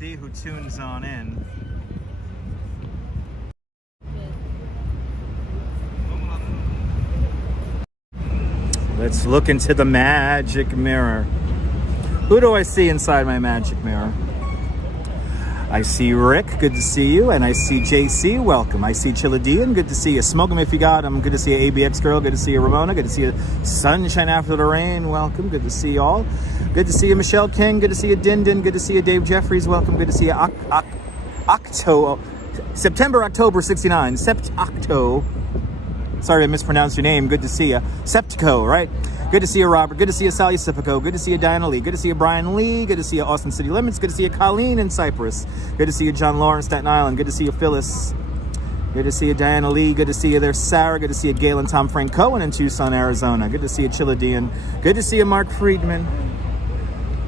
see who tunes on in. Let's look into the magic mirror. Who do I see inside my magic mirror? I see Rick, good to see you. And I see JC, welcome. I see Chiladian, good to see you. Smoke 'em if you got 'em. Good to see you, ABX Girl. Good to see you, Ramona. Good to see you, Sunshine After the Rain. Welcome. Good to see you all. Good to see you, Michelle King. Good to see you, Din Din. Good to see you, Dave Jeffries. Welcome. Good to see you, September, October 69. Sept-Octo. Sorry I mispronounced your name. Good to see you. Septico, right? Good to see you, Robert. Good to see you, Sally Sipico. Good to see you, Diana Lee. Good to see you, Brian Lee. Good to see you, Austin City Limits. Good to see you, Colleen in Cyprus. Good to see you, John Lawrence, Staten Island. Good to see you, Phyllis. Good to see you, Diana Lee. Good to see you there, Sarah. Good to see you, Gail and Tom Frank Cohen in Tucson, Arizona. Good to see you, Chiladian. Good to see you, Mark Friedman.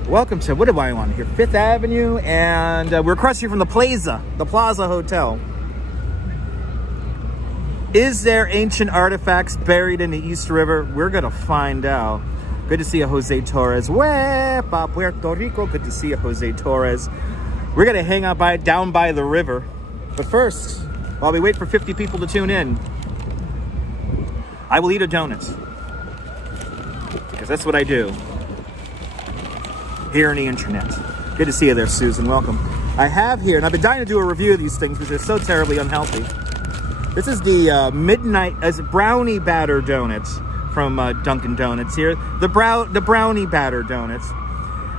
Welcome to, what do I want here? Fifth Avenue, and we're across here from the Plaza Hotel. Is there ancient artifacts buried in the East River? We're gonna find out. Good to see you, Jose Torres. Wepa, Puerto Rico. Good to see you, Jose Torres. We're gonna hang out down by the river. But first, while we wait for 50 people to tune in, I will eat a donut. Because that's what I do here on the internet. Good to see you there, Susan. Welcome. I have here, and I've been dying to do a review of these things because they're so terribly unhealthy. This is the brownie batter donuts from Dunkin' Donuts here. The brownie batter donuts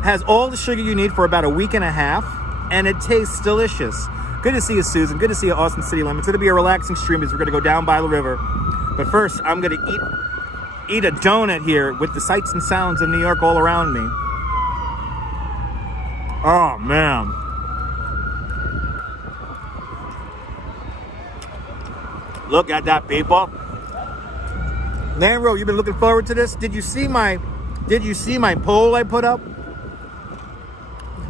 has all the sugar you need for about a week and a half, and it tastes delicious. Good to see you, Susan. Good to see you, Austin City Limits. It's going to be a relaxing stream because we're going to go down by the river. But first, I'm going to eat a donut here with the sights and sounds of New York all around me. Oh, man. Look at that, people. Landro, you've been looking forward to this? Did you see my poll I put up?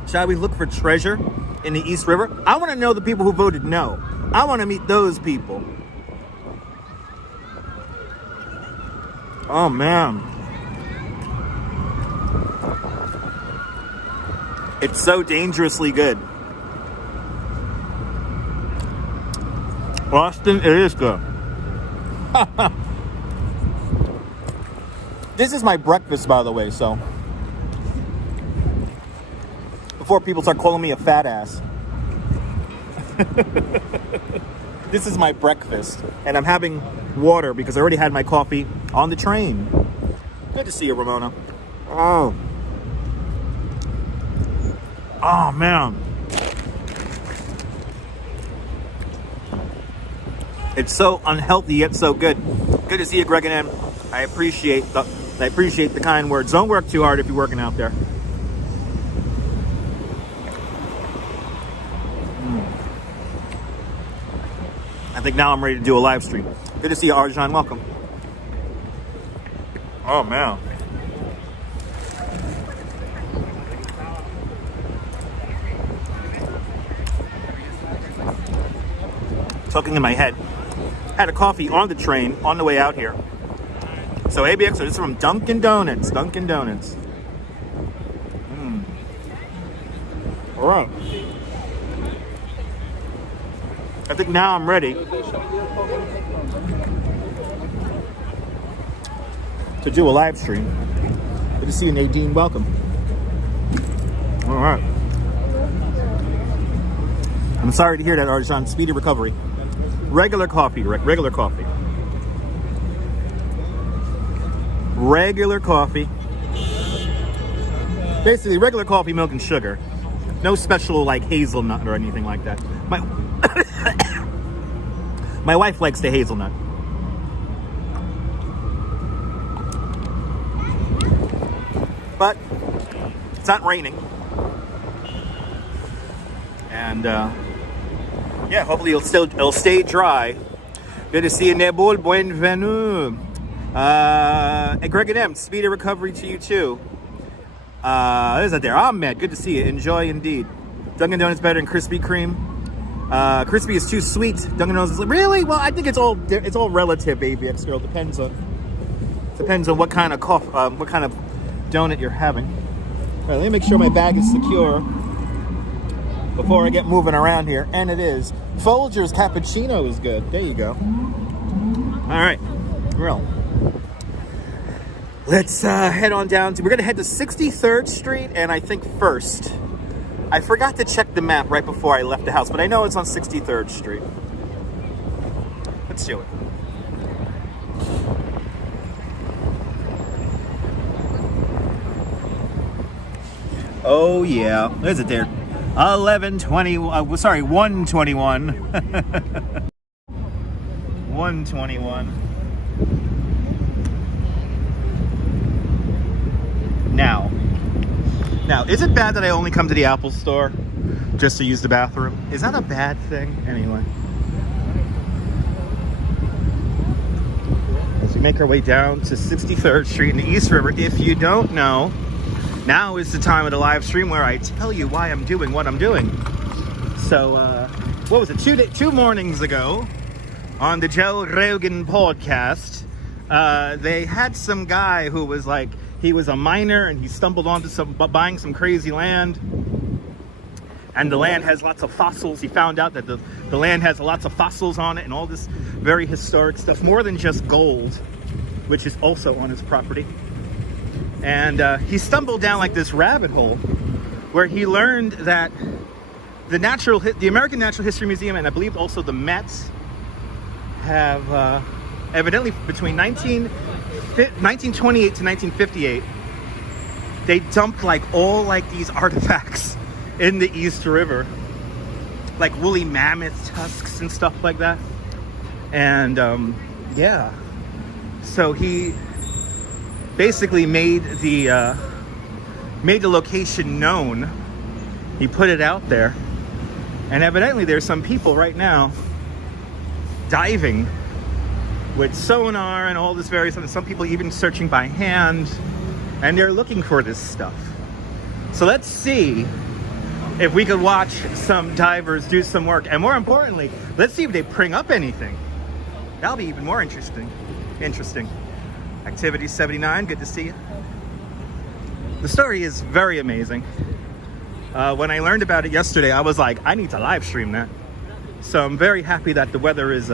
Shall we look for treasure in the East River? I want to know the people who voted no. I want to meet those people. Oh, man. It's so dangerously good. Austin, it is good. This is my breakfast, by the way, so before people start calling me a fat ass. This is my breakfast, and I'm having water because I already had my coffee on the train. Good to see you, Ramona. Oh, man. It's so unhealthy yet so good. Good to see you, Greg and Em. I appreciate the kind words. Don't work too hard if you're working out there. I think now I'm ready to do a live stream. Good to see you, Arjan. Welcome. Oh, man. Talking in my head. Had a coffee on the train on the way out here. So ABX, so this is from Dunkin' Donuts. Dunkin' Donuts. All right. I think now I'm ready to do a live stream. Good to see you, Nadine. Welcome. All right. I'm sorry to hear that, Arjan. Speedy recovery. Regular coffee, Rick. Regular coffee. Regular coffee. Basically, regular coffee, milk, and sugar. No special, like, hazelnut or anything like that. My wife likes the hazelnut. But it's not raining. And, yeah, hopefully it'll stay dry. Good to see you, Nebul. Bienvenue. Greg and M, speedy recovery to you too. There's that there. Ahmed, good to see you. Enjoy indeed. Dunkin' Donuts better than Krispy Kreme. Crispy is too sweet. Dunkin' Donuts is really well. I think it's all relative. ABX Girl depends on what kind of what kind of donut you're having. All right, let me make sure my bag is secure. before I get moving around here. And it is. Folgers cappuccino is good. There you go. All right. Well, let's head on down to, we're going to head to 63rd Street and I think 1st. I forgot to check the map right before I left the house, but I know it's on 63rd Street. Let's do it. Oh yeah, there's it there. 11:20. Sorry, 1:21. 1:21. Now, is it bad that I only come to the Apple store just to use the bathroom? Is that a bad thing? Anyway. As we make our way down to 63rd Street in the East River, if you don't know, now is the time of the live stream where I tell you why I'm doing what I'm doing. So, what was it? Two mornings ago on the Joe Rogan podcast, they had some guy who was like, he was a miner and he stumbled onto buying some crazy land. And the land has lots of fossils. He found out that the land has lots of fossils on it and all this very historic stuff, more than just gold, which is also on his property. And he stumbled down like this rabbit hole where he learned that the American Natural History Museum, and I believe also the Met, have evidently between 1928 to 1958, they dumped like all like these artifacts in the East River, like woolly mammoth tusks and stuff like that. And yeah, so he basically made the location known. He put it out there, and evidently there's some people right now diving with sonar and all this various stuff. Some people even searching by hand, and they're looking for this stuff. So let's see if we could watch some divers do some work, and more importantly, let's see if they bring up anything. That'll be even more interesting. Activity 79, good to see you. The story is very amazing. When I learned about it yesterday, I was like, I need to live stream that. So I'm very happy that the weather is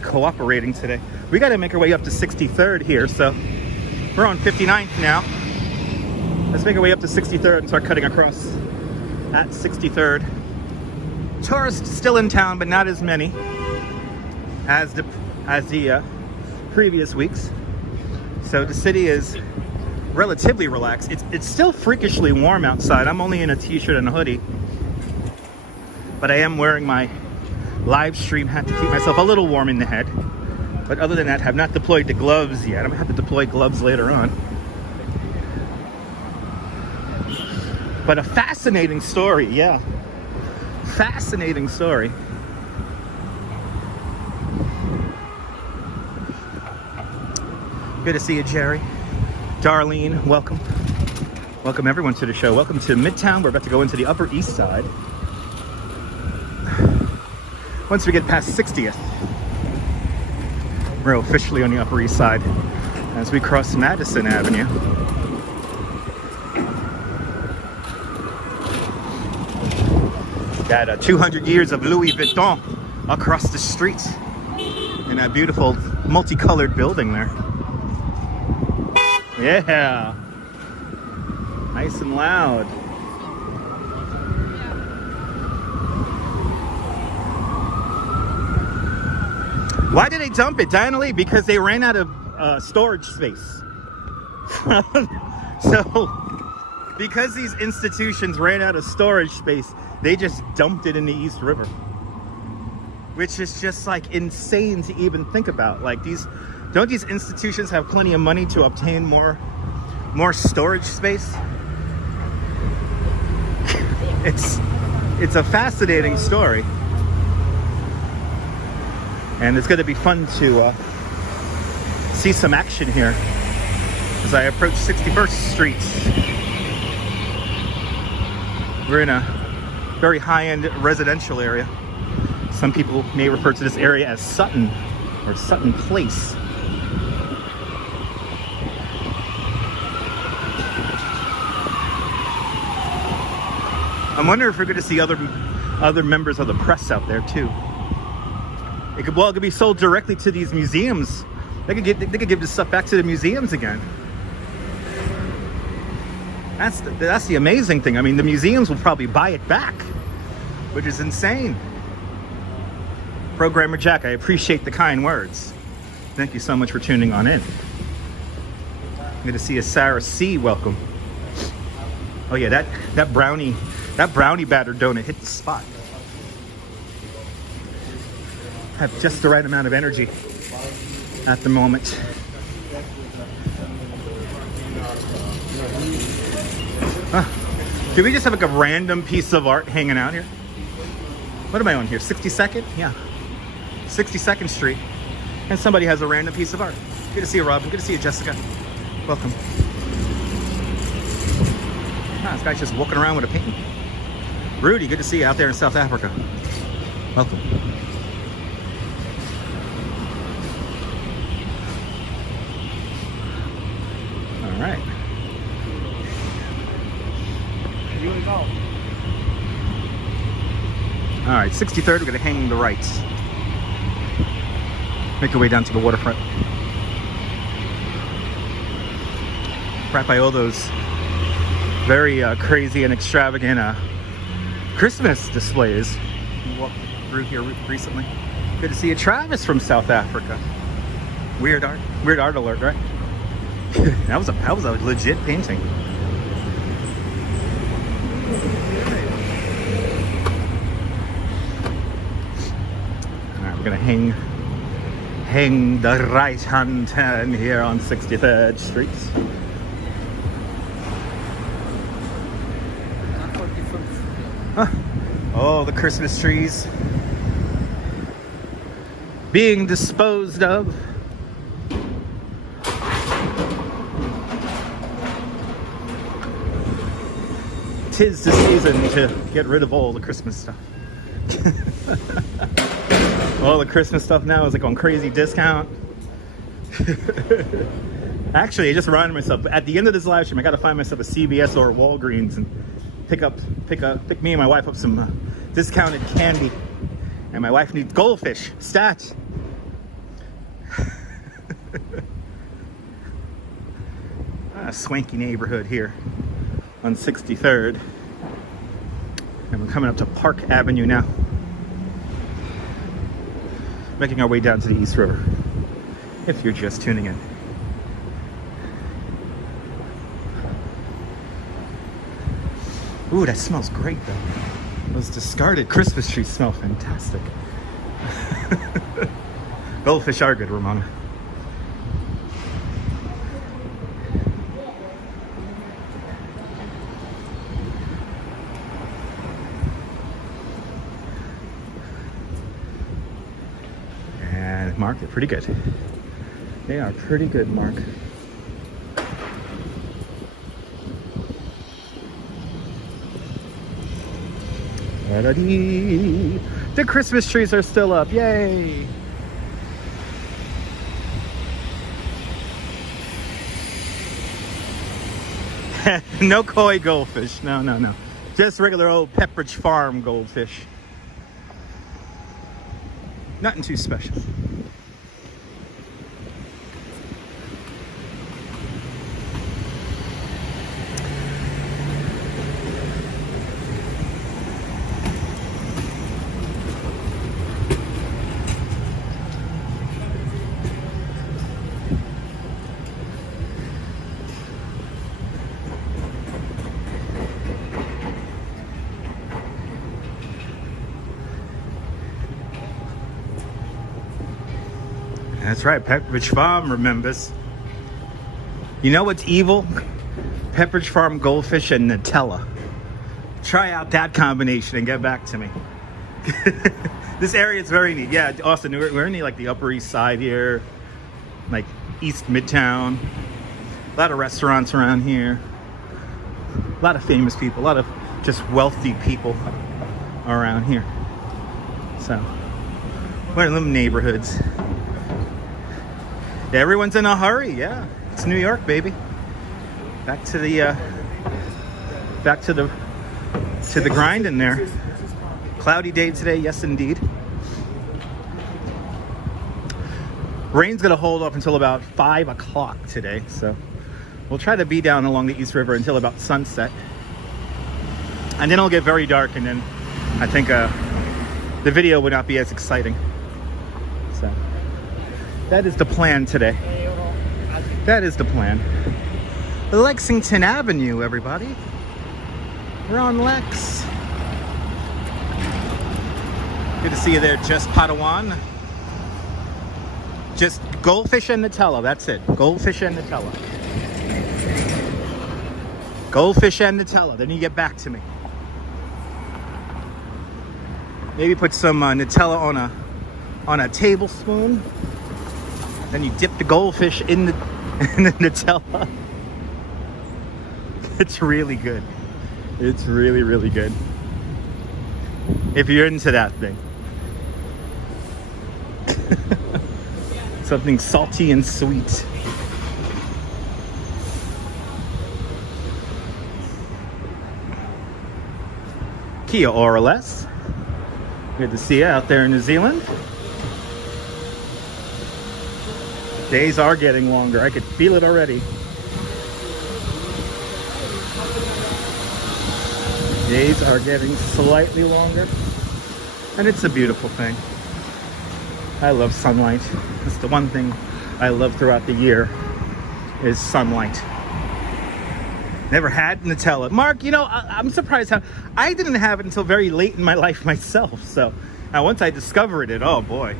cooperating today. We got to make our way up to 63rd here, so we're on 59th now. Let's make our way up to 63rd and start cutting across at 63rd. Tourists still in town, but not as many as the previous weeks. So the city is relatively relaxed. It's still freakishly warm outside. I'm only in a t-shirt and a hoodie, but I am wearing my live stream hat to keep myself a little warm in the head. But other than that, have not deployed the gloves yet. I'm gonna have to deploy gloves later on. But a fascinating story, yeah. Fascinating story. Good to see you, Jerry. Darlene, welcome. Welcome everyone to the show. Welcome to Midtown. We're about to go into the Upper East Side. Once we get past 60th, we're officially on the Upper East Side as we cross Madison Avenue. Got 200 years of Louis Vuitton across the street in that beautiful multicolored building there. Yeah, nice and loud. Why did they dump it, Diana Lee? Because they ran out of storage space. So, because these institutions ran out of storage space, they just dumped it in the East River, which is just like insane to even think about. Like don't these institutions have plenty of money to obtain more storage space? It's a fascinating story, and it's going to be fun to see some action here as I approach 61st Street. We're in a very high-end residential area. Some people may refer to this area as Sutton or Sutton Place. I'm wondering if we're going to see other members of the press out there too. It could be sold directly to these museums. They could give this stuff back to the museums again. That's the amazing thing. I mean, the museums will probably buy it back, which is insane. Programmer Jack, I appreciate the kind words. Thank you so much for tuning on in. Good to see a Sarah C. Welcome. Oh yeah, that brownie batter donut hit the spot. Have just the right amount of energy at the moment. Do we just have like a random piece of art hanging out here? What am I on here? 62nd? Yeah. 62nd Street. And somebody has a random piece of art. Good to see you, Robin. Good to see you, Jessica. Welcome. This guy's just walking around with a painting. Rudy, good to see you out there in South Africa. Welcome. All right. All right, 63rd, we're going to hang the rights. Make our way down to the waterfront. Right by all those very crazy and extravagant Christmas displays. We walked through here recently. Good to see you, Travis from South Africa. Weird art alert, right? that was a legit painting. All right, we're gonna hang the right-hand turn here on 63rd Street. Oh, the Christmas trees being disposed of. Tis the season to get rid of all the Christmas stuff. All the Christmas stuff now is like on crazy discount. Actually, I just reminded myself, at the end of this live stream, I gotta find myself a CVS or a Walgreens and pick me and my wife up some discounted candy. And my wife needs goldfish, stats. A swanky neighborhood here on 63rd. And we're coming up to Park Avenue now. Making our way down to the East River, if you're just tuning in. Ooh, that smells great though. Those discarded Christmas trees smell fantastic. Goldfish are good, Ramona. And Mark, they're pretty good. They are pretty good, Mark. The Christmas trees are still up, yay! No koi goldfish, no. Just regular old Pepperidge Farm goldfish. Nothing too special. That's right, Pepperidge Farm remembers. You know what's evil? Pepperidge Farm goldfish and Nutella. Try out that combination and get back to me. This area is very neat. Yeah, Austin, we're in like the Upper East Side here, like East Midtown. A lot of restaurants around here. A lot of famous people, a lot of just wealthy people around here. So, we're in them neighborhoods. Everyone's in a hurry, yeah. It's New York, baby. Back to the to the grind in there. Cloudy day today, yes indeed. Rain's gonna hold off until about 5 o'clock today, so we'll try to be down along the East River until about sunset. And then it'll get very dark, and then I think the video would not be as exciting. So that is the plan today. That is the plan. Lexington Avenue, everybody. We're on Lex. Good to see you there, Jess Padawan. Just goldfish and Nutella, that's it. Goldfish and Nutella. Goldfish and Nutella, then you get back to me. Maybe put some Nutella on a tablespoon. Then you dip the goldfish in the Nutella. It's really good. It's really, really good. If you're into that thing. Something salty and sweet. Kia ora less. Good to see you out there in New Zealand. Days are getting longer. I could feel it already. Days are getting slightly longer. And it's a beautiful thing. I love sunlight. That's the one thing I love throughout the year is sunlight. Never had Nutella. Mark, you know, I'm surprised how I didn't have it until very late in my life myself. So once I discovered it, oh boy.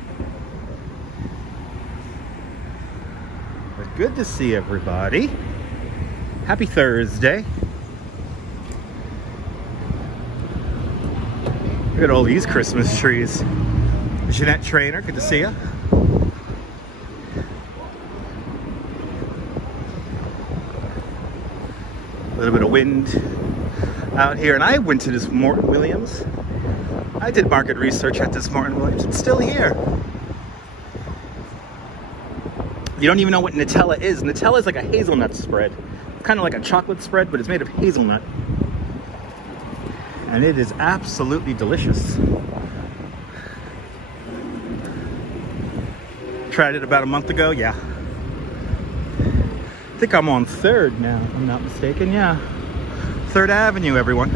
But good to see everybody. Happy Thursday. Look at all these Christmas trees. Jeanette Trainer, good to see you. A little bit of wind out here, and I went to this Morton Williams. I did market research at this Morton Williams. It's still here. You don't even know what Nutella is. Nutella is like a hazelnut spread. It's kind of like a chocolate spread, but it's made of hazelnut. And it is absolutely delicious. Tried it about a month ago, yeah. I think I'm on 3rd now, if I'm not mistaken, yeah. 3rd Avenue, everyone.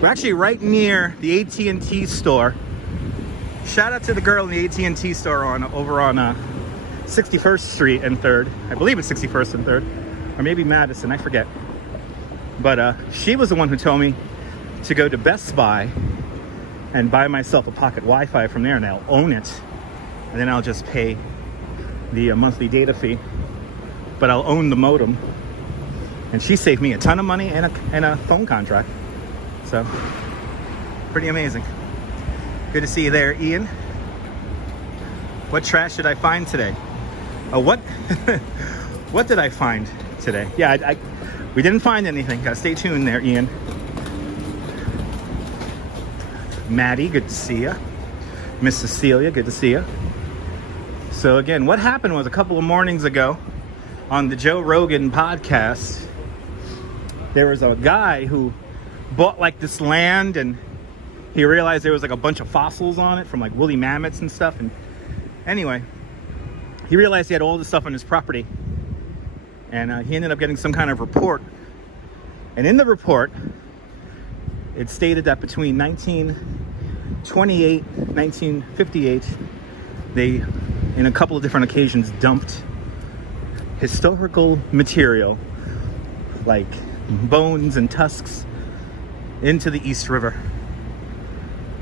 We're actually right near the AT&T store. Shout out to the girl in the AT&T store over on 61st Street and 3rd. I believe it's 61st and 3rd, or maybe Madison, I forget. But she was the one who told me to go to Best Buy and buy myself a pocket Wi-Fi from there, and I'll own it. And then I'll just pay the monthly data fee, but I'll own the modem. And she saved me a ton of money and a phone contract. So, pretty amazing. Good to see you there, Ian. What trash did I find today? What? What did I find today? Yeah, we didn't find anything. Gotta stay tuned there, Ian. Maddie, good to see you. Miss Cecilia, good to see you. So again, what happened was a couple of mornings ago on the Joe Rogan podcast, there was a guy who bought like this land, and he realized there was like a bunch of fossils on it from like woolly mammoths and stuff. And anyway, he realized he had all this stuff on his property, and he ended up getting some kind of report. And in the report, it stated that between 1928, 1958, they, in a couple of different occasions, dumped historical material like bones and tusks into the East River.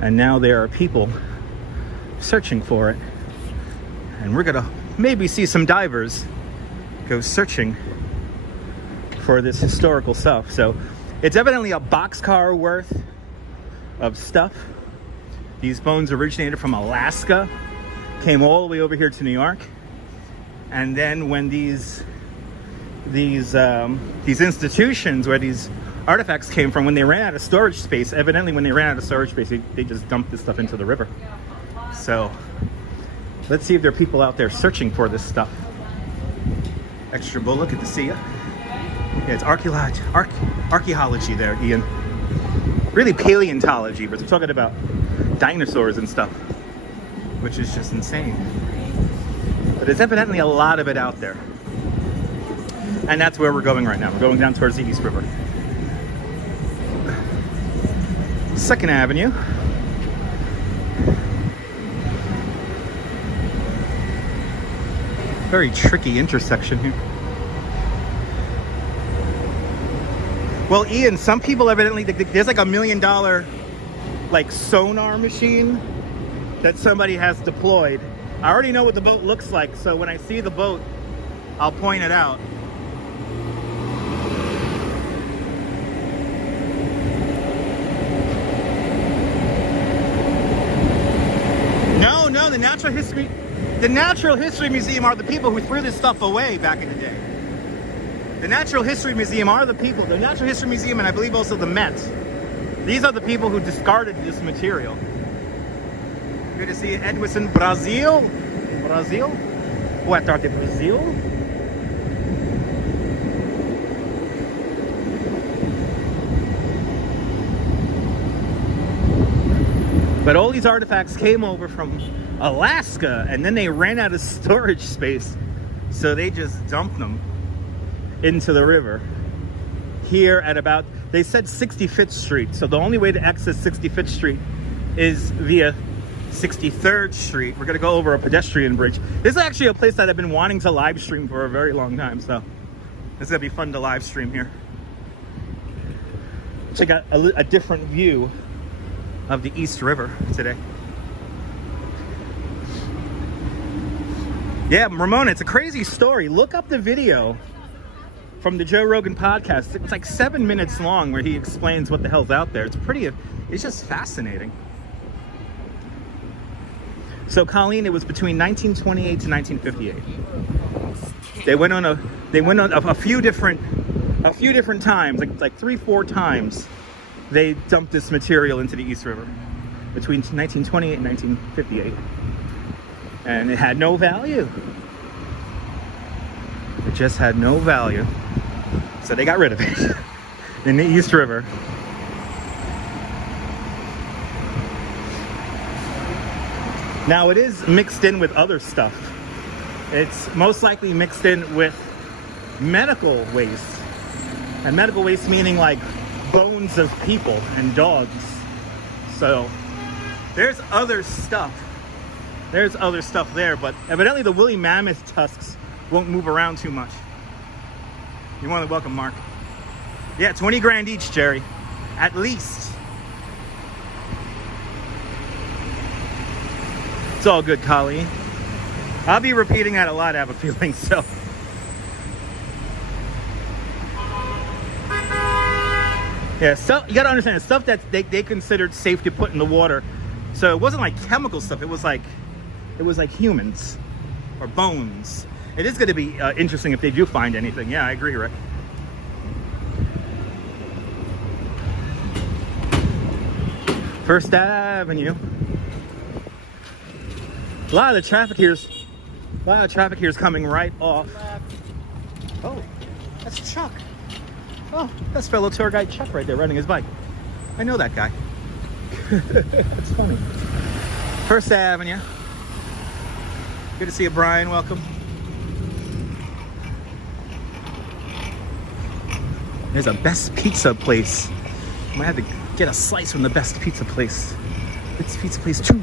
And now there are people searching for it. And we're gonna maybe see some divers go searching for this historical stuff. So it's evidently a boxcar worth of stuff. These bones originated from Alaska, came all the way over here to New York. And then when these institutions where these artifacts came from, when they ran out of storage space, evidently when they ran out of storage space, they just dumped this stuff into the river. So let's see if there are people out there searching for this stuff. Extra Bulla, good to see you. Yeah, it's archaeology there, Ian. really paleontology, but they're talking about dinosaurs and stuff, which is just insane. But there's evidently a lot of it out there. And that's where we're going right now. We're going down towards the East River. 2nd Avenue. Very tricky intersection here. Well, Ian, some people evidently, there's like $1 million like sonar machine that somebody has deployed. I already know what the boat looks like, so when I see the boat, I'll point it out. No, the Natural History Museum are the people who threw this stuff away back in the day. The Natural History Museum are the people, the Natural History Museum, and I believe also the Met. These are the people who discarded this material. Good to see you, Edwison, Brazil. Brazil? Boa tarde, Brazil. But all these artifacts came over from Alaska, and then they ran out of storage space, so they just dumped them into the river. Here at about, they said 65th Street, so the only way to access 65th Street is via 63rd Street. We're gonna go over a pedestrian bridge. This is actually a place that I've been wanting to live stream for a very long time, so this is gonna be fun to live stream here. So I got a different view of the East River today. Yeah, Ramona, it's a crazy story. Look up the video from the Joe Rogan podcast. It's like 7 minutes long where he explains what the hell's out there. It's just fascinating. So Colleen, it was between 1928 to 1958. They went on a few different times, like 3-4 times. They dumped this material into the East River between 1928 and 1958. And it had no value. It just had no value. So they got rid of it in the East River. Now it is mixed in with other stuff. It's most likely mixed in with medical waste. And medical waste meaning like bones of people and dogs. So there's other stuff. There's other stuff there, but evidently the woolly mammoth tusks won't move around too much. You're more than welcome, Mark. Yeah, 20 grand each, Jerry. At least. It's all good, Colleen. I'll be repeating that a lot, I have a feeling, so. Yeah, stuff, you gotta understand, stuff that they considered safe to put in the water. So it wasn't like chemical stuff, it was like humans or bones. It is gonna be interesting if they do find anything. Yeah, I agree, Rick. First Avenue. A lot of the traffic here is coming right off. Oh, that's Chuck. Oh, that's fellow tour guide Chuck right there riding his bike. I know that guy. That's funny. First Avenue. Good to see you, Brian. Welcome. There's a Best Pizza place. I might have to get a slice from the Best Pizza place. It's Pizza Place 2.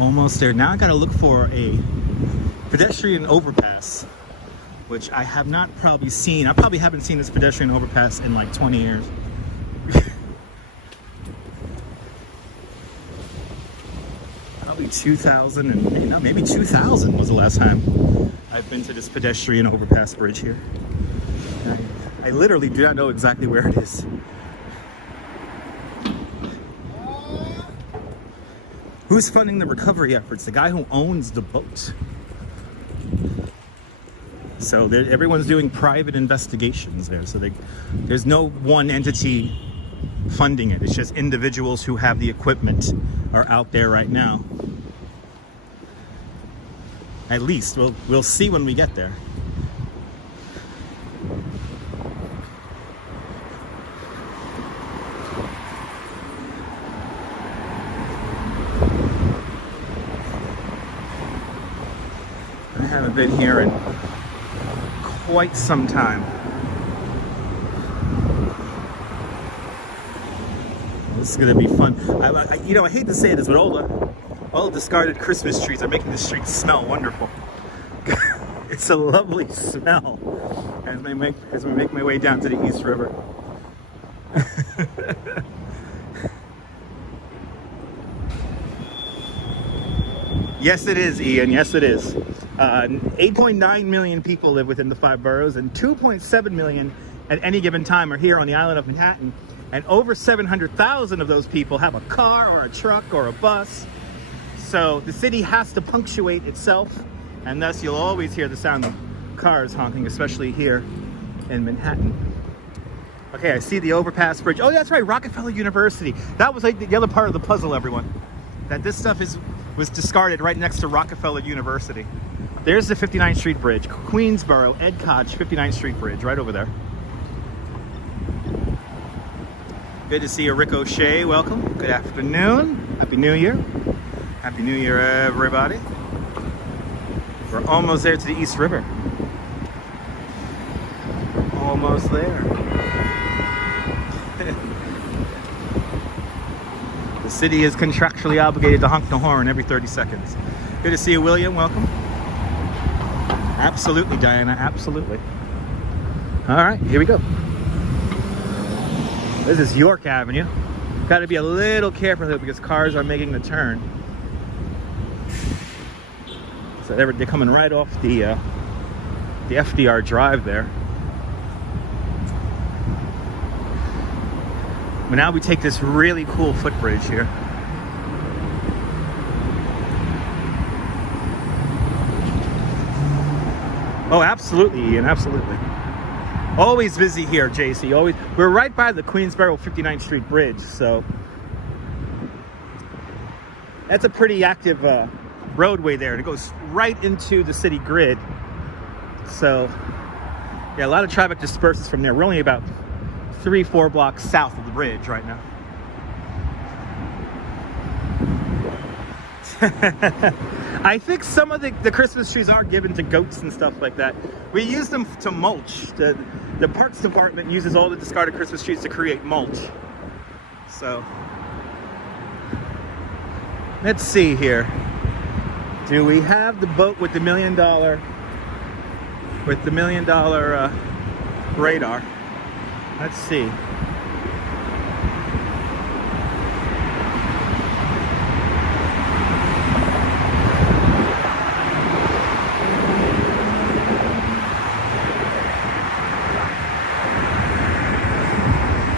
Almost there. Now I gotta look for a pedestrian overpass, which I have not probably seen. I probably haven't seen this pedestrian overpass in like 20 years. Probably 2000 and maybe 2000 was the last time I've been to this pedestrian overpass bridge here. I literally do not know exactly where it is. Who's funding the recovery efforts? The guy who owns the boat. So everyone's doing private investigations there. So there's no one entity funding it. It's just individuals who have the equipment are out there right now. At least we'll see when we get there. I haven't been here in quite some time. This is gonna be fun. You know, I hate to say this, but all the discarded Christmas trees are making the streets smell wonderful. It's a lovely smell as we make my way down to the East River. Yes, it is, Ian. Yes, it is. 8.9 million people live within the 5 boroughs, and 2.7 million at any given time are here on the island of Manhattan. And over 700,000 of those people have a car or a truck or a bus. So the city has to punctuate itself, and thus you'll always hear the sound of cars honking, especially here in Manhattan. Okay, I see the overpass bridge. Oh, that's right, Rockefeller University. That was like the other part of the puzzle, everyone. That this stuff was discarded right next to Rockefeller University. There's the 59th Street Bridge, Queensboro, Ed Koch, 59th Street Bridge, right over there. Good to see you, Rick O'Shea. Welcome. Good afternoon. Happy New Year. Happy New Year, everybody. We're almost there to the East River. Almost there. The city is contractually obligated to honk the horn every 30 seconds. Good to see you, William. Welcome. Absolutely, Diana. Absolutely. All right, here we go. This is York Avenue. Got to be a little careful though because cars are making the turn. So they're coming right off the FDR Drive there. But now we take this really cool footbridge here. Oh, absolutely, Ian, absolutely. Always busy here, JC. Always. We're right by the Queensboro 59th Street Bridge, so that's a pretty active roadway there, and it goes right into the city grid. So, yeah, a lot of traffic disperses from there. We're only about 3-4 blocks south of the bridge right now. I think some of the Christmas trees are given to goats and stuff like that. We use them to mulch. The Parks Department uses all the discarded Christmas trees to create mulch. So, let's see here. Do we have the boat with the $1 million radar? Let's see.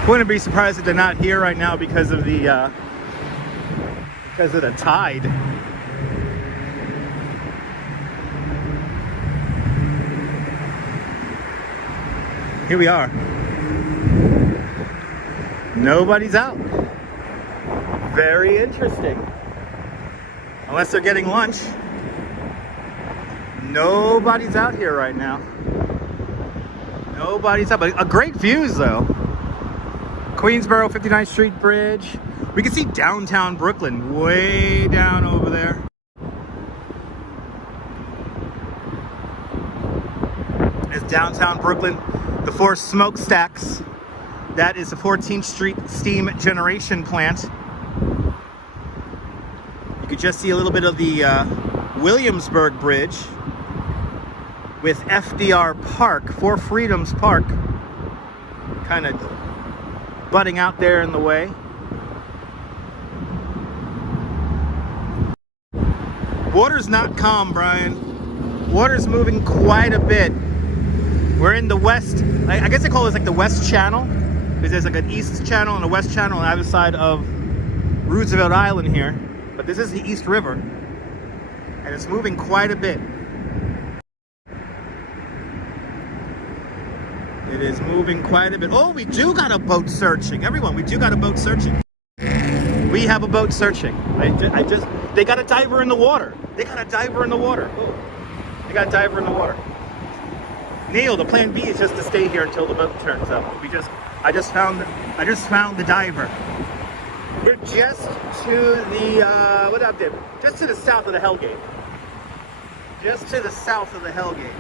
Wouldn't be surprised if they're not here right now because of the tide. Here we are. Nobody's out. Very interesting. Unless they're getting lunch. Nobody's out here right now. Nobody's out, but a great views though. Queensboro 59th Street Bridge. We can see downtown Brooklyn way down over there. It's downtown Brooklyn. The 4 smokestacks. That is the 14th Street steam generation plant. You could just see a little bit of the Williamsburg Bridge with FDR Park, 4 Freedoms Park, kind of butting out there in the way. Water's not calm, Brian. Water's moving quite a bit. We're in the west, I guess they call this like the West Channel, because there's like an East Channel and a West Channel on either side of Roosevelt Island here. But this is the East River, and it's moving quite a bit. It is moving quite a bit. Oh, we do got a boat searching. Everyone, we do got a boat searching. We have a boat searching. They got a diver in the water. They got a diver in the water. Oh, they got a diver in the water. Neil, the plan B is just to stay here until the boat turns up. I just found the diver. We're just to the just to the south of the Hellgate. Just to the south of the Hellgate.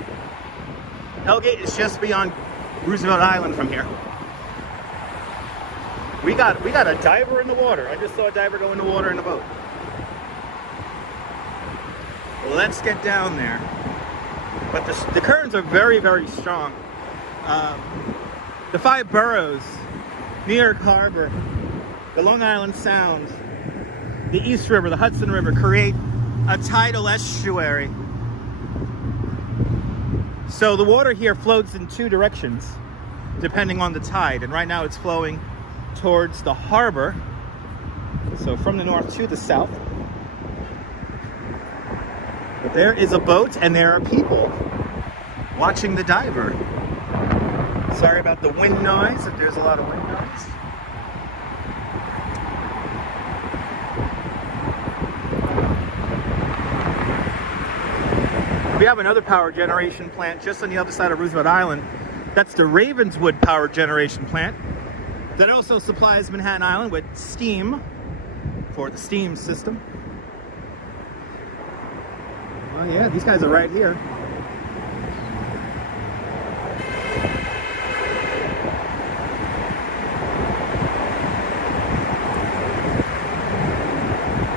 Hellgate is just beyond Roosevelt Island from here. We got a diver in the water. I just saw a diver go in the water in a boat. Let's get down there. But the currents are very, very strong. The 5 boroughs, New York Harbor, the Long Island Sound, the East River, the Hudson River create a tidal estuary. So the water here floats in 2 directions, depending on the tide. And right now it's flowing towards the harbor. So from the north to the south. But there is a boat and there are people watching the diver. Sorry about the wind noise, if there's a lot of wind noise. We have another power generation plant just on the other side of Roosevelt Island. That's the Ravenswood Power Generation Plant that also supplies Manhattan Island with steam for the steam system. Oh yeah, these guys are right here.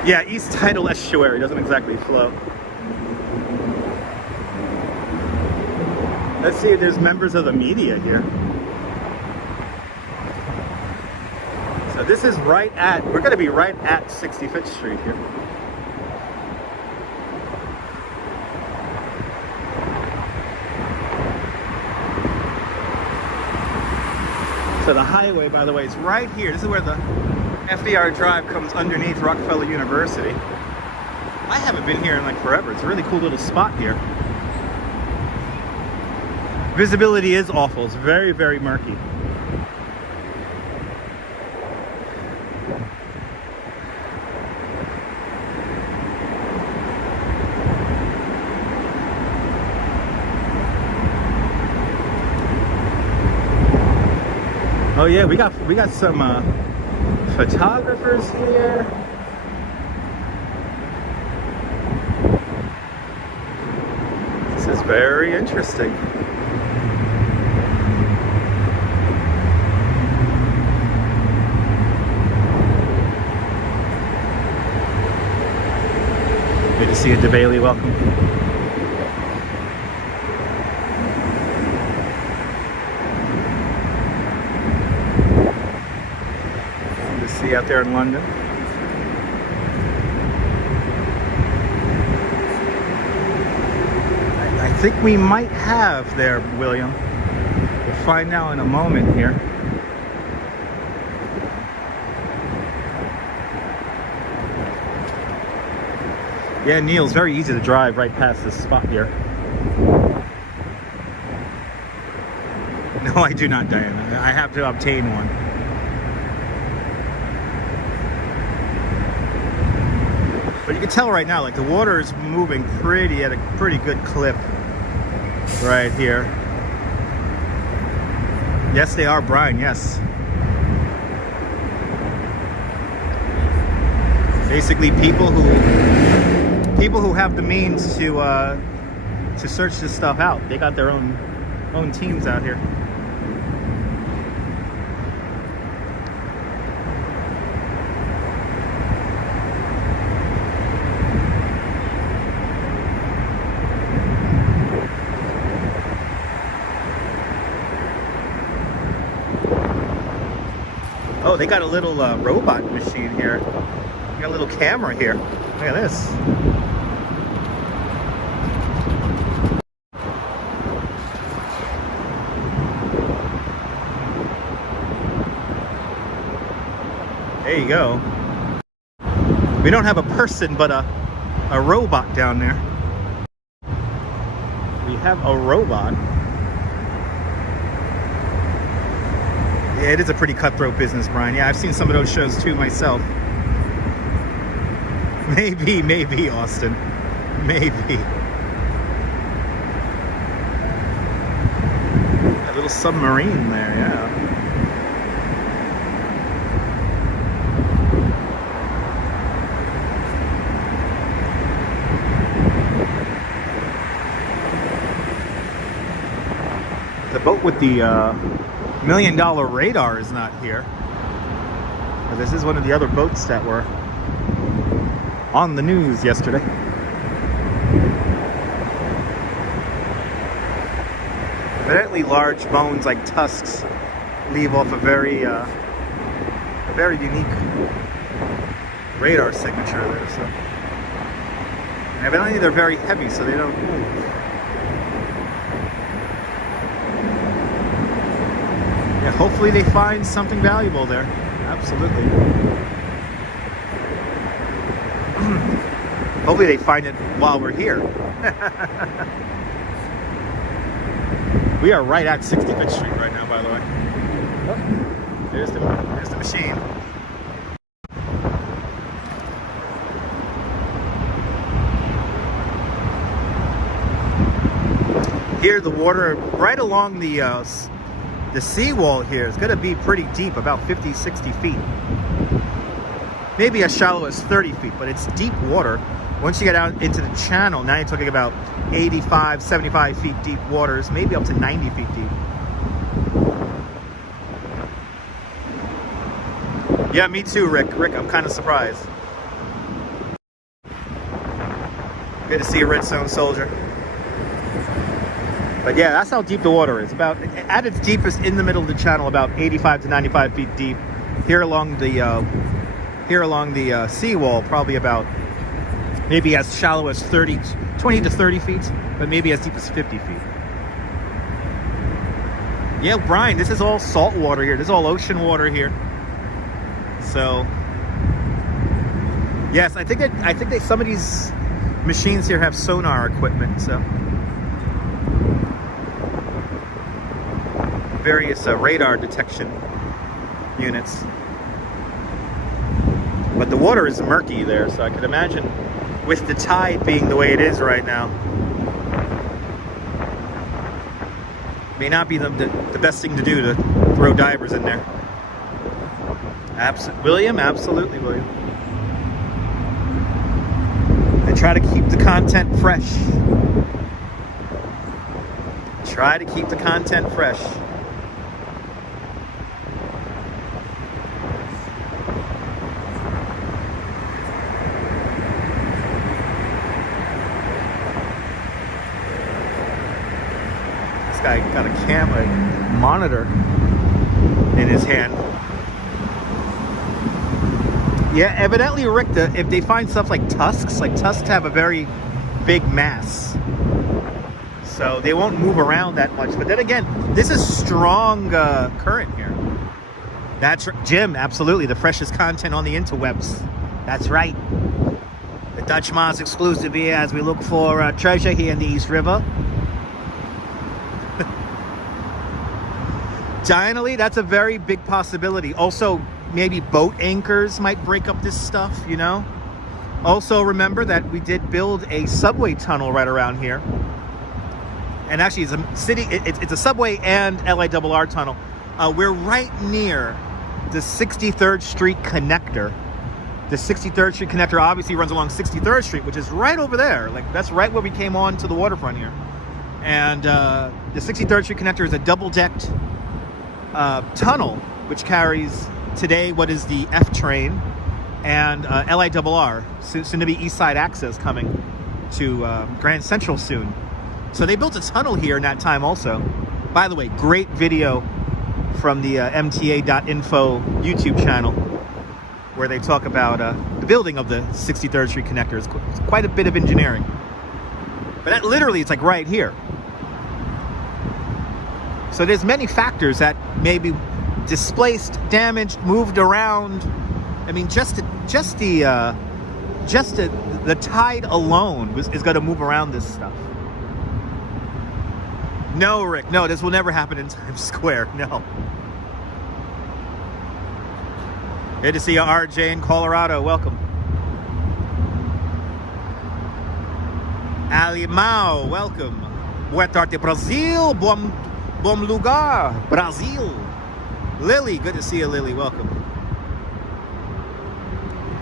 Yeah, East Tidal Estuary doesn't exactly flow. Let's see if there's members of the media here. So this is right at, we're going to be right at 65th Street here. So the highway, by the way, is right here. This is where the FDR Drive comes underneath Rockefeller University. I haven't been here in like forever. It's a really cool little spot here. Visibility is awful. It's very, very murky. Oh yeah, we got some photographers here. This is very interesting. Good to see you, DeBailey. Welcome. Good to see you out there in London. I think we might have there, William. We'll find out in a moment here. Yeah, Neil, it's very easy to drive right past this spot here. No, I do not, Diana. I have to obtain one. But you can tell right now, like the water is moving at a pretty good clip right here. Yes, they are, Brian, yes. Basically people who have the means to search this stuff out. They got their own teams out here. Oh, they got a little robot machine here. They got a little camera here. Look at this. There you go. We don't have a person, but a robot down there. We have a robot. Yeah, it is a pretty cutthroat business, Brian. Yeah, I've seen some of those shows too myself. Maybe, Austin. Maybe. A little submarine there, yeah. The boat with the $1 million radar is not here. But this is one of the other boats that were on the news yesterday. Evidently large bones like tusks leave off a very unique radar signature there. So. And evidently they're very heavy, so they don't move. Yeah, hopefully they find something valuable there. Absolutely. Hopefully they find it while we're here. We are right at 65th Street right now, by the way. Oh, there's the machine. Here, the water right along the seawall here is going to be pretty deep, about 50, 60 feet. Maybe as shallow as 30 feet, but it's deep water. Once you get out into the channel, now you're talking about 85, 75 feet deep waters, maybe up to 90 feet deep. Yeah, me too, Rick. Rick, I'm kind of surprised. Good to see a Redstone soldier. But yeah, that's how deep the water is. About at its deepest in the middle of the channel, about 85 to 95 feet deep. Here along the seawall, probably about maybe as shallow as 20 to 30 feet, but maybe as deep as 50 feet. Yeah, Brian, this is all salt water here. This is all ocean water here. So, yes, I think some of these machines here have sonar equipment. So, various radar detection units. But the water is murky there, so I can imagine with the tide being the way it is right now, may not be the best thing to do to throw divers in there. William, absolutely, William. And try to keep the content fresh. Try to keep the content fresh. Guy got a camera monitor in his hand. Yeah, evidently, Rick, if they find stuff like tusks have a very big mass, so they won't move around that much. But then again, this is strong current here. That's Jim, absolutely the freshest content on the interwebs. That's right. The Dutch Mars exclusive here as we look for treasure here in the East River. Giantly, that's a very big possibility. Also, maybe boat anchors might break up this stuff, you know? Also, remember that we did build a subway tunnel right around here. And actually, it's a subway and LIRR tunnel. We're right near the 63rd Street connector. The 63rd Street connector obviously runs along 63rd Street, which is right over there. Like, that's right where we came on to the waterfront here. And the 63rd Street connector is a double-decked tunnel, which carries today what is the F train and LIRR, soon to be East Side Access, coming to Grand Central soon. So they built a tunnel here in that time also. By the way, great video from the MTA.info YouTube channel where they talk about the building of the 63rd Street connector. It's quite a bit of engineering. But that literally, it's like right here. So there's many factors that may be displaced, damaged, moved around. I mean, just the tide alone is going to move around this stuff. No, Rick, no, this will never happen in Times Square. No. Good to see you, RJ in Colorado. Welcome. Alimao, welcome. Boa tarde, Brazil. Bom lugar, Brazil. Lily, good to see you, Lily. Welcome.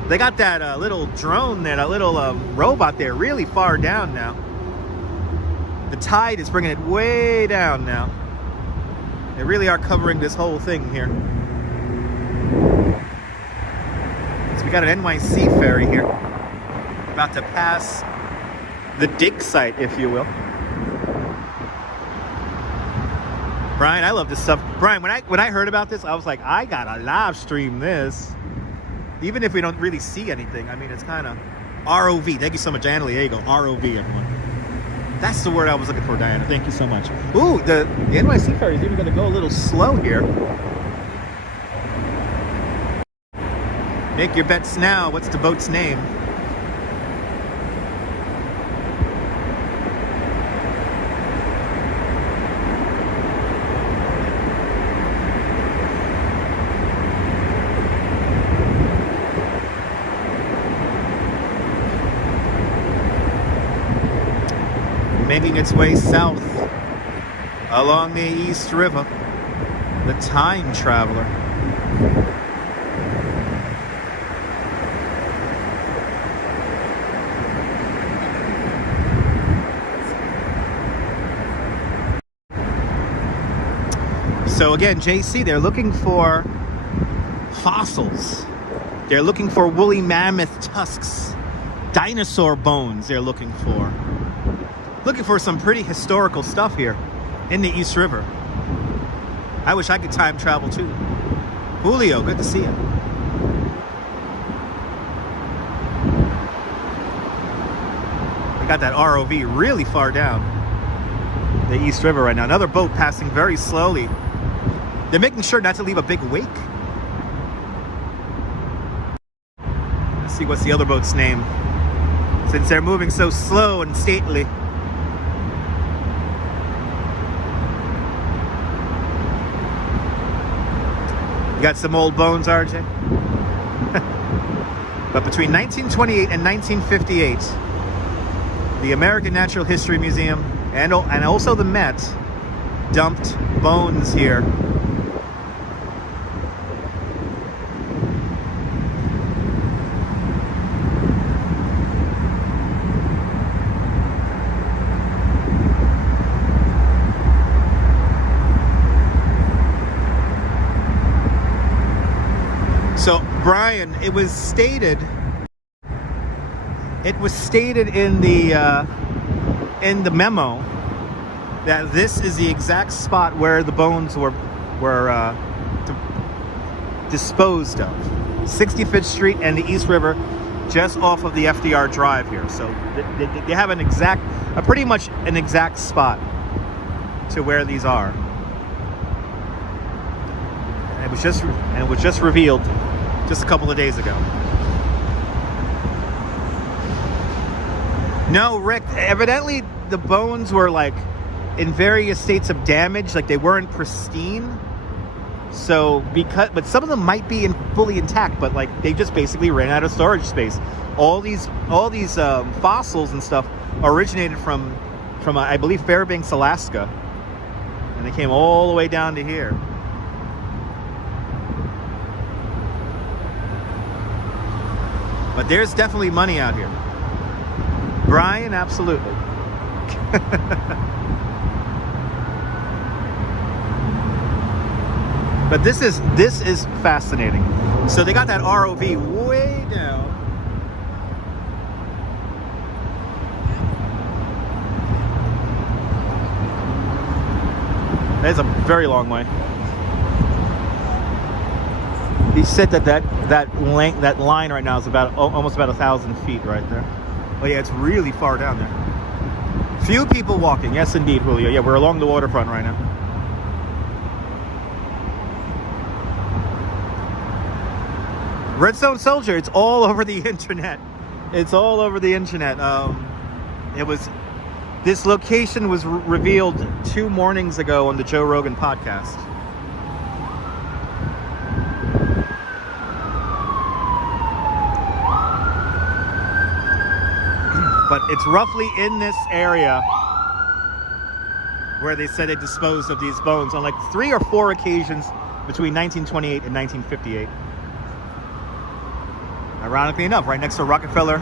They got that little drone there, that little robot there, really far down now. The tide is bringing it way down now. They really are covering this whole thing here. So we got an NYC ferry here, about to pass the dig site, if you will. Brian, I love this stuff. Brian, when I heard about this, I was like, I gotta live stream this. Even if we don't really see anything. I mean, it's kind of ROV. Thank you so much, Diana. There you go. ROV, everyone. That's the word I was looking for, Diana. Thank you so much. Ooh, the NYC ferry is even going to go a little slow here. Make your bets now. What's the boat's name? Making its way south along the East River, the Time Traveler. So again, JC, they're looking for fossils. They're looking for woolly mammoth tusks, dinosaur bones they're looking for. Looking for some pretty historical stuff here in the East River. I wish I could time travel too. Julio, good to see you. We got that ROV really far down the East River right now. Another boat passing very slowly. They're making sure not to leave a big wake. Let's see what's the other boat's name, since they're moving so slow and stately. Got some old bones, RJ. But between 1928 and 1958, the American Natural History Museum and also the Met dumped bones here. So, Brian, it was stated in the memo that this is the exact spot where the bones were disposed of. 65th Street and the East River, just off of the FDR Drive here. So they have pretty much an exact spot to where these are. And it was just revealed just a couple of days ago. No, Rick, evidently the bones were like in various states of damage, like they weren't pristine. So but some of them might be fully intact, but like they just basically ran out of storage space. All these fossils and stuff originated from I believe Fairbanks, Alaska, and they came all the way down to here. But there's definitely money out here. Brian, absolutely. But this is fascinating. So they got that ROV way down. That's a very long way. He said that line right now is about almost about 1,000 feet right there. Oh yeah, it's really far down there. Few people walking. Yes, indeed, Julio. Yeah, we're along the waterfront right now. Redstone Soldier. It's all over the internet. It's all over the internet. This location was revealed 2 mornings ago on the Joe Rogan podcast. but it's roughly in this area where they said they disposed of these bones on like 3 or 4 occasions between 1928 and 1958. Ironically enough, right next to Rockefeller,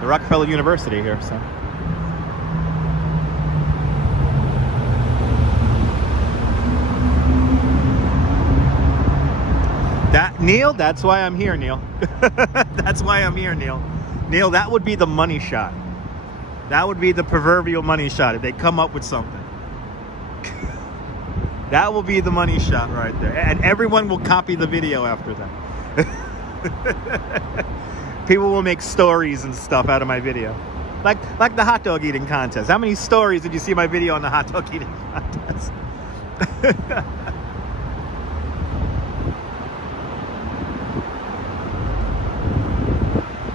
the Rockefeller University here. So. Neil, that's why I'm here, Neil. That's why I'm here, Neil. Neil, that would be the money shot. That would be the proverbial money shot if they come up with something. That will be the money shot right there. And everyone will copy the video after that. People will make stories and stuff out of my video. Like the hot dog eating contest. How many stories did you see my video on the hot dog eating contest?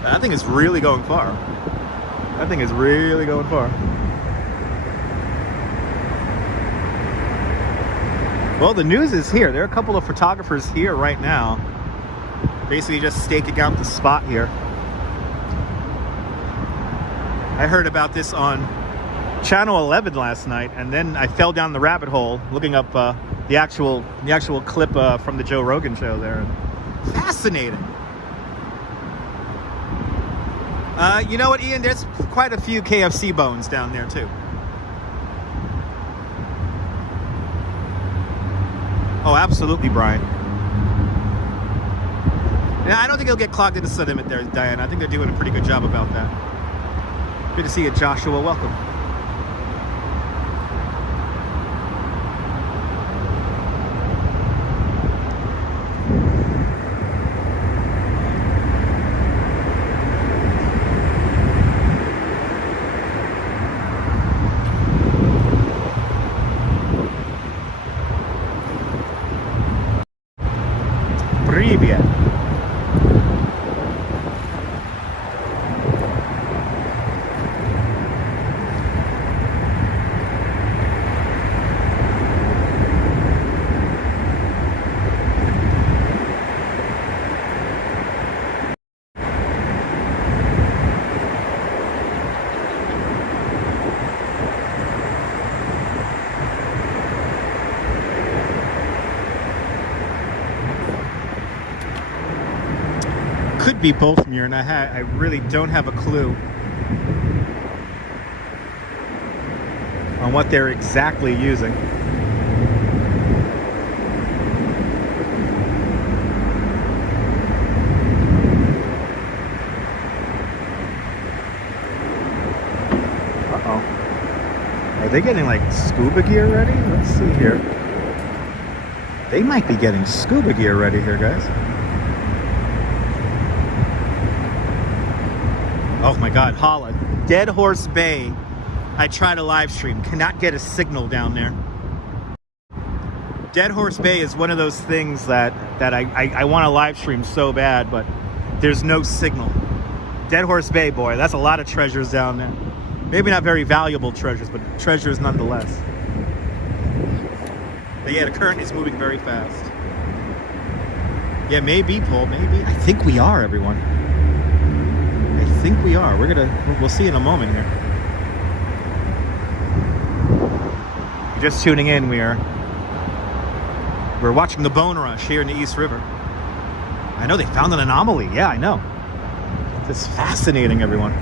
That thing is really going far. That thing is really going far. Well, the news is here. There are a couple of photographers here right now, basically just staking out the spot here. I heard about this on Channel 11 last night, and then I fell down the rabbit hole looking up the actual clip from the Joe Rogan show there. Fascinating. You know what, Ian? There's quite a few KFC bones down there too. Oh, absolutely, Brian. Yeah, I don't think it'll get clogged into sediment there, Diane. I think they're doing a pretty good job about that. Good to see you, Joshua. Welcome. Could be both, Muir, and I really don't have a clue on what they're exactly using. Uh-oh. Are they getting like scuba gear ready? Let's see here. They might be getting scuba gear ready here, guys. Oh my God, Holland. Dead Horse Bay. I tried to live stream. Cannot get a signal down there. Dead Horse Bay is one of those things that I want to live stream so bad, but there's no signal. Dead Horse Bay, boy, that's a lot of treasures down there. Maybe not very valuable treasures, but treasures nonetheless. But yeah, the current is moving very fast. Yeah, maybe, Paul, maybe. I think we are, everyone. I think we are. We'll see in a moment here. If you're just tuning in, we're watching the bone rush here in the East River. I know they found an anomaly. Yeah, I know. It's fascinating, everyone.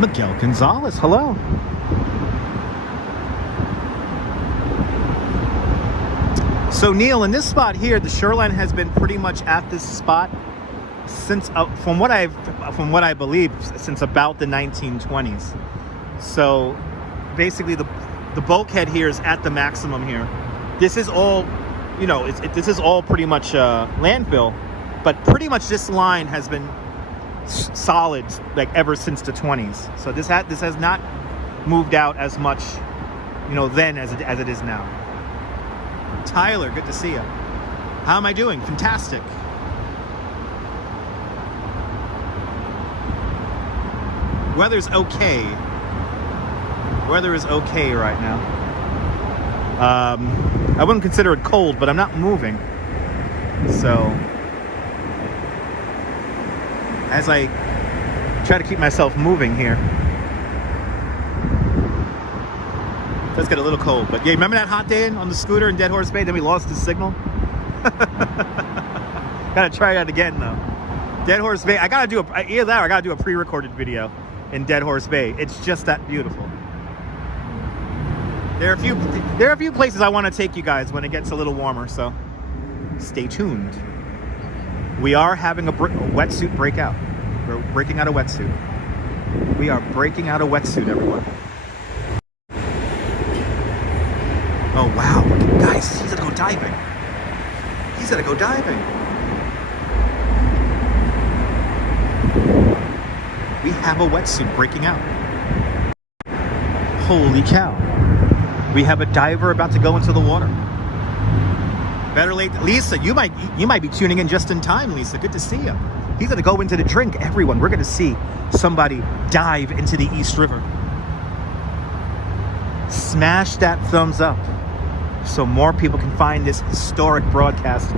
Miguel Gonzalez, hello. So Neil, in this spot here, the shoreline has been pretty much at this spot since, from what I believe, since about the 1920s. So basically, the bulkhead here is at the maximum here. This is all, you know, this is all pretty much landfill, but pretty much this line has been solid like ever since the 20s. So this has not moved out as much, you know, then as it is now. Tyler, good to see you. How am I doing? Fantastic. Weather's okay. Weather is okay right now. I wouldn't consider it cold, but I'm not moving. So as I try to keep myself moving here, it does get a little cold. But yeah, remember that hot day on the scooter in Dead Horse Bay? Then we lost the signal. Gotta try that again though. Dead Horse Bay. I gotta do either that or I gotta do a pre-recorded video in Dead Horse Bay. It's just that beautiful. There are a few places I want to take you guys when it gets a little warmer, so stay tuned. We are having a wetsuit breakout. We're breaking out a wetsuit. We are breaking out a wetsuit, everyone. Oh wow, guys, he's gonna go diving. He's gonna go diving. We have a wetsuit breaking out. Holy cow. We have a diver about to go into the water. Better late. Lisa, you might be tuning in just in time, Lisa. Good to see you. He's gonna go into the drink. Everyone, we're gonna see somebody dive into the East River. Smash that thumbs up so more people can find this historic broadcast.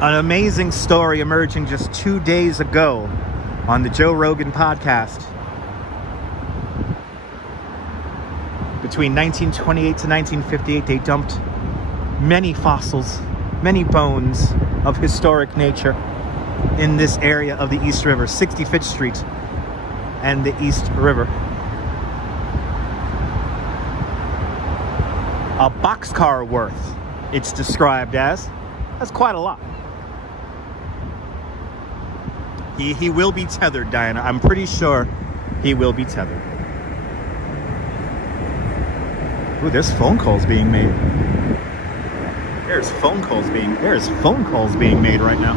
An amazing story emerging just 2 days ago on the Joe Rogan podcast. Between 1928 to 1958, they dumped many fossils, many bones of historic nature in this area of the East River, 65th Street and the East River. A boxcar worth, it's described as. That's quite a lot. He will be tethered, Diana. I'm pretty sure he will be tethered. Ooh, there's phone calls being made. There's phone calls being made right now.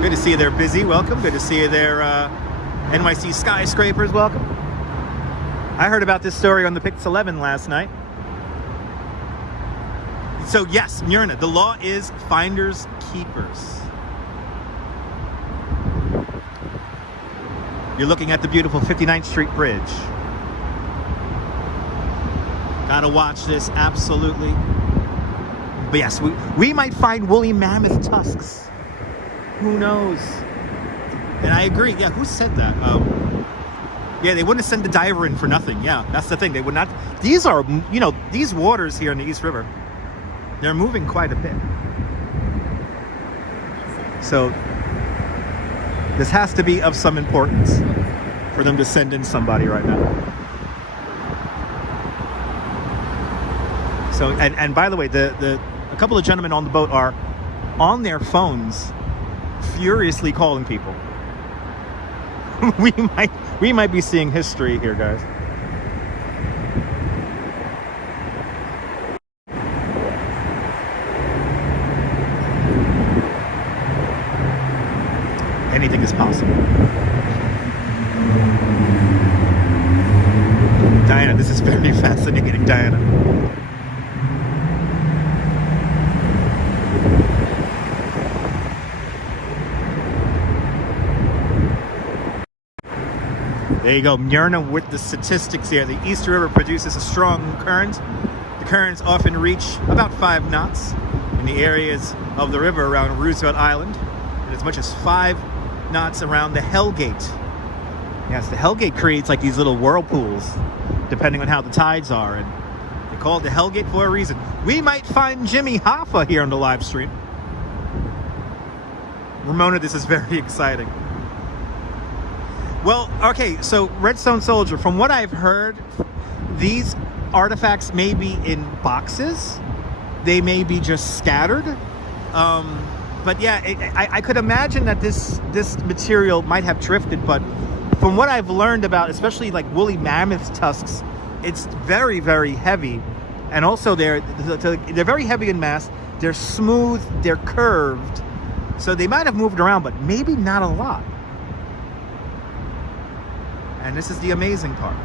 Good to see you there, Busy. Welcome. Good to see you there, NYC Skyscrapers. Welcome. I heard about this story on the Pix 11 last night. So yes, Myrna, the law is finders keepers. You're looking at the beautiful 59th Street Bridge. Gotta watch this, absolutely. But yes, we might find woolly mammoth tusks. Who knows? And I agree. Yeah, who said that? Yeah, they wouldn't send the diver in for nothing. Yeah, that's the thing. They would not. These are, you know, these waters here in the East River, they're moving quite a bit. So this has to be of some importance for them to send in somebody right now. So, and by the way, a couple of gentlemen on the boat are on their phones furiously calling people. we might be seeing history here, guys. Anything is possible. Diana, this is very fascinating, Diana. There you go, Myrna with the statistics here. The East River produces a strong current. The currents often reach about 5 knots in the areas of the river around Roosevelt Island, and as much as 5 knots around the Hellgate. Yes, the Hellgate creates like these little whirlpools, depending on how the tides are, and they call it the Hellgate for a reason. We might find Jimmy Hoffa here on the live stream. Ramona, this is very exciting. Well, okay, so Redstone Soldier, from what I've heard, these artifacts may be in boxes. They may be just scattered. But yeah, I could imagine that this material might have drifted, but from what I've learned about, especially like woolly mammoth tusks, it's very, very heavy. And also they're very heavy in mass. They're smooth, they're curved. So they might have moved around, but maybe not a lot. And this is the amazing part,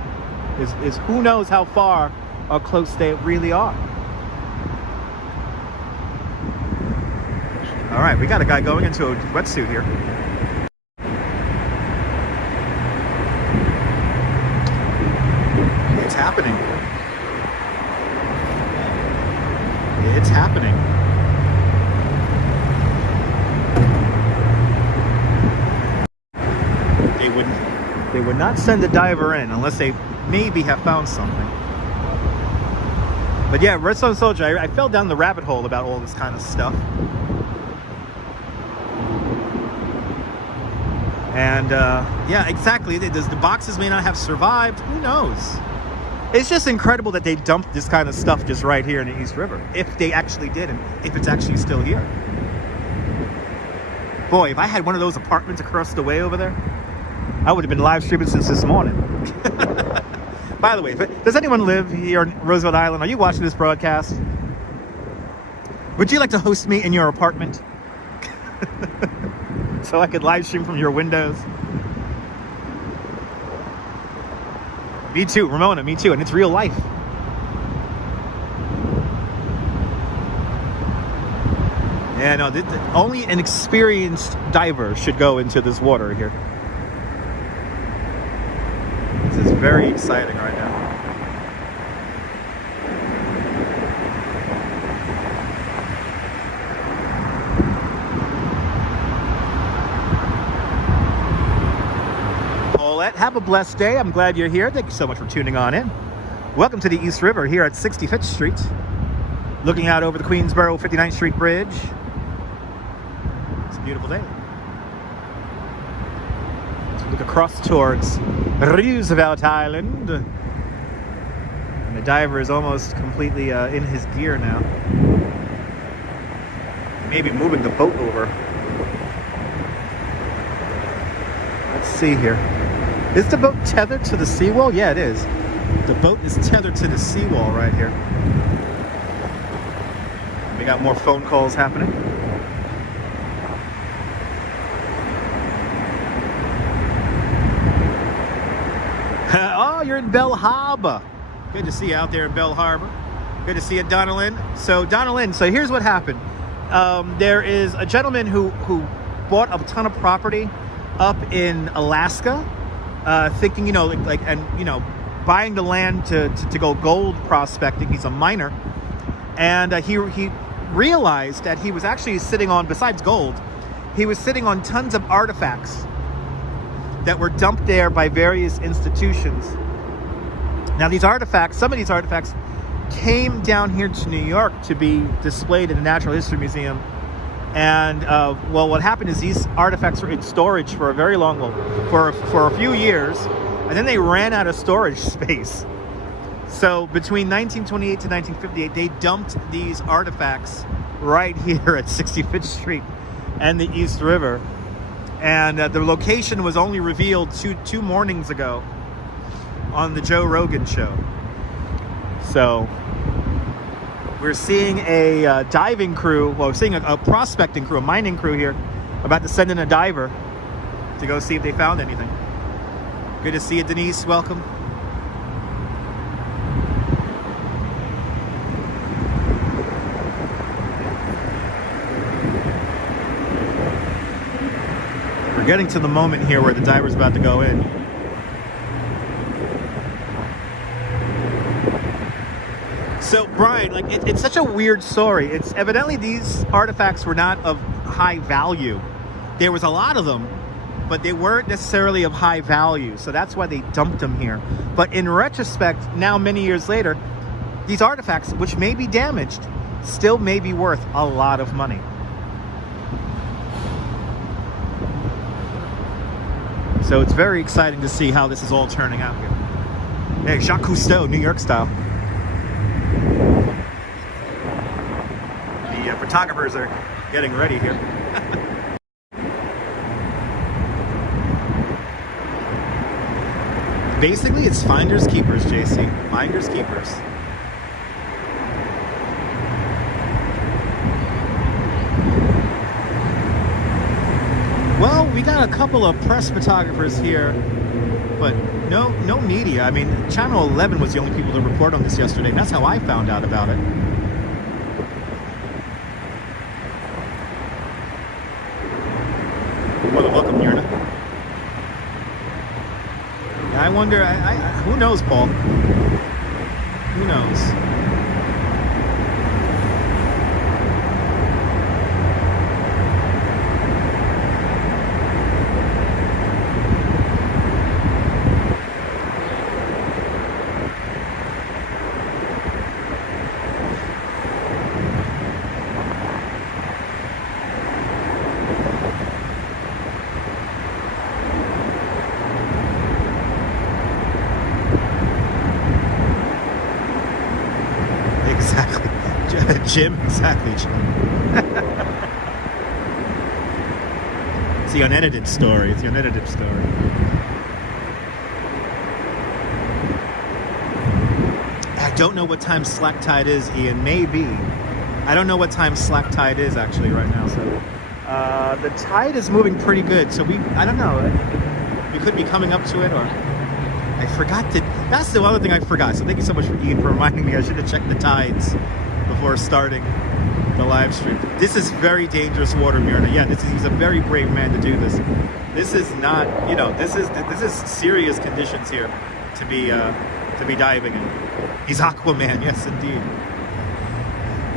is who knows how far or close they really are. All right, we got a guy going into a wetsuit here. It's happening. happening. They would not send a diver in unless they maybe have found something. But yeah, Redstone Soldier, I fell down the rabbit hole about all this kind of stuff. And yeah, exactly. The boxes may not have survived. Who knows? It's just incredible that they dumped this kind of stuff just right here in the East River. If they actually did, and if it's actually still here. Boy, if I had one of those apartments across the way over there, I would have been live streaming since this morning. By the way, does anyone live here on Roosevelt Island? Are you watching this broadcast? Would you like to host me in your apartment? So I could live stream from your windows? Me too, Ramona, me too, and it's real life. Yeah, no, only an experienced diver should go into this water here. This is very exciting right now. Paulette, have a blessed day. I'm glad you're here. Thank you so much for tuning on in. Welcome to the East River here at 65th Street. Looking out over the Queensboro 59th Street Bridge. It's a beautiful day. Let's look across towards Roosevelt Island. And the diver is almost completely in his gear now. Maybe moving the boat over. Let's see here. Is the boat tethered to the seawall? Yeah, it is. The boat is tethered to the seawall right here. We got more phone calls happening. Oh, you're in Bell Harbor. Good to see you out there in Bell Harbor. Good to see you, Donalyn. So Donalyn, so here's what happened. There is a gentleman who bought a ton of property up in Alaska, thinking, buying the land to go gold prospecting. He's a miner, and he realized that he was actually sitting on, besides gold, he was sitting on tons of artifacts that were dumped there by various institutions. Now these artifacts, some of these artifacts came down here to New York to be displayed in the Natural History Museum. And well, what happened is these artifacts were in storage for a very long, for a few years, and then they ran out of storage space. So between 1928 to 1958, they dumped these artifacts right here at 65th Street and the East River. And the location was only revealed two mornings ago on the Joe Rogan show. So we're seeing a diving crew, well, we're seeing a prospecting crew, a mining crew here, about to send in a diver to go see if they found anything. Good to see you, Denise. Welcome. We're getting to the moment here where the diver's about to go in. So, Brian, like it's such a weird story. It's evidently these artifacts were not of high value. There was a lot of them, but they weren't necessarily of high value. So that's why they dumped them here. But in retrospect, now many years later, these artifacts, which may be damaged, still may be worth a lot of money. So it's very exciting to see how this is all turning out here. Hey, Jacques Cousteau, New York style. The photographers are getting ready here. Basically, it's finders keepers, JC. Finders keepers. Well, we got a couple of press photographers here, but no media. I mean, Channel 11 was the only people to report on this yesterday, and that's how I found out about it. Well, welcome, Yurna. I wonder, who knows, Paul? Who knows? Jim? Exactly, Jim. It's the unedited story. It's the unedited story. I don't know what time slack tide is, Ian. Maybe. I don't know what time slack tide is actually right now. So the tide is moving pretty good. So I don't know. We could be coming up to it, or I forgot to. That's the other thing I forgot. So thank you so much for Ian for reminding me. I should have checked the tides before starting the live stream. This is very dangerous water, Mirna. Yeah, he's a very brave man to do this. This is not, you know, this is serious conditions here to be diving in. He's Aquaman, yes indeed.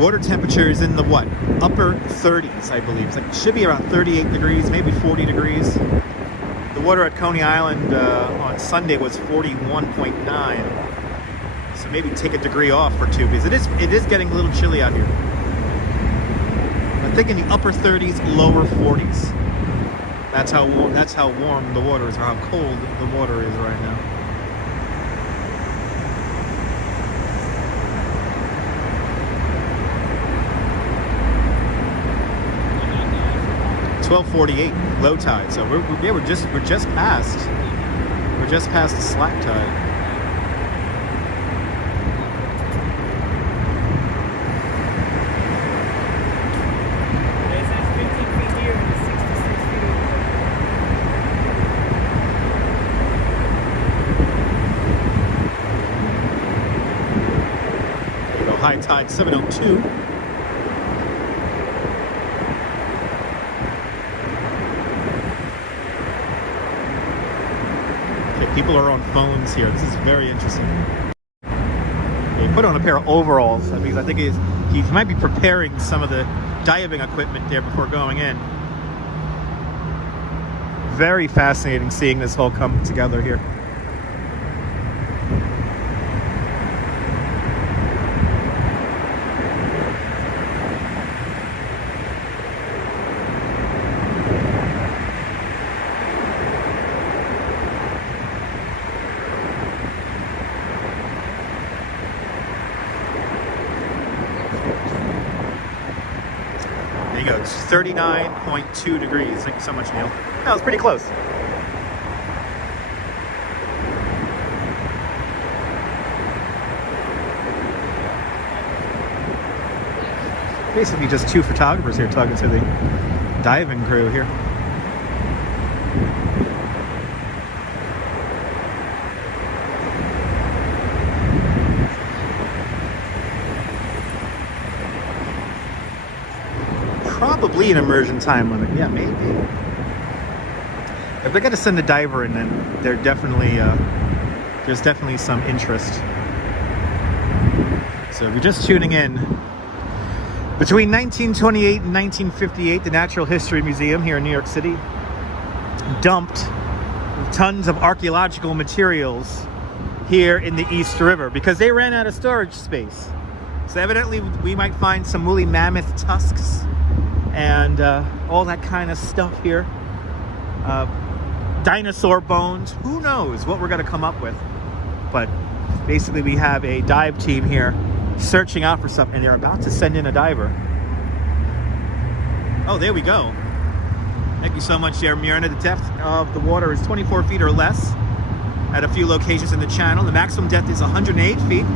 Water temperature is in the what? Upper 30s, I believe. It's like, it should be around 38 degrees, maybe 40 degrees. The water at Coney Island on Sunday was 41.9. So maybe take a degree off or two, because it is getting a little chilly out here. I think in the upper 30s, lower 40s. That's how warm the water is, or how cold the water is right now. $12:48 low tide, so we're just past the slack tide. High tide 7:02. Okay, people are on phones here. This is very interesting. He put on a pair of overalls because I think he might be preparing some of the diving equipment there before going in. Very fascinating seeing this all come together here. There you go, it's 39.2 degrees. Thank you so much, Neil. That was pretty close. Basically just two photographers here talking to the diving crew here. Probably an immersion time limit. Yeah, maybe. If they're gonna send a diver in, then they're definitely there's definitely some interest. So if you're just tuning in, between 1928 and 1958, the Natural History Museum here in New York City dumped tons of archaeological materials here in the East River because they ran out of storage space. So evidently we might find some woolly mammoth tusks and all that kind of stuff here. Dinosaur bones. Who knows what we're going to come up with. But basically we have a dive team here searching out for stuff, and they're about to send in a diver. Oh, there we go. Thank you so much there, Mirna. The depth of the water is 24 feet or less at a few locations in the channel. The maximum depth is 108 feet,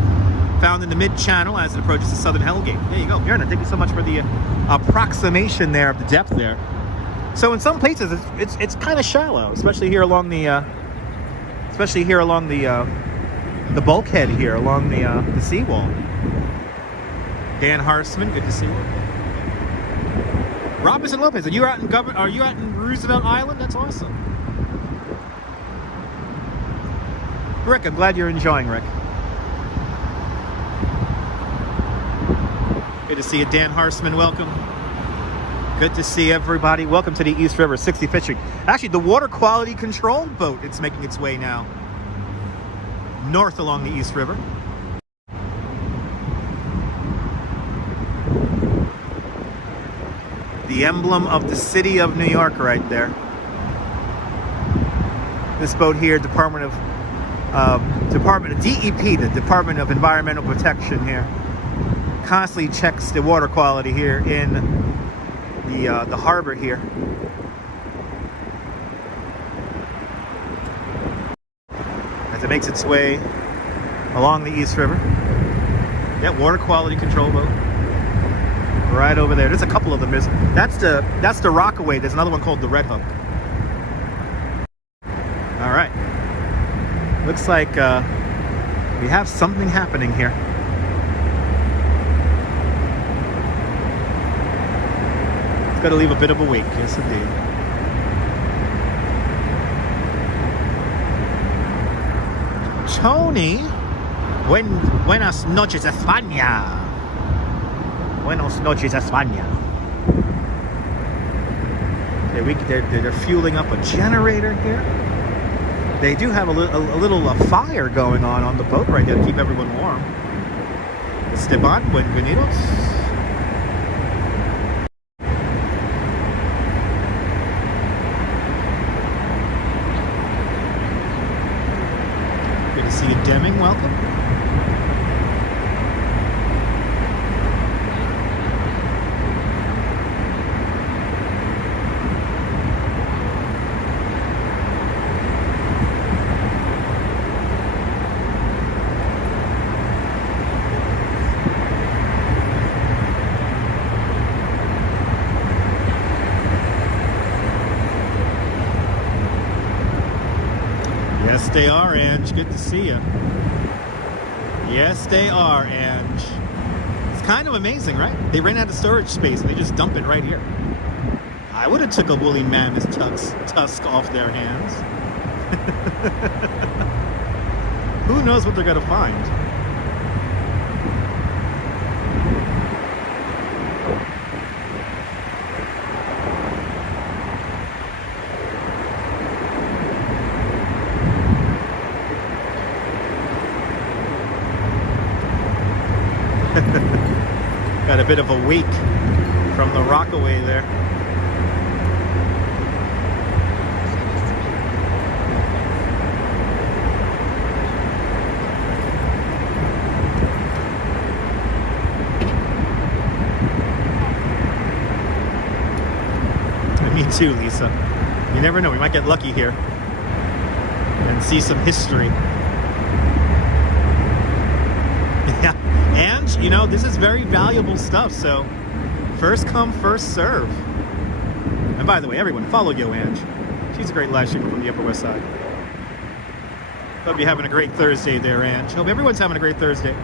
found in the mid-channel as it approaches the southern Hellgate. There you go, Mirna. Thank you so much for the approximation there of the depth there. So in some places it's kind of shallow, especially here along the bulkhead here along the seawall. Dan Harsman, good to see you. Robinson Lopez, are you out in Roosevelt Island? That's awesome. Rick, I'm glad you're enjoying, Rick. Good to see you, Dan Harsman. Welcome. Good to see everybody. Welcome to the East River, 65th Street. Actually, the water quality control boat, it's making its way now north along the East River. The emblem of the city of New York right there. This boat here, Department of DEP, the Department of Environmental Protection here. constantly checks the water quality here in the harbor here. As it makes its way along the East River. Yeah, water quality control boat. Right over there. There's a couple of them. That's the Rockaway. There's another one called the Red Hook. All right. Looks like we have something happening here. It's got to leave a bit of a wake. Yes, indeed. Tony, buenas noches, España. Buenas noches, España. Okay, they're fueling up a generator here. They do have a little fire going on the boat right there to keep everyone warm. Esteban, bienvenidos. Good to see you, Deming. Welcome. Yes, they are, Ange. Good to see you. Yes, they are, Ange. It's kind of amazing, right? They ran out of storage space and they just dump it right here. I would have took a woolly mammoth tusk off their hands. Who knows what they're going to find? Got a bit of a wake from the Rockaway there. And me too, Lisa. You never know, we might get lucky here and see some history. Yeah. And, you know, this is very valuable stuff, so first come, first serve. And by the way, everyone, follow Yo Ange. She's a great live streamer from the Upper West Side. Hope you're having a great Thursday there, Ange. Hope everyone's having a great Thursday.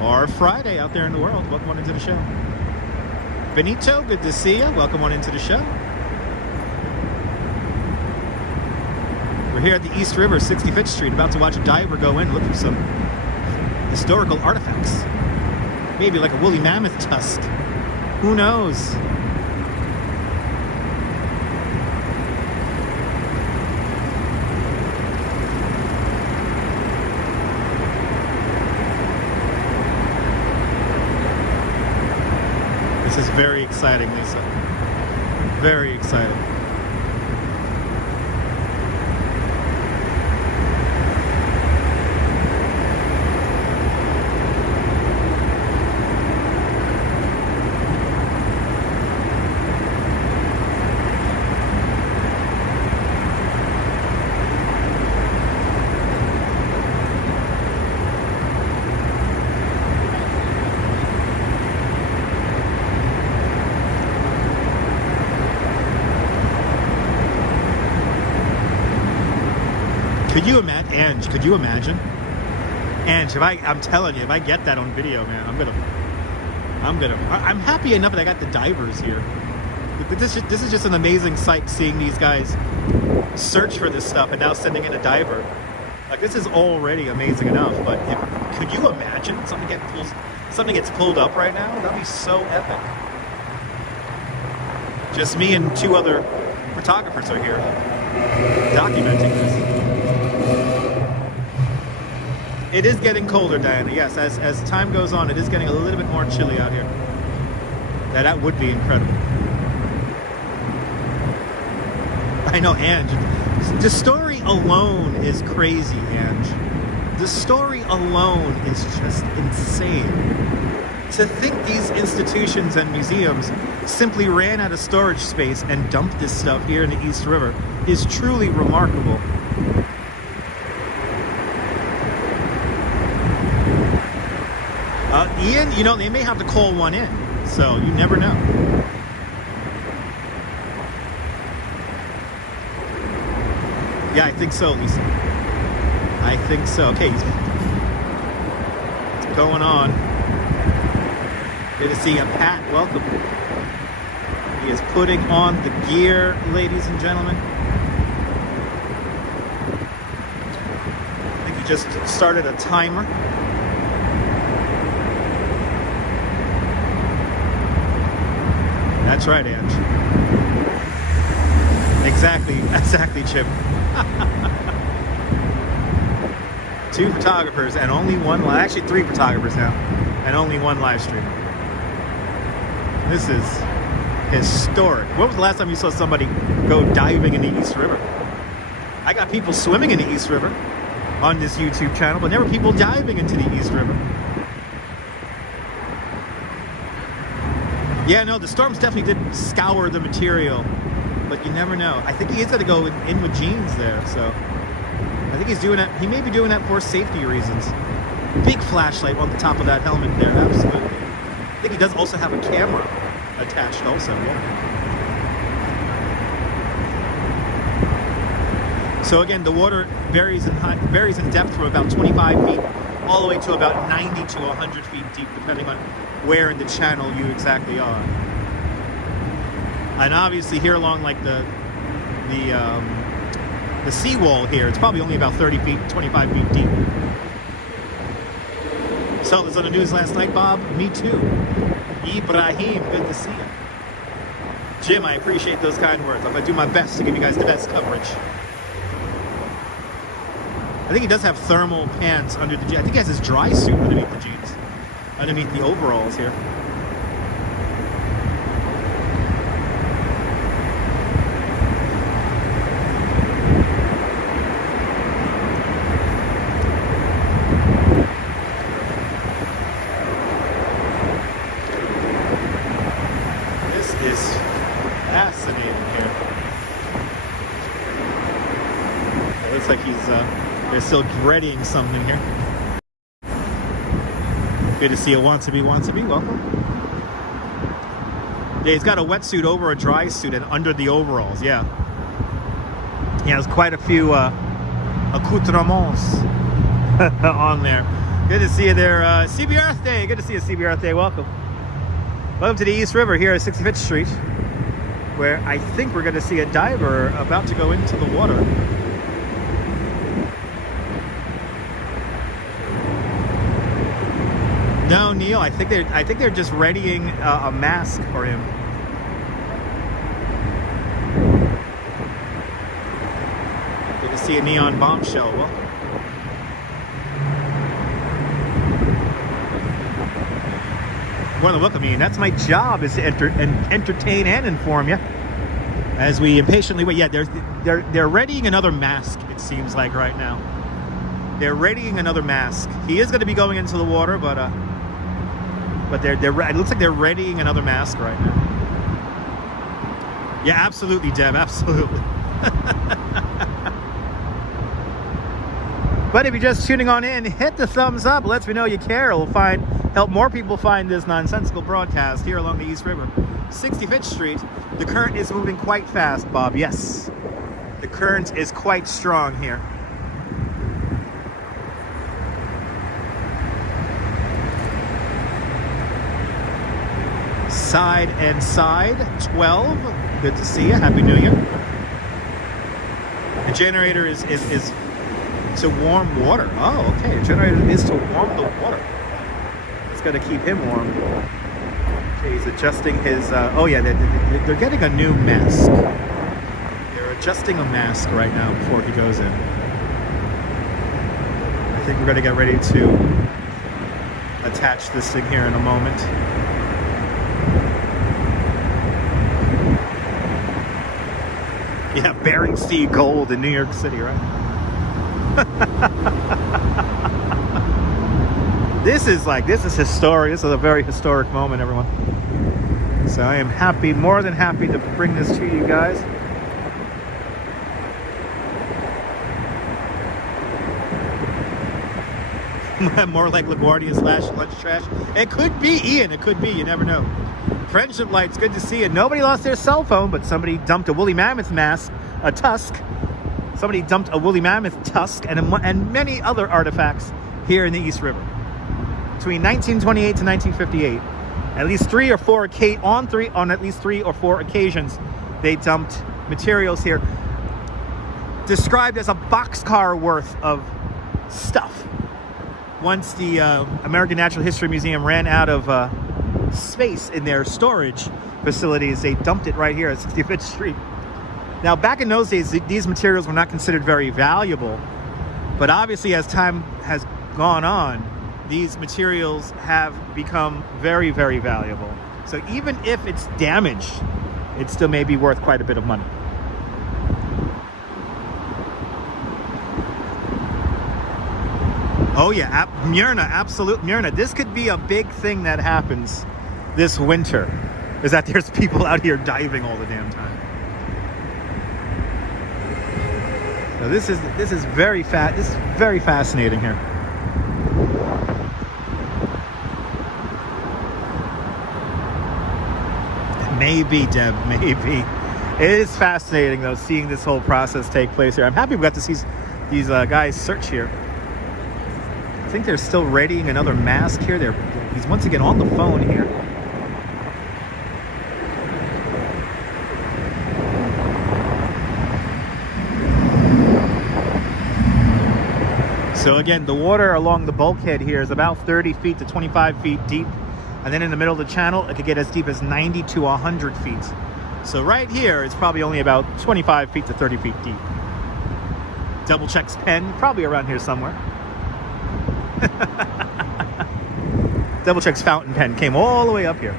Or Friday out there in the world. Welcome on into the show. Benito, good to see you. Welcome on into the show. We're here at the East River, 65th Street, about to watch a diver go in, look for some historical artifacts. Maybe like a woolly mammoth tusk. Who knows? This is very exciting, Lisa. Very exciting. Could you imagine, Ange, could you imagine? Ange, I'm telling you, if I get that on video, man, I'm happy enough that I got the divers here. This is just an amazing sight, seeing these guys search for this stuff and now sending in a diver. Like, this is already amazing enough, but could you imagine something gets pulled up right now? That'd be so epic. Just me and two other photographers are here documenting this. It is getting colder, Diana. Yes, as time goes on, it is getting a little bit more chilly out here. That would be incredible. I know, Ange. The story alone is crazy, Ange. The story alone is just insane. To think these institutions and museums simply ran out of storage space and dumped this stuff here in the East River is truly remarkable. Ian, you know, they may have to call one in, so you never know. Yeah, I think so, Lisa. I think so. Okay, what's going on? Good to see you, Pat. Welcome. He is putting on the gear, ladies and gentlemen. I think he just started a timer. That's right, Ange. Exactly, Chip. 2 photographers and only one, actually 3 photographers now, and only 1 live streamer. This is historic. When was the last time you saw somebody go diving in the East River? I got people swimming in the East River on this YouTube channel, but never people diving into the East River. Yeah, no, the storms definitely did scour the material, but you never know. I think he is going to go in with jeans there, so I think he's doing that. He may be doing that for safety reasons. Big flashlight on the top of that helmet there, absolutely. I think he does also have a camera attached also, yeah. So again, the water varies in depth from about 25 feet all the way to about 90 to 100 feet deep, depending on where in the channel you exactly are. And obviously here along like the seawall here, it's probably only about 30 feet, 25 feet deep. Saw this on the news last night, Bob. Me too. Ibrahim, good to see you. Jim, I appreciate those kind words. I'm going to do my best to give you guys the best coverage. I think he does have thermal pants under the jeans. I think he has his dry suit underneath the jeans. Underneath the overalls here. This is fascinating here. It looks like they're still readying something here. Good to see you. Want to be, welcome. Yeah, he's got a wetsuit over a dry suit and under the overalls, yeah. He has quite a few accoutrements on there. Good to see you there. CB Earth Day, good to see you, CB Earth Day, welcome. Welcome to the East River here at 65th Street, where I think we're gonna see a diver about to go into the water. No, Neil. I think they're just readying a mask for him. Good to see a neon bombshell. Well, more than welcome. I mean, that's my job, is to entertain and inform you as we impatiently wait. Yeah, they're readying another mask. It seems like right now they're readying another mask. He is going to be going into the water, but it looks like they're readying another mask right now. Yeah, absolutely, Deb, absolutely. But if you're just tuning on in, hit the thumbs up. Lets me know you care. It'll help more people find this nonsensical broadcast here along the East River. 65th Street. The current is moving quite fast, Bob. Yes, the current is quite strong here. Side and side 12. Good to see you. Happy New Year. The generator is to warm water. Oh, okay. The generator is to warm the water. It's got to keep him warm. Okay, he's adjusting his. Oh yeah, they're getting a new mask. They're adjusting a mask right now before he goes in. I think we're going to get ready to attach this thing here in a moment. Yeah, Bering Sea gold in New York City, right? This is historic. This is a very historic moment, everyone. So I am happy, more than happy to bring this to you guys. More like LaGuardia / Lunch Trash. It could be Ian. It could be. You never know. Friendship Lights, good to see you. Nobody lost their cell phone, but somebody dumped a woolly mammoth tusk. Somebody dumped a woolly mammoth tusk and many other artifacts here in the East River. Between 1928 to 1958, at least on at least three or four occasions, they dumped materials here, described as a boxcar worth of stuff. Once the American Natural History Museum ran out of space in their storage facilities, they dumped it right here at 65th Street. Now, back in those days, these materials were not considered very valuable, but obviously as time has gone on, these materials have become very, very valuable. So even if it's damaged, it still may be worth quite a bit of money. Oh yeah, Myrna, absolute Myrna. This could be a big thing that happens this winter, is that there's people out here diving all the damn time. So this is very fascinating here. Maybe, Deb, maybe. It is fascinating though, seeing this whole process take place here. I'm happy we got to see these guys search here. I think they're still readying another mask here. He's once again on the phone here. So again, the water along the bulkhead here is about 30 feet to 25 feet deep. And then in the middle of the channel, it could get as deep as 90 to 100 feet. So right here, it's probably only about 25 feet to 30 feet deep. Double checks pen, probably around here somewhere. Double Check's fountain pen came all the way up here.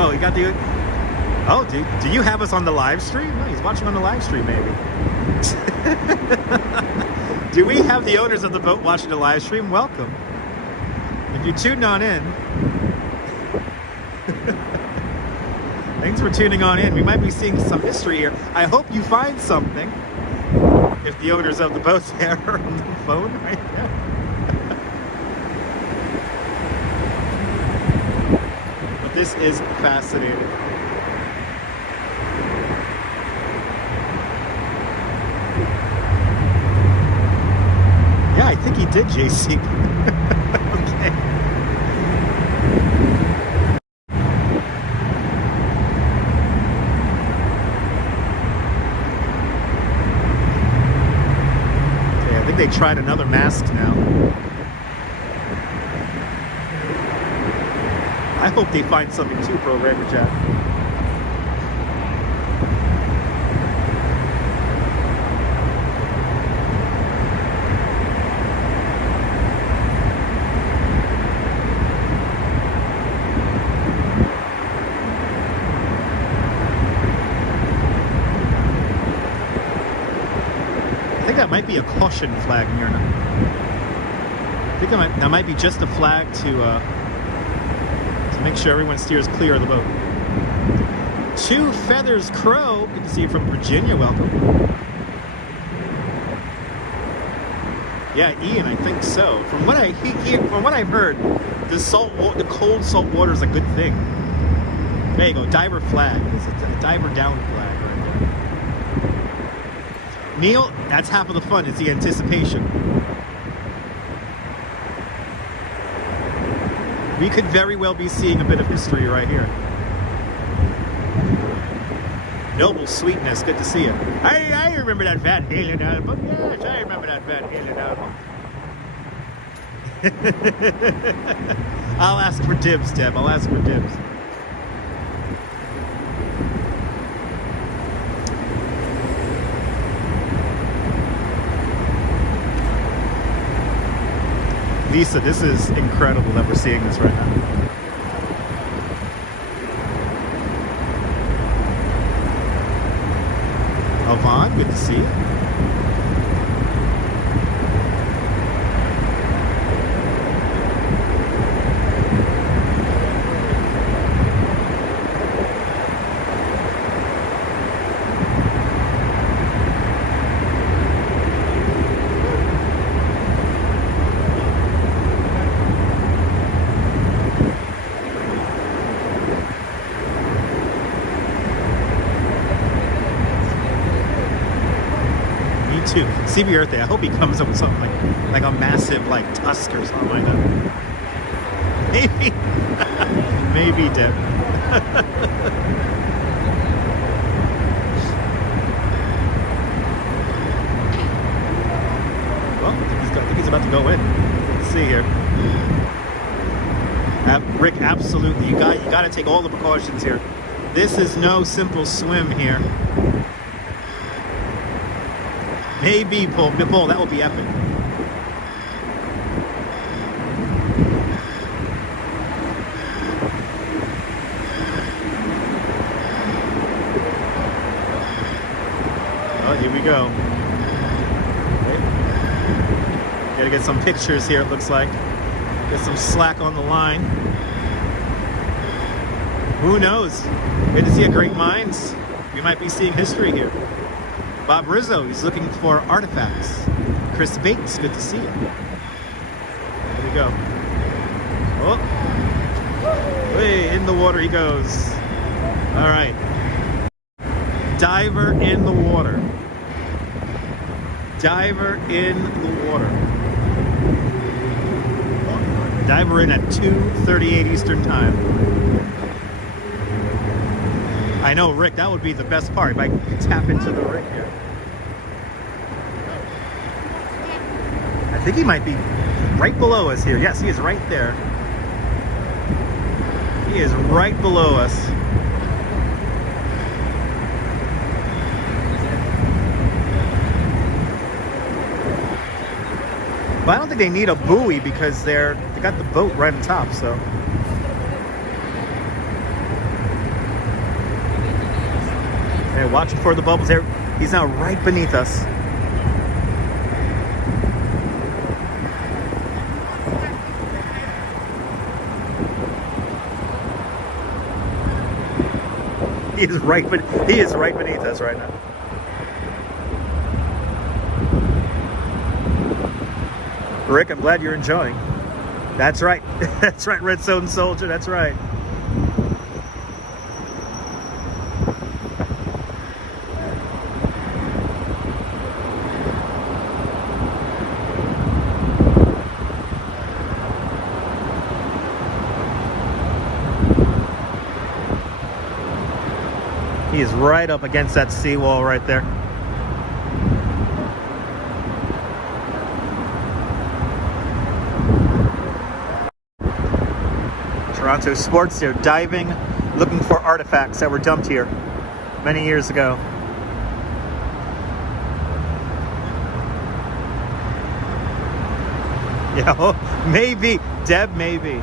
Oh, you got the... Oh, do you have us on the live stream? No, he's watching on the live stream, maybe. Do we have the owners of the boat watching the live stream? Welcome. If you tuned on in, thanks for tuning on in. We might be seeing some history here. I hope you find something. If the owners of the boat there are on the phone right now. But this is fascinating. Yeah, I think he did, JC. Okay. Okay, I think they tried another mask now. I hope they find something too, Programmer Chat. That might be a caution flag, Myrna. I think that might be just a flag to make sure everyone steers clear of the boat. Two Feathers Crow, good to see you from Virginia. Welcome. Yeah, Ian, I think so. From what I've heard, the cold salt water is a good thing. There you go, diver flag. It's a diver down flag. Neil, that's half of the fun, it's the anticipation. We could very well be seeing a bit of history right here. Noble Sweetness, good to see you. I remember that Van Halen album. Yes, I remember that Van Halen album. I'll ask for dibs, Deb. I'll ask for dibs. Lisa, this is incredible that we're seeing this right now. Alvan, good to see you. Too. CB Earth Day. I hope he comes up with something like a massive like tusk or something like that. Maybe, maybe Deb. Well, I think he's about to go in. Let's see here. Rick, absolutely. You got to take all the precautions here. This is no simple swim here. Maybe Paul, that would be epic. Oh, here we go. Okay. Gotta get some pictures here, it looks like. Get some slack on the line. Who knows? Good to see a great minds. We might be seeing history here. Bob Rizzo, he's looking for artifacts. Chris Bates, good to see you. There we go. Oh, way in the water he goes. All right. Diver in the water. Diver in the water. Diver in at 2:38 Eastern Time. I know, Rick, that would be the best part if I could tap into the rig here. I think he might be right below us here. Yes, he is right there. He is right below us. But I don't think they need a buoy because they got the boat right on top, so. Okay, watching for the bubbles there. He's now right beneath us. He is right beneath us right now. Rick, I'm glad you're enjoying. That's right. That's right, Red Zone Soldier. That's right. He is right up against that seawall right there. Toronto Sports here, diving, looking for artifacts that were dumped here many years ago. Yeah, oh, maybe, Deb, maybe.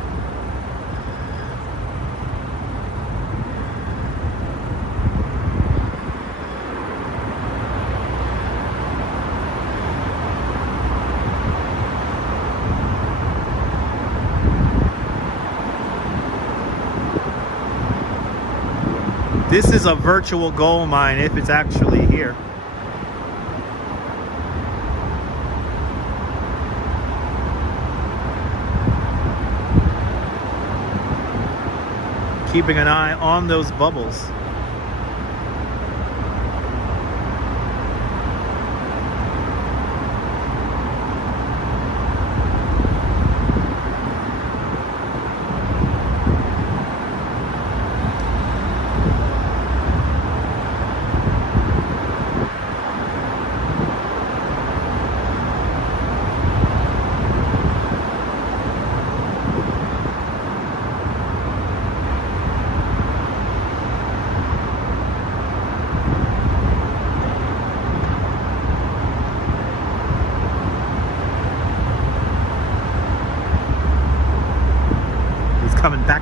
This is a virtual gold mine if it's actually here. Keeping an eye on those bubbles.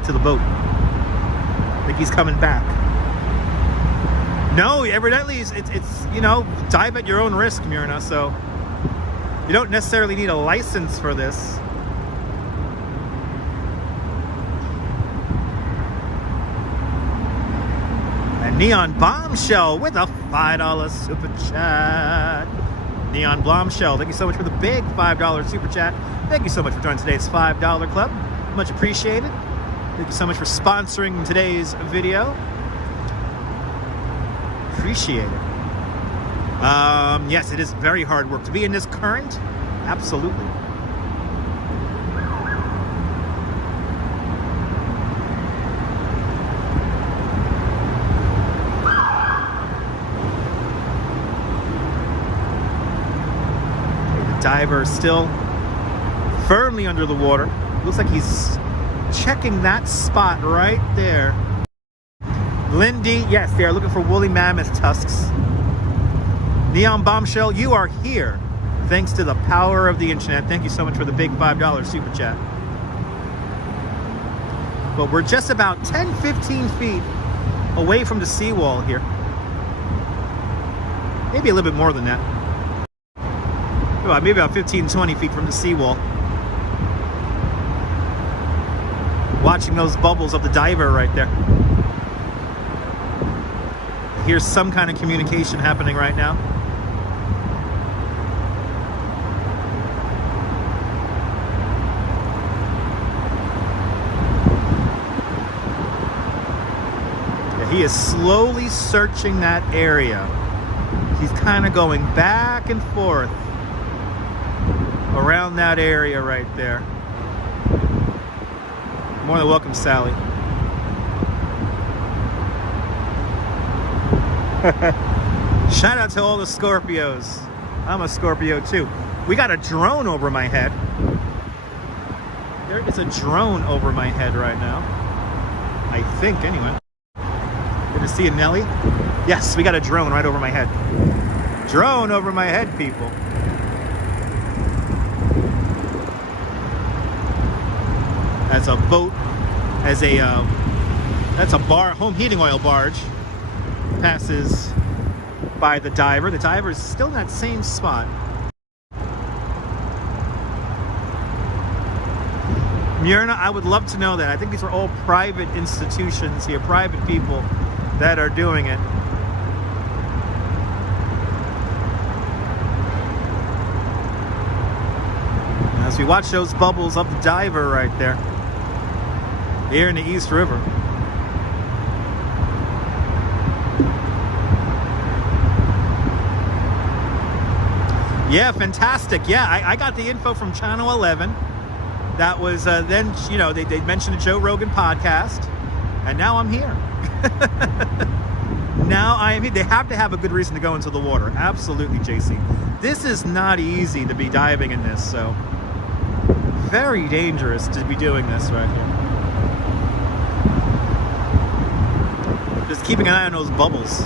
back to the boat. I think he's coming back. No, evidently it's you know, dive at your own risk, Myrna, so you don't necessarily need a license for this. And Neon Bombshell with a $5 super chat. Neon Bombshell, thank you so much for the big $5 super chat. Thank you so much for joining today's $5 club. Much appreciated. Thank you so much for sponsoring today's video. Appreciate it. Yes, it is very hard work to be in this current. Absolutely. The diver still firmly under the water. Looks like he's checking that spot right there. Lindy, yes, they are looking for woolly mammoth tusks. Neon Bombshell, you are here thanks to the power of the internet. Thank you so much for the big $5 super chat. But we're just about 10-15 feet away from the seawall here. Maybe a little bit more than that. Maybe about 15-20 feet from the seawall. Watching those bubbles of the diver right there. Here's some kind of communication happening right now. Yeah, he is slowly searching that area. He's kind of going back and forth around that area right there. More than welcome, Sally. Shout out to all the Scorpios. I'm a Scorpio too. We got a drone over my head. There is a drone over my head right now. I think, anyway. Good to see you, Nelly. Yes, we got a drone right over my head. Drone over my head, people. As a boat, as a that's a home heating oil barge passes by the diver. The diver is still in that same spot. Myrna, I would love to know that. I think these are all private institutions here, private people that are doing it. As we watch those bubbles of the diver right there, here in the East River. Yeah, fantastic. Yeah, I got the info from Channel 11. That was then, you know, they mentioned the Joe Rogan podcast, and now I'm here. Now I am here. They have to have a good reason to go into the water. Absolutely, JC. This is not easy to be diving in this, so very dangerous to be doing this right here. Just keeping an eye on those bubbles.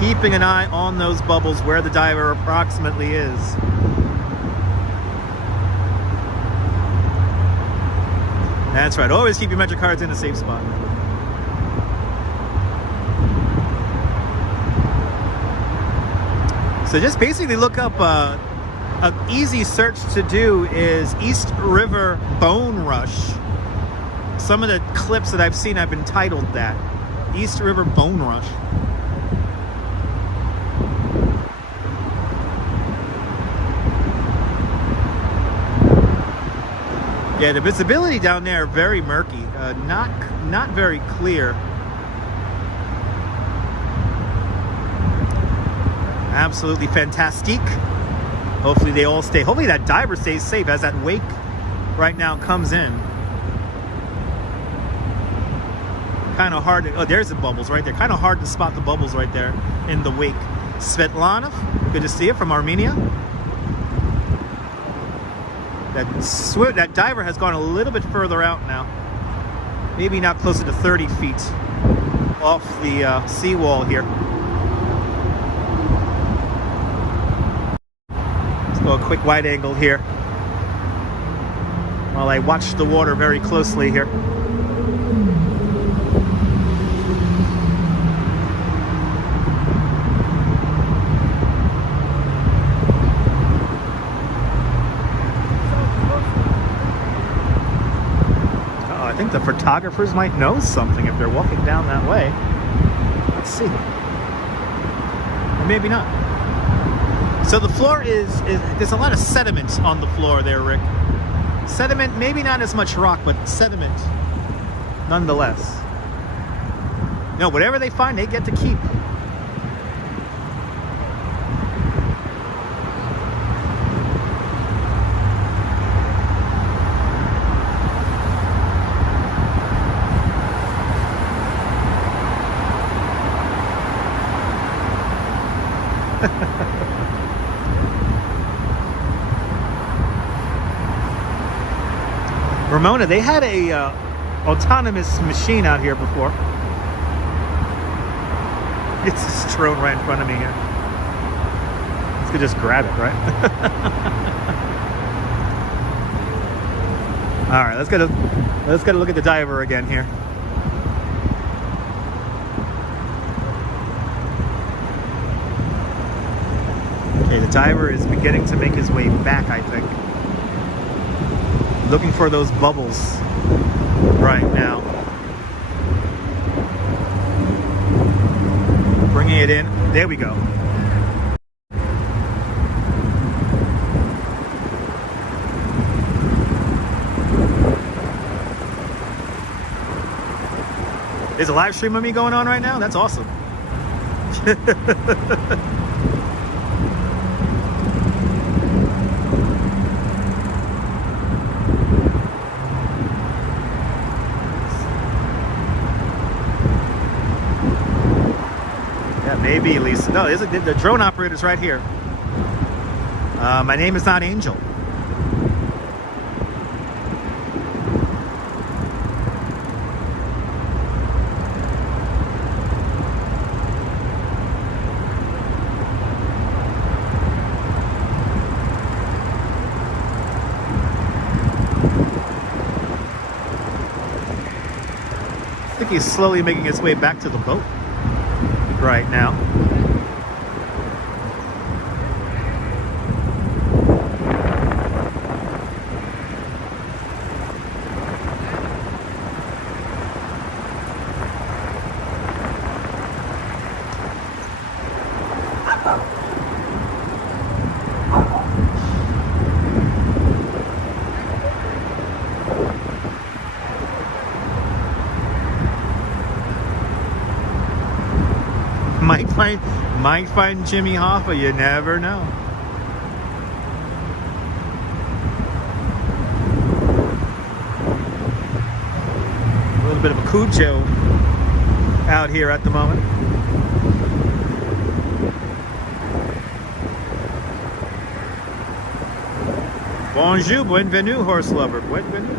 Keeping an eye on those bubbles where the diver approximately is. That's right. Always keep your metric cards in a safe spot. So just basically look up an easy search to do is East River Bone Rush. Some of the clips that I've seen have been titled that. East River Bone Rush. Yeah, the visibility down there very murky, not very clear. Absolutely fantastic. Hopefully they all stay. Hopefully that diver stays safe as that wake right now comes in. Kind of hard to, oh, there's the bubbles right there. Kind of hard to spot the bubbles right there in the wake. Svetlana, good to see you from Armenia. That diver has gone a little bit further out now. Maybe now closer to 30 feet off the seawall here. Let's go a quick wide angle here. while I watch the water very closely here. I think the photographers might know something if they're walking down that way. Let's see. Or maybe not. So the floor is there's a lot of sediment on the floor there, Rick. Sediment, maybe not as much rock, but sediment nonetheless. No, whatever they find, they get to keep. Ramona, they had a autonomous machine out here before. It's just drone right in front of me here. Let's just grab it, right? All right, let's get a look at the diver again here. Okay, the diver is beginning to make his way back, I think. Looking for those bubbles right now. Bringing it in. There we go. There's a live stream of me going on right now? That's awesome. Maybe, Lisa. No, the drone operator's right here. My name is not Angel. I think he's slowly making his way back to the boat right now. Might find Jimmy Hoffa, you never know. A little bit of a Cujo out here at the moment. Bonjour, bienvenue, horse lover, bienvenue.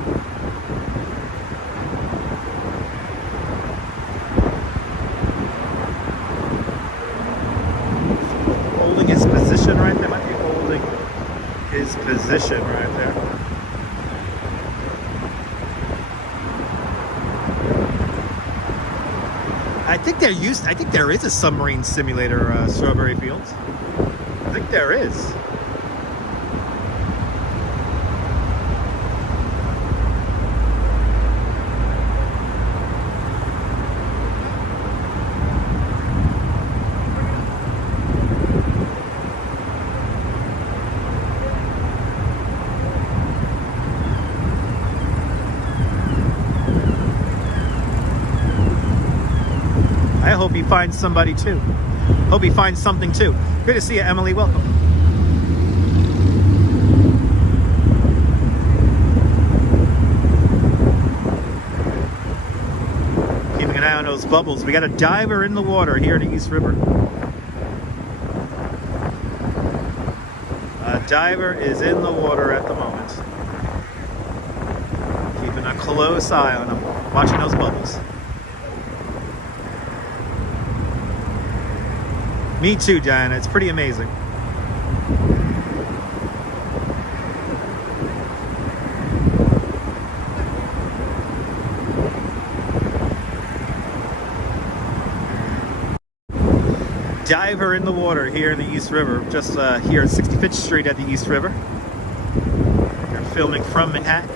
Right there, might be holding his position right there. I think there is a submarine simulator, Strawberry Fields. I think there is. I hope he finds somebody too. Hope he finds something too. Good to see you, Emily. Welcome. Keeping an eye on those bubbles. We got a diver in the water here in the East River. A diver is in the water at the moment. Keeping a close eye on him. Watching those bubbles. Me too, Diana. It's pretty amazing. diver in the water here in the East River, just here at 65th Street at the East River. We're filming from Manhattan.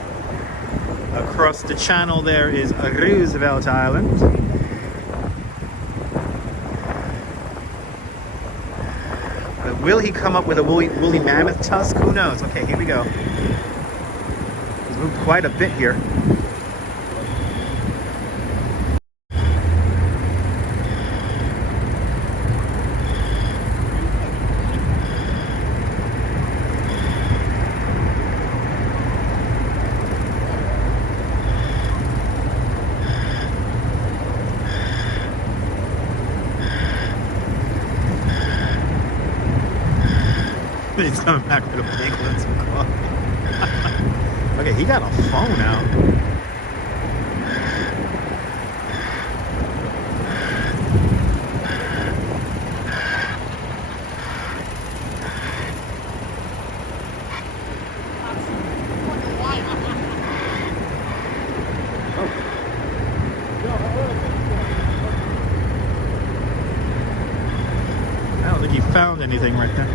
Across the channel there is Roosevelt Island. But will he come up with a woolly mammoth tusk? Who knows? Okay, here we go. He's moved quite a bit here. He's coming back with a big lens of coffee. Okay, he got a phone out. I don't think he found anything right there.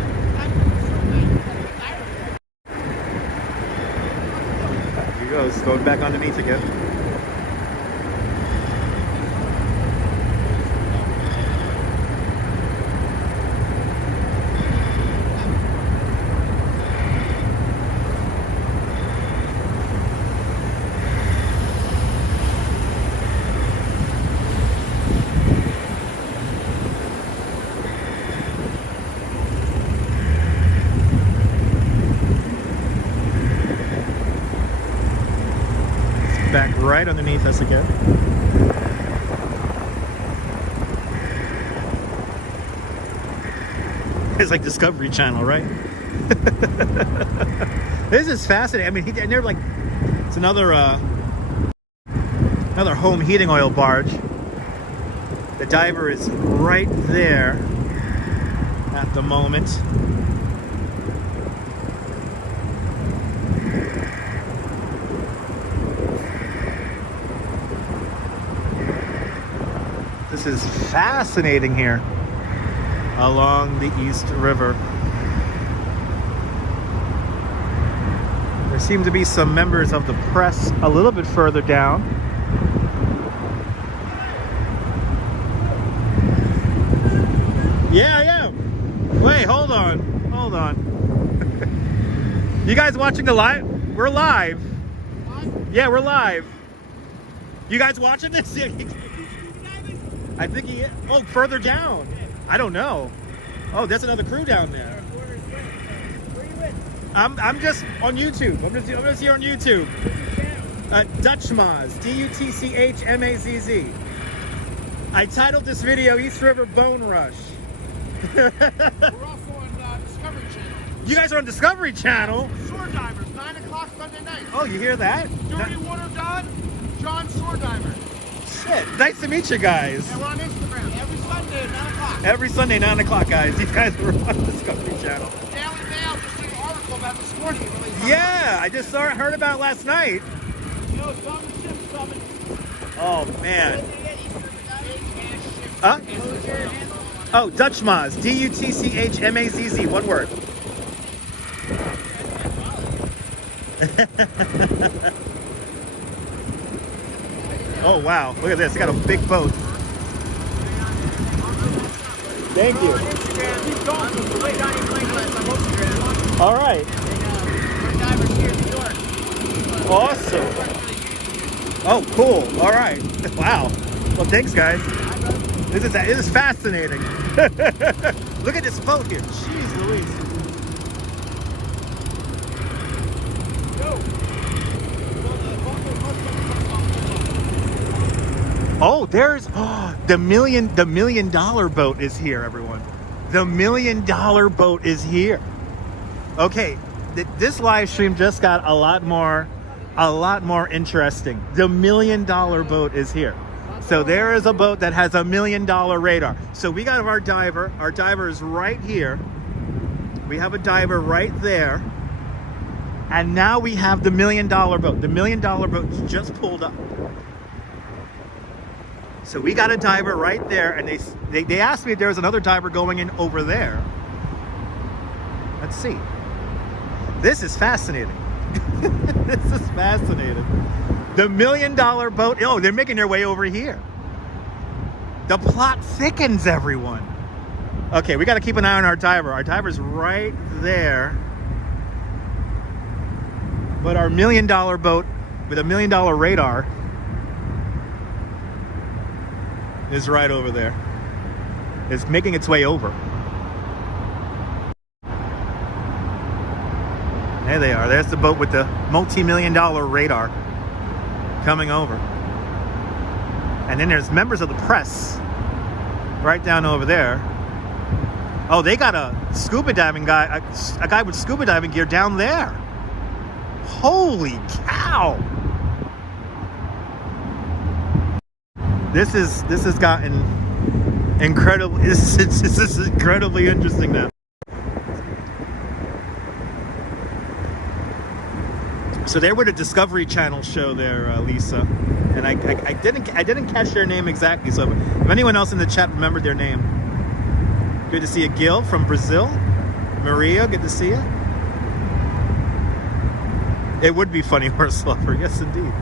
Goes going back underneath again. Back right underneath us again. It's like Discovery Channel, right? This is fascinating. I mean, and they're like, it's another home heating oil barge. The diver is right there at the moment. This is fascinating here along the East River. There seem to be some members of the press a little bit further down. Yeah, I am. Wait, hold on. Hold on. You guys watching the live? We're live. Yeah, we're live. You guys watching this? I think he is. Oh, further down. I don't know. Oh, there's another crew down there. Where are you with? I'm just on YouTube. I'm just here on YouTube. Dutchmaz. D-U-T-C-H-M-A-Z-Z. I titled this video East River Bone Rush. We're also on Discovery Channel. You guys are on Discovery Channel? Shore Divers, 9 o'clock Sunday night. Oh, you hear that? Dirty Water John Shore Diver. Shit. Nice to meet you guys. And we're on Instagram every Sunday at 9 o'clock. Every Sunday, 9 o'clock, guys. These guys are on Discovery Channel. Daily Mail just did an article about this morning. Yeah, I just heard about it last night. You know, some ship's coming. Oh, man. Huh? Oh, Dutchmaz. D-U-T-C-H-M-A-Z-Z. One word. Oh, wow. Look at this. They got a big boat. Thank you. All right. Awesome. Oh, cool. All right. Wow. Well, thanks, guys. This is fascinating. Look at this boat here. Jeez Louise. Oh, there's the $1 million boat is here, everyone. The $1 million boat is here. Okay, this live stream just got a lot more interesting. The $1 million boat is here. So there is a boat that has $1 million radar. So we got our diver. Our diver is right here. We have a diver right there. And now we have the $1 million boat. The $1 million boat just pulled up. So we got a diver right there, and they asked me if there was another diver going in over there. Let's see. This is fascinating. This is fascinating. The $1 million boat. Oh, they're making their way over here. The plot thickens, everyone. Okay, we got to keep an eye on our diver. Our diver's right there. But our $1 million boat with a $1 million radar is right over there. It's making its way over. There they are. There's the boat with the multi-million-dollar radar coming over. And then there's members of the press right down over there. Oh, they got a scuba diving guy, a guy with scuba diving gear down there. Holy cow! This has gotten incredible. This is incredibly interesting now. So they were the Discovery Channel show there, Lisa, and I didn't catch their name exactly. So if anyone else in the chat remembered their name, good to see you, Gil from Brazil. Maria, good to see you. It would be funny, horse lover. Yes, indeed.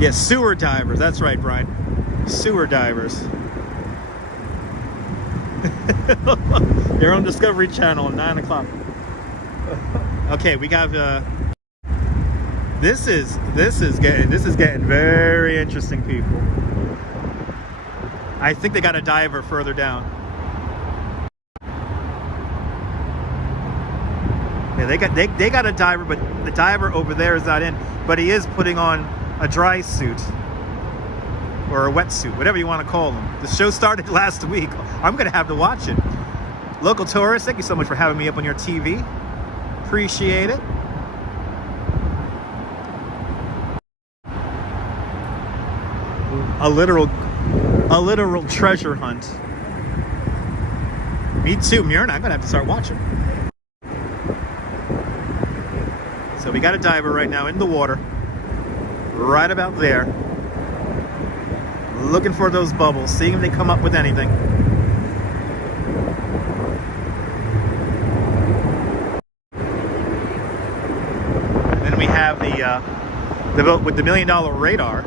Yes, sewer divers. That's right, Brian. Sewer divers. They're on Discovery Channel at 9 o'clock. Okay, we got this is getting very interesting, people. I think they got a diver further down. Yeah, they got a diver, but the diver over there is not in. But he is putting on a dry suit or a wetsuit, whatever you want to call them. The show started last week. I'm gonna have to watch it. Local tourists, thank you so much for having me up on your TV. Appreciate it. A literal treasure hunt. Me too, Myrna. I'm gonna have to start watching. So we got a diver right now in the water, right about there, looking for those bubbles, seeing if they come up with anything. And then we have the boat with the $1 million radar.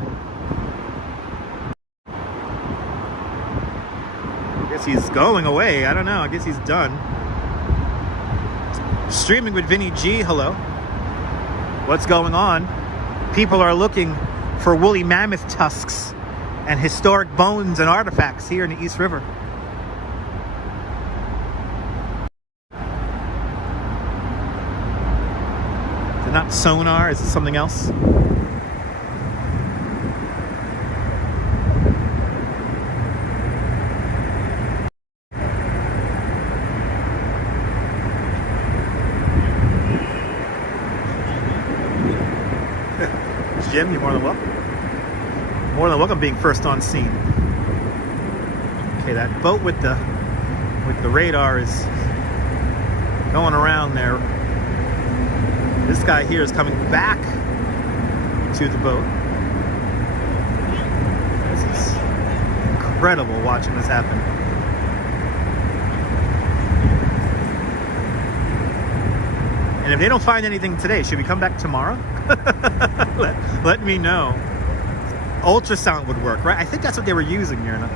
I guess he's going away. I don't know. I guess he's done. Streaming with Vinny G. Hello. What's going on? People are looking for woolly mammoth tusks and historic bones and artifacts here in the East River. Is it not sonar? Is it something else? Jim, you're more than welcome. More than welcome being first on scene. Okay, that boat with the radar is going around there. This guy here is coming back to the boat. This is incredible watching this happen. And if they don't find anything today, should we come back tomorrow? let me know. Ultrasound would work, right? I think that's what they were using, Myrna.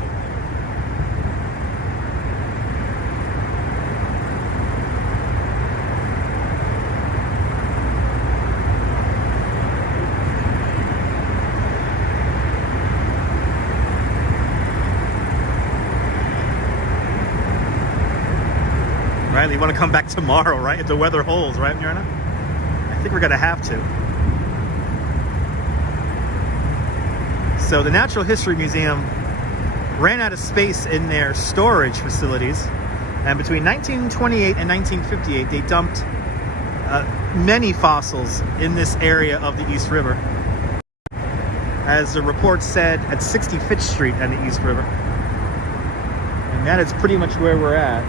Right? You want to come back tomorrow, right? If the weather holds, right, Myrna? I think we're going to have to. So the Natural History Museum ran out of space in their storage facilities, and between 1928 and 1958 they dumped many fossils in this area of the East River, as the report said, at 65th Street and the East River. And that is pretty much where we're at.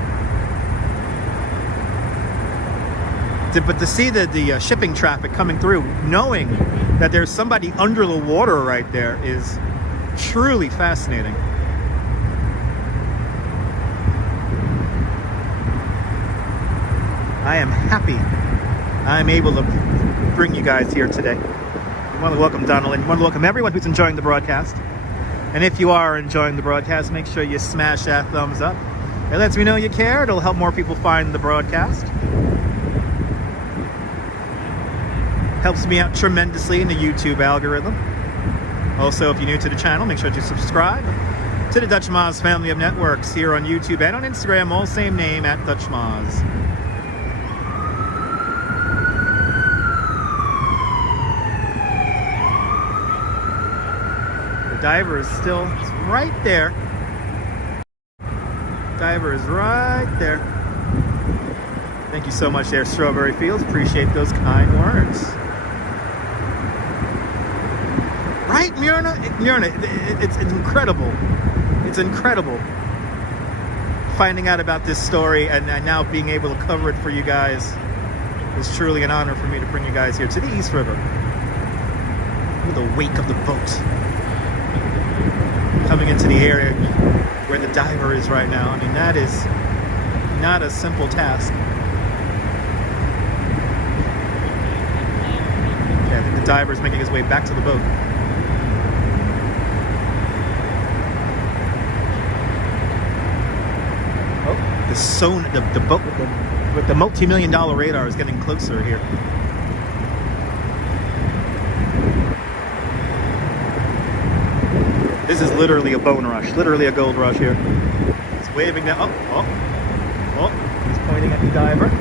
But to see the shipping traffic coming through, knowing that there's somebody under the water right there, is truly fascinating. I am happy I'm able to bring you guys here today. I want to welcome Donald, and I want to welcome everyone who's enjoying the broadcast. And if you are enjoying the broadcast, make sure you smash that thumbs up. It lets me know you care. It'll help more people find the broadcast. Helps me out tremendously in the YouTube algorithm. Also, if you're new to the channel, make sure you subscribe to the Dutch Moz family of networks here on YouTube and on Instagram, all same name, at Dutch Moz. The diver is still right there. Diver is right there. Thank you so much there, Strawberry Fields. Appreciate those kind words. Right, Myrna? Myrna, it's incredible. It's incredible finding out about this story and now being able to cover it for you guys. It's truly an honor for me to bring you guys here to the East River. With the wake of the boat coming into the area where the diver is right now. I mean, that is not a simple task. Yeah, I think the diver is making his way back to the boat. Oh, the boat with the multi-million-dollar radar is getting closer here. This is literally a bone rush, literally a gold rush here. It's waving down. Oh, he's pointing at the diver.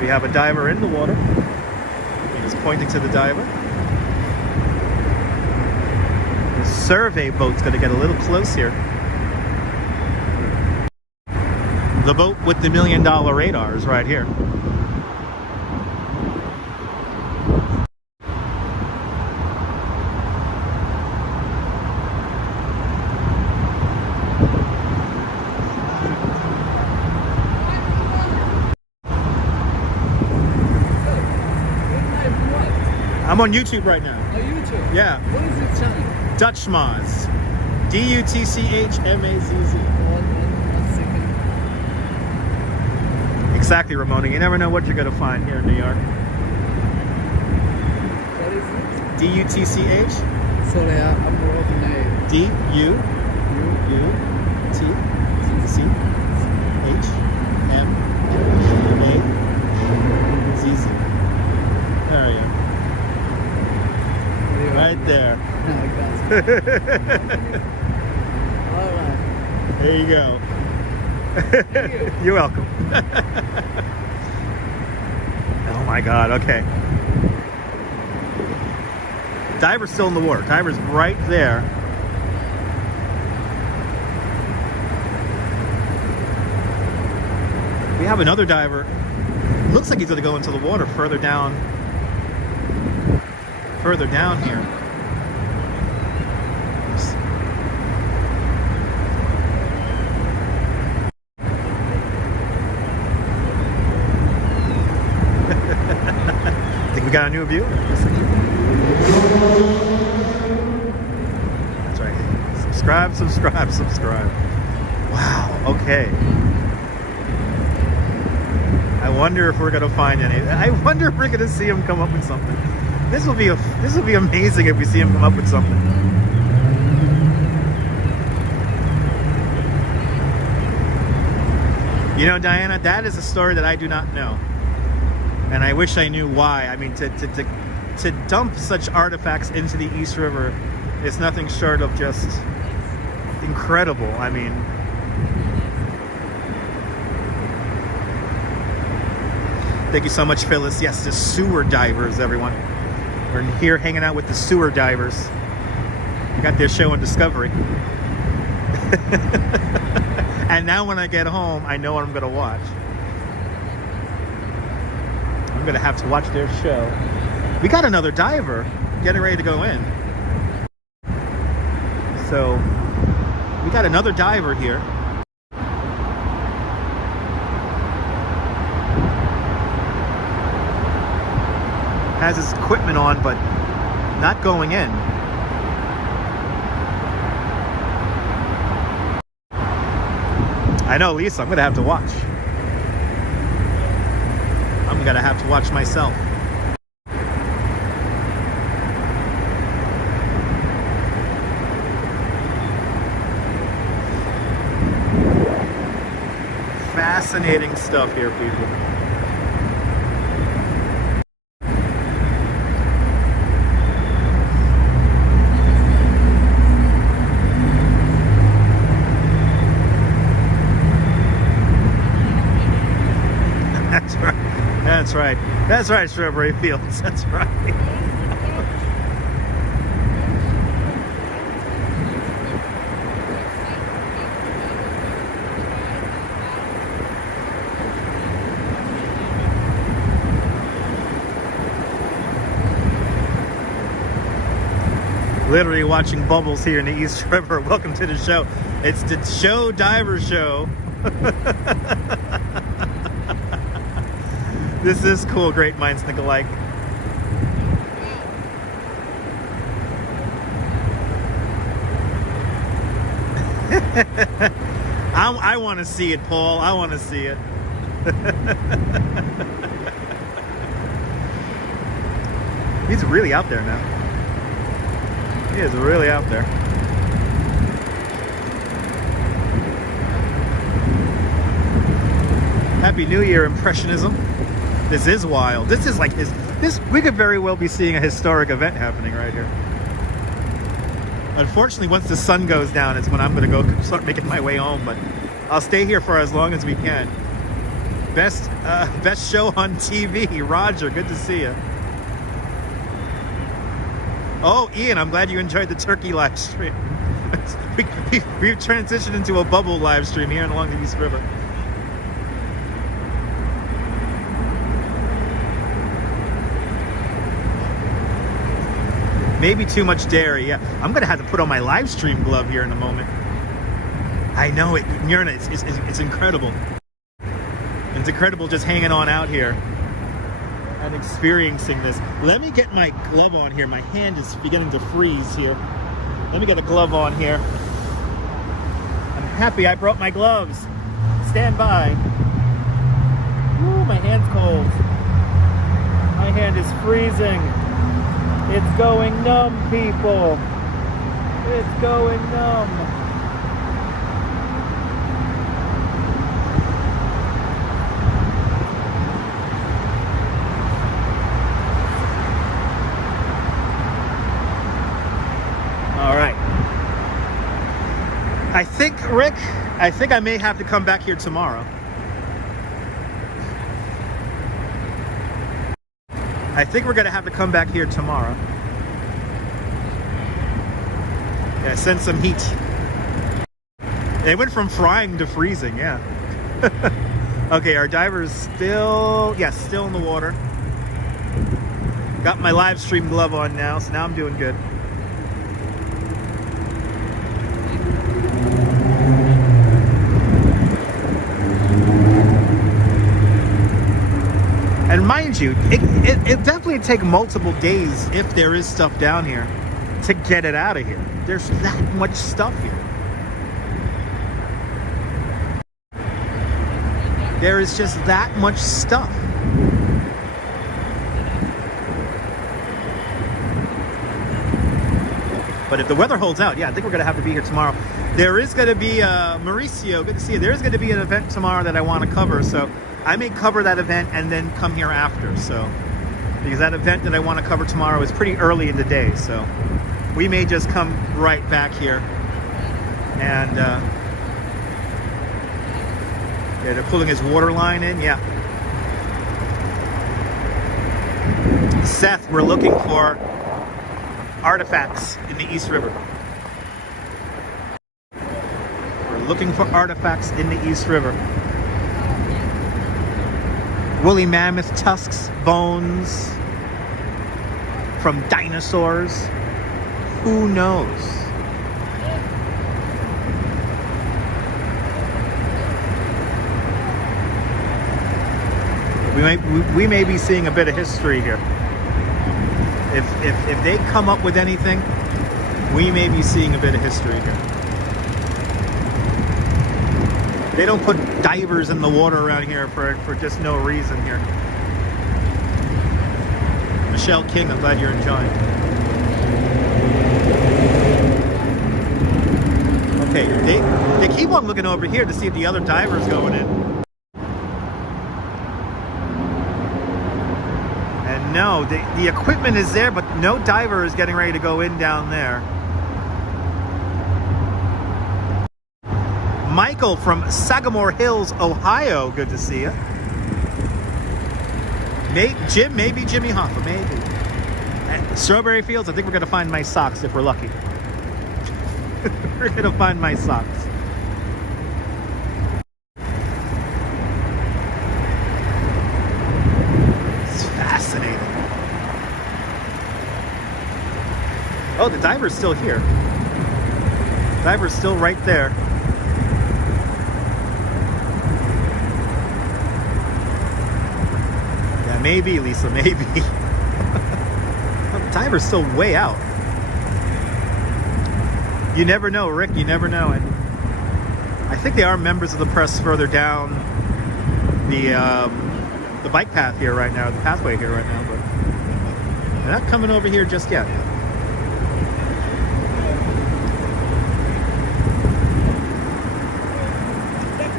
We have a diver in the water. He's pointing to the diver. The survey boat's going to get a little close here. The boat with the $1 million radar is right here. I'm on YouTube right now. Oh, YouTube? Yeah. What is this channel? Dutch Moz. DUTCHMAZZ. One second. Exactly, Ramona. You never know what you're going to find here in New York. What is it? DUTCH. Sorry, I'm wrong name. DUTCHMAZZ. There you go. Right there. Alright. There you go. Thank you. You're welcome. Oh my God, okay. Diver's still in the water. Diver's right there. We have another diver. Looks like he's going to go into the water further down here. Think we got a new view? That's right. Subscribe. Wow, okay. I wonder if we're gonna find any. I wonder if we're gonna see him come up with something. This will be amazing if we see him come up with something. You know, Diana, that is a story that I do not know, and I wish I knew why. I mean, to dump such artifacts into the East River is nothing short of just incredible. I mean, thank you so much, Phyllis. Yes, the sewer divers, everyone. We're here hanging out with the sewer divers. We got their show on Discovery. And now when I get home, I know what I'm going to watch. I'm going to have to watch their show. We got another diver getting ready to go in. So, we got another diver here. has his equipment on, but not going in. I know, Lisa, I'm gonna have to watch. I'm gonna have to watch myself. Fascinating stuff here, people. That's right. That's right. That's right, Strawberry Fields. That's right. Literally watching bubbles here in the East River. Welcome to the show. It's the Show Diver Show. This is cool. Great minds think alike. I want to see it, Paul. I want to see it. He's really out there now. He is really out there. Happy New Year, Impressionism. This is wild. This is like this. We could very well be seeing a historic event happening right here. Unfortunately, once the sun goes down, it's when I'm going to go start making my way home. But I'll stay here for as long as we can. Best show on TV, Roger. Good to see you. Oh, Ian, I'm glad you enjoyed the turkey live stream. We've transitioned into a bubble live stream here along the East River. Maybe too much dairy. Yeah, I'm going to have to put on my live stream glove here in a moment. I know it, Myrna, it's incredible. It's incredible just hanging on out here and experiencing this. Let me get my glove on here. My hand is beginning to freeze here. Let me get a glove on here. I'm happy I brought my gloves. Stand by. Ooh, my hand's cold. My hand is freezing. It's going numb, people. It's going numb. All right. I think, Rick, I may have to come back here tomorrow. I think we're going to have to come back here tomorrow. Yeah, send some heat. It went from frying to freezing, yeah. Okay, our diver's still, yes, still in the water. Got my live stream glove on now, so now I'm doing good. And mind you, it definitely take multiple days if there is stuff down here to get it out of here. There's that much stuff here. There is just that much stuff. But if the weather holds out, yeah, I think we're going to have to be here tomorrow. There is going to be, Mauricio, good to see you. There is going to be an event tomorrow that I want to cover, so I may cover that event and then come here after, so. Because that event that I want to cover tomorrow is pretty early in the day, so. We may just come right back here. And, yeah, they're pulling his water line in, yeah. Seth, we're looking for artifacts in the East River. We're looking for artifacts in the East River. Woolly mammoth tusks, bones from dinosaurs. Who knows? We may be seeing a bit of history here. If they come up with anything, we may be seeing a bit of history here. They don't put divers in the water around here for just no reason here. Michelle King, I'm glad you're enjoying. Okay, they keep on looking over here to see if the other diver's going in. And no, the equipment is there, but no diver is getting ready to go in down there. Michael from Sagamore Hills, Ohio. Good to see you. Jim, maybe Jimmy Hoffa, maybe. At Strawberry Fields, I think we're going to find my socks if we're lucky. We're going to find my socks. It's fascinating. Oh, the diver's still here. Diver's still right there. Yeah, maybe, Lisa, maybe. The diver's still way out. You never know, Rick, you never know. And I think they are members of the press further down the bike path here right now, the pathway here right now, but they're not coming over here just yet.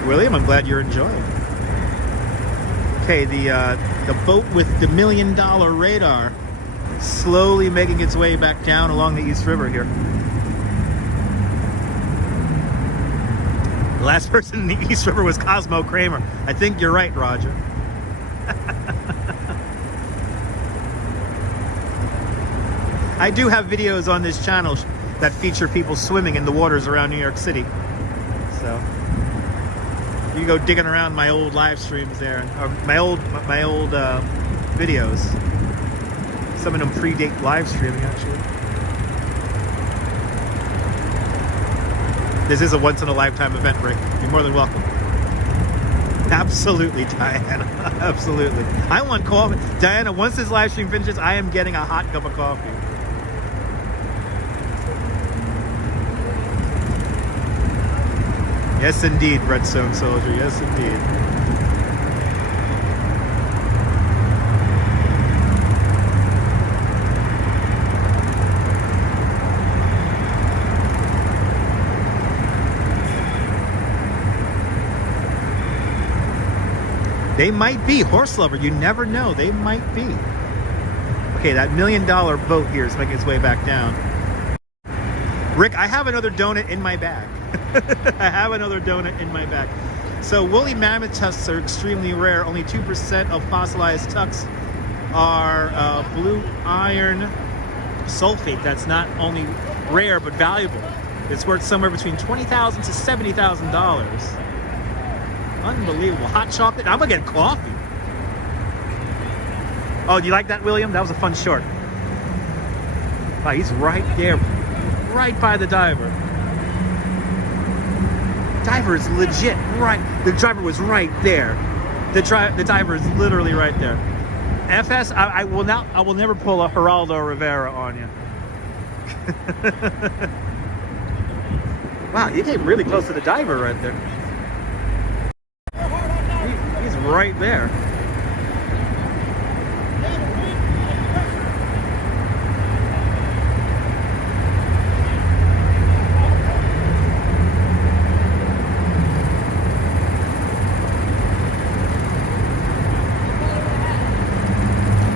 William, I'm glad you're enjoying. Okay, the boat with the $1 million radar slowly making its way back down along the East River here. The last person in the East River was Cosmo Kramer. I think you're right, Roger. I do have videos on this channel that feature people swimming in the waters around New York City. So you go digging around my old live streams there, or my old videos. Some of them predate live streaming, actually. This is a once-in-a-lifetime event, Rick. You're more than welcome. Absolutely, Diana. Absolutely. I want coffee. Diana, once this live stream finishes, I am getting a hot cup of coffee. Yes, indeed, Redstone Soldier. Yes, indeed. They might be. Horse Lover, you never know. They might be. Okay, that $1 million boat here is making its way back down. Rick, I have another donut in my bag. I have another donut in my bag. So woolly mammoth tusks are extremely rare. Only 2% of fossilized tusks are blue iron sulfate. That's not only rare, but valuable. It's worth somewhere between $20,000 to $70,000. Unbelievable. Hot chocolate. I'm gonna get coffee. Oh, do you like that, William? That was a fun short. Wow, he's right there, right by the diver. Diver is legit right. The driver was right there. The diver is literally right there. FS, I will never pull a Geraldo Rivera on you. Wow, you came really close to the diver right there. He's right there.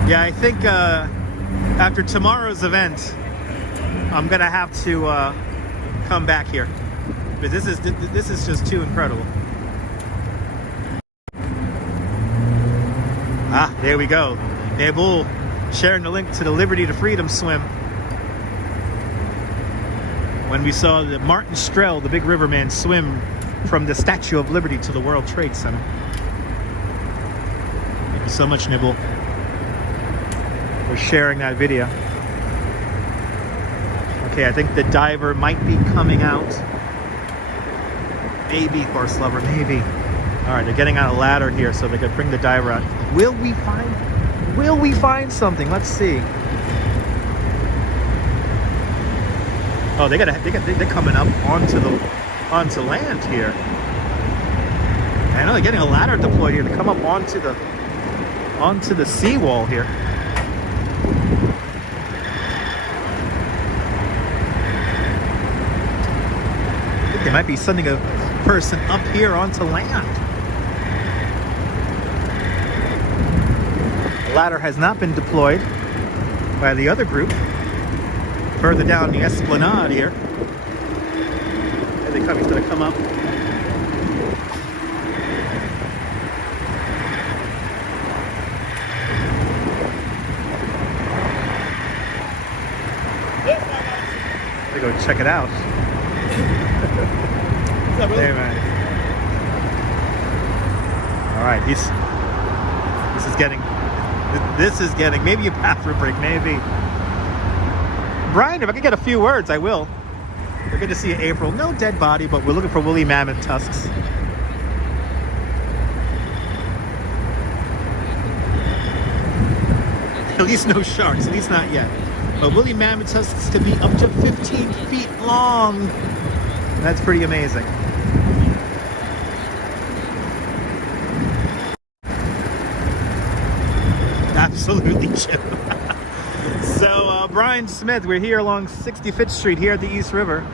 Yeah, I think after tomorrow's event, I'm gonna have to come back here, but this is just too incredible. Ah, there we go. Nebul sharing the link to the Liberty to Freedom swim. When we saw the Martin Strel, the big riverman, swim from the Statue of Liberty to the World Trade Center. Thank you so much, Nibble, for sharing that video. Okay, I think the diver might be coming out. Maybe, Horse Lover, maybe. All right, they're getting on a ladder here so they could bring the diver out. Will we find something? Let's see. Oh, they're coming up onto land here. I know they're getting a ladder deployed here to come up onto the seawall here. I think they might be sending a person up here onto land. The ladder has not been deployed by the other group further down the esplanade here. Here they come. He's going to come up. They go check it out. Hey, man. All right, this is getting maybe a bathroom break, maybe. Brian, if I could get a few words, I will. We're good to see you, April. No dead body, but we're looking for woolly mammoth tusks. At least no sharks, at least not yet. But woolly mammoth tusks to be up to 15 feet long. That's pretty amazing. Absolutely, Jim. So, Brian Smith, we're here along 65th Street here at the East River.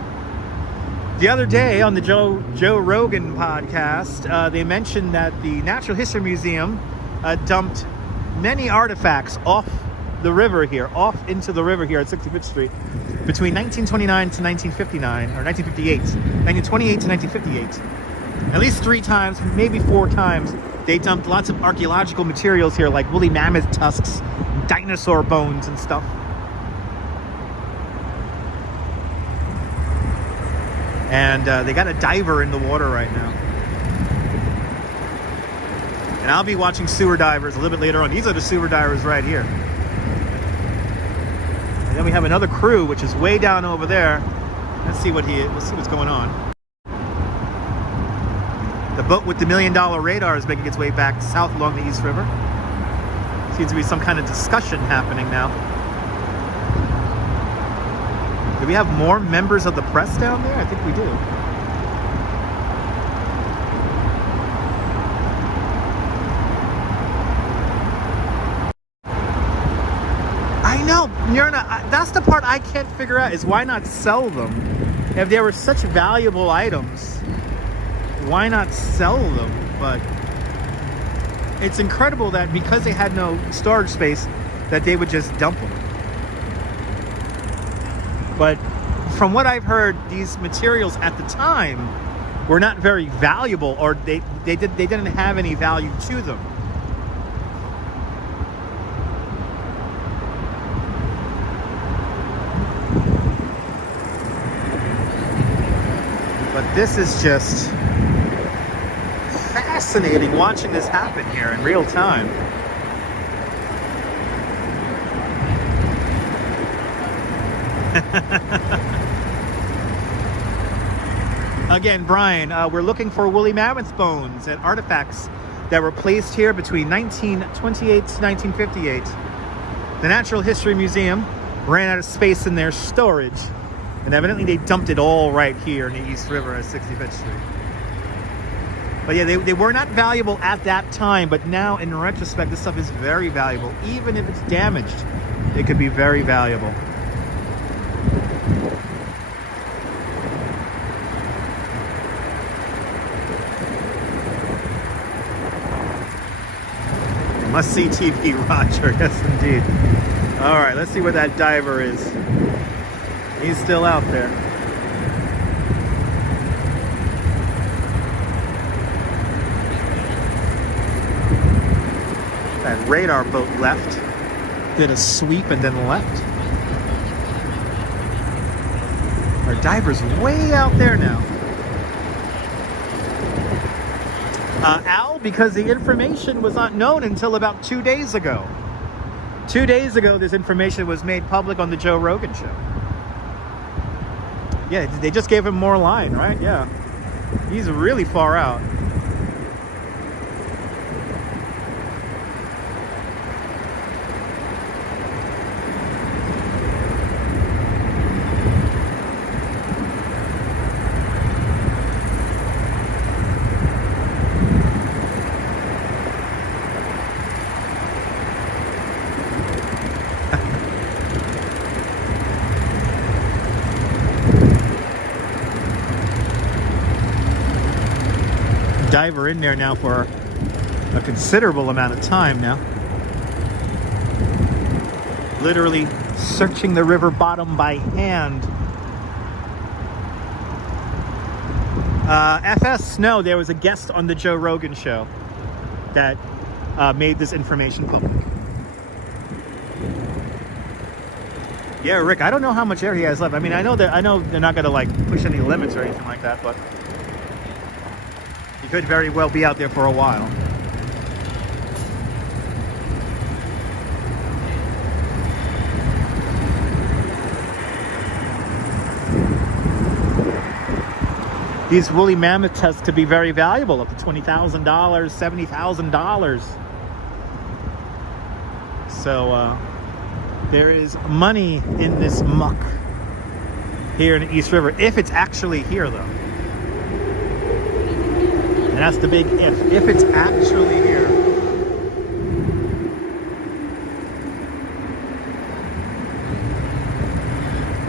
The other day on the Joe Rogan podcast, they mentioned that the Natural History Museum dumped many artifacts off the river here, off into the river here at 65th Street between 1929 to 1959, or 1958, 1928 to 1958. At least 3 times, maybe 4 times, they dumped lots of archaeological materials here, like woolly mammoth tusks, dinosaur bones and stuff. And they got a diver in the water right now. And I'll be watching sewer divers a little bit later on. These are the sewer divers right here. And then we have another crew, which is way down over there. Let's see what's going on. The boat with the $1 million radar is making its way back south along the East River. Seems to be some kind of discussion happening now. Do we have more members of the press down there? I think we do. I know, Myrna, that's the part I can't figure out, is why not sell them? If they were such valuable items, why not sell them? But it's incredible that because they had no storage space, that they would just dump them. But from what I've heard, these materials at the time were not very valuable, or they didn't have any value to them. But this is just fascinating watching this happen here in real time. Again, Brian, we're looking for woolly mammoth bones and artifacts that were placed here between 1928 to 1958. The Natural History Museum ran out of space in their storage, and evidently they dumped it all right here in the East River at 65th Street. But yeah, they were not valuable at that time, but now in retrospect, this stuff is very valuable. Even if it's damaged, it could be very valuable. Must-see TV, Roger. Yes, indeed. All right, let's see where that diver is. He's still out there. That radar boat left, did a sweep and then left. Our diver's way out there now. Al, because the information was not known until about 2 days ago. 2 days ago, this information was made public on the Joe Rogan show. Yeah, they just gave him more line, right? Yeah. He's really far out. diver in there now for a considerable amount of time now. Literally searching the river bottom by hand. FS Snow, there was a guest on the Joe Rogan show that made this information public. Yeah, Rick, I don't know how much air he has left. I mean, I know they're not gonna like push any limits or anything like that, but he could very well be out there for a while. These woolly mammoth tusks could be very valuable, up to $20,000, $70,000. So there is money in this muck here in the East River, if it's actually here though. And that's the big if it's actually here.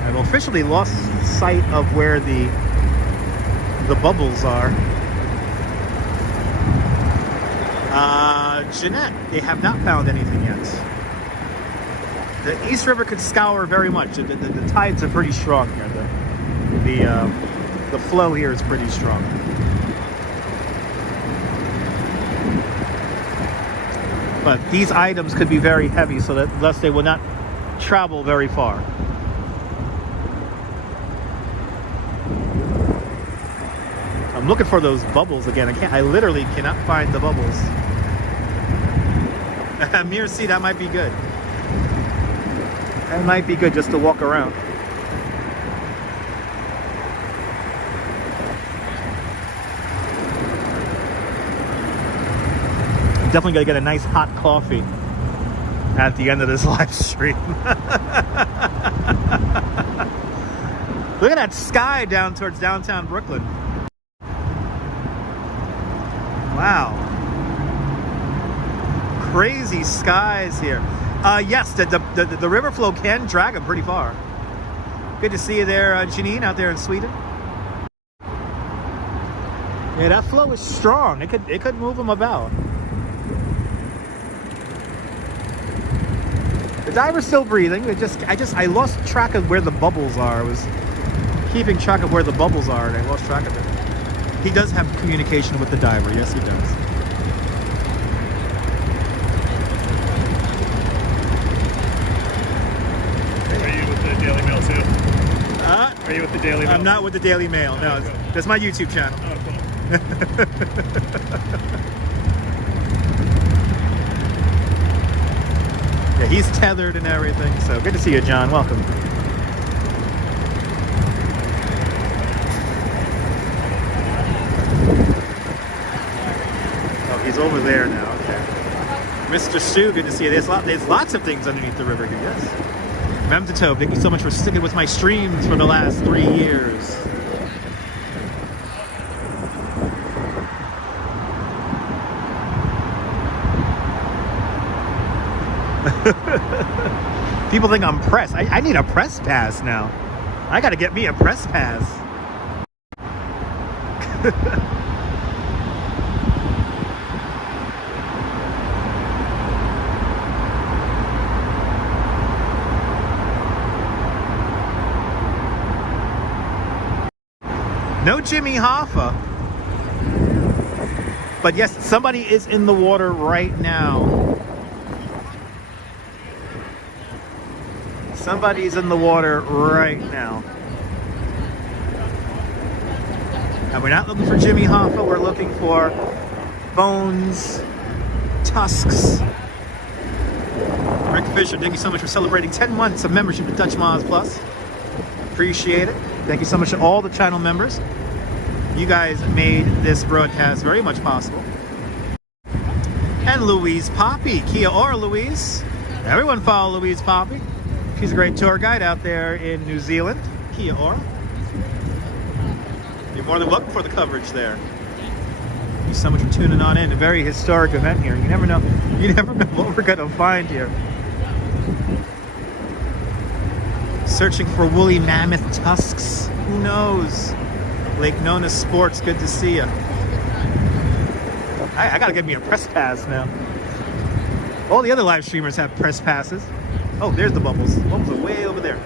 I've officially lost sight of where the bubbles are. Jeanette, they have not found anything yet. The East River could scour very much. The tides are pretty strong here. The flow here is pretty strong. But these items could be very heavy, so that thus they will not travel very far. I'm looking for those bubbles again. I literally cannot find the bubbles. Mirror C, that might be good. That might be good just to walk around. Definitely gotta get a nice hot coffee at the end of this live stream. Look at that sky down towards downtown Brooklyn. Wow. Crazy skies here. Yes, the river flow can drag them pretty far. Good to see you there, Janine, out there in Sweden. Yeah, that flow is strong. It could move them about. The diver's still breathing. I lost track of where the bubbles are. I was keeping track of where the bubbles are, and I lost track of it. He does have communication with the diver. Yes, he does. Are you with the Daily Mail too? Are you with the Daily Mail? I'm not with the Daily Mail. No, cool. That's my YouTube channel. Oh, cool. Yeah, he's tethered and everything. So good to see you, John. Welcome. He's over there now. Okay. Mr. Sue, good to see you. There's lots of things underneath the river here, yes. Memtito, thank you so much for sticking with my streams for the last 3 years. People think I'm press. I need a press pass now. I gotta get me a press pass. No Jimmy Hoffa. But yes, somebody is in the water right now. Somebody's in the water right now. And we're not looking for Jimmy Hoffa, we're looking for bones, tusks. Rick Fisher, thank you so much for celebrating 10 months of membership to Dutch Moz Plus. Appreciate it. Thank you so much to all the channel members. You guys made this broadcast very much possible. And Louise Poppy, Kia ora, Louise. Everyone follow Louise Poppy. She's a great tour guide out there in New Zealand. Kia ora. You're more than welcome for the coverage there. Thank you so much for tuning on in. A very historic event here. You never know what we're gonna find here. Searching for woolly mammoth tusks. Who knows? Lake Nona Sports, good to see you. I gotta get me a press pass now. All the other live streamers have press passes. Oh, there's the bubbles. Bubbles are way over there.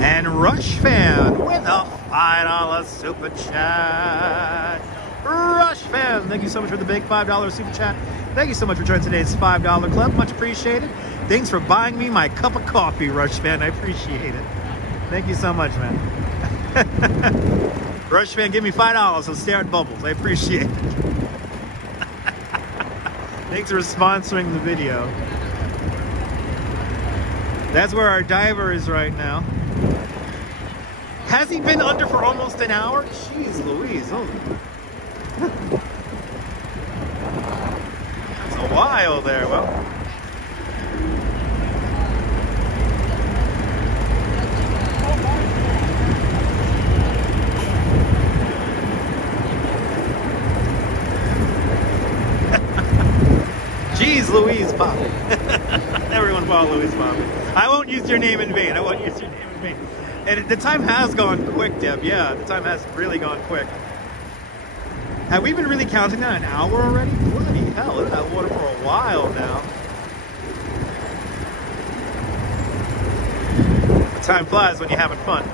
And Rush Fan with a $5 super chat. Rush Fan, thank you so much for the big $5 super chat. Thank you so much for joining today's $5 club. Much appreciated. Thanks for buying me my cup of coffee, Rush Fan. I appreciate it. Thank you so much, man. Rush Fan, give me $5. I'll stare at bubbles. I appreciate it. Thanks for sponsoring the video. That's where our diver is right now. Has he been under for almost an hour? Jeez Louise. Oh. That's a while there. Well, Jeez Louise Poppy. Everyone follow Louise Poppy. I won't use your name in vain. I won't use your name in vain. And the time has gone quick, Deb. Yeah, the time has really gone quick. Have we been really counting that an hour already? Bloody hell, we've had water for a while now. The time flies when you're having fun.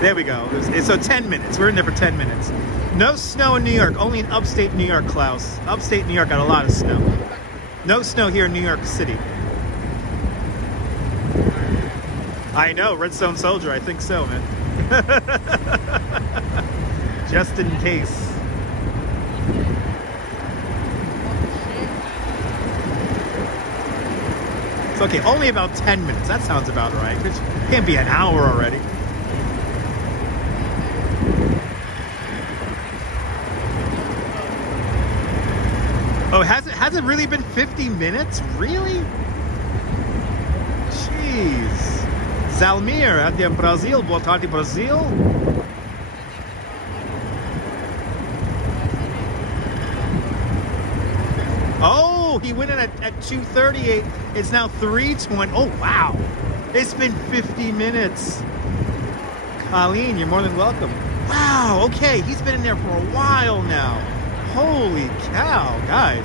There we go. So 10 minutes. We're in there for 10 minutes. No snow in New York. Only in upstate New York, Klaus. Upstate New York got a lot of snow. No snow here in New York City. I know, Redstone Soldier, I think so, man. Just in case. It's okay, only about 10 minutes. That sounds about right. It can't be an hour already. Oh, has it really been 50 minutes? Really? Jeez. Zalmir, até Brasil. Boa tarde, Brasil. Oh, he went in at 2:38. It's now 3:20. Oh, wow. It's been 50 minutes. Colleen, you're more than welcome. Wow, okay. He's been in there for a while now. Holy cow, guys.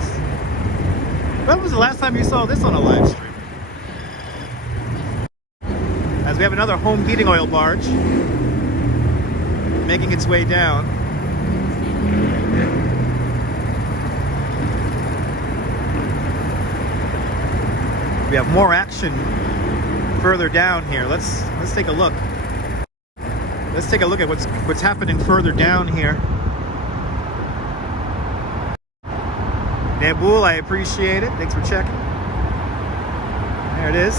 When was the last time you saw this on a live stream? As we have another home heating oil barge making its way down. We have more action further down here. Let's take a look. Let's take a look at what's happening further down here. Nebul, I appreciate it. Thanks for checking. There it is.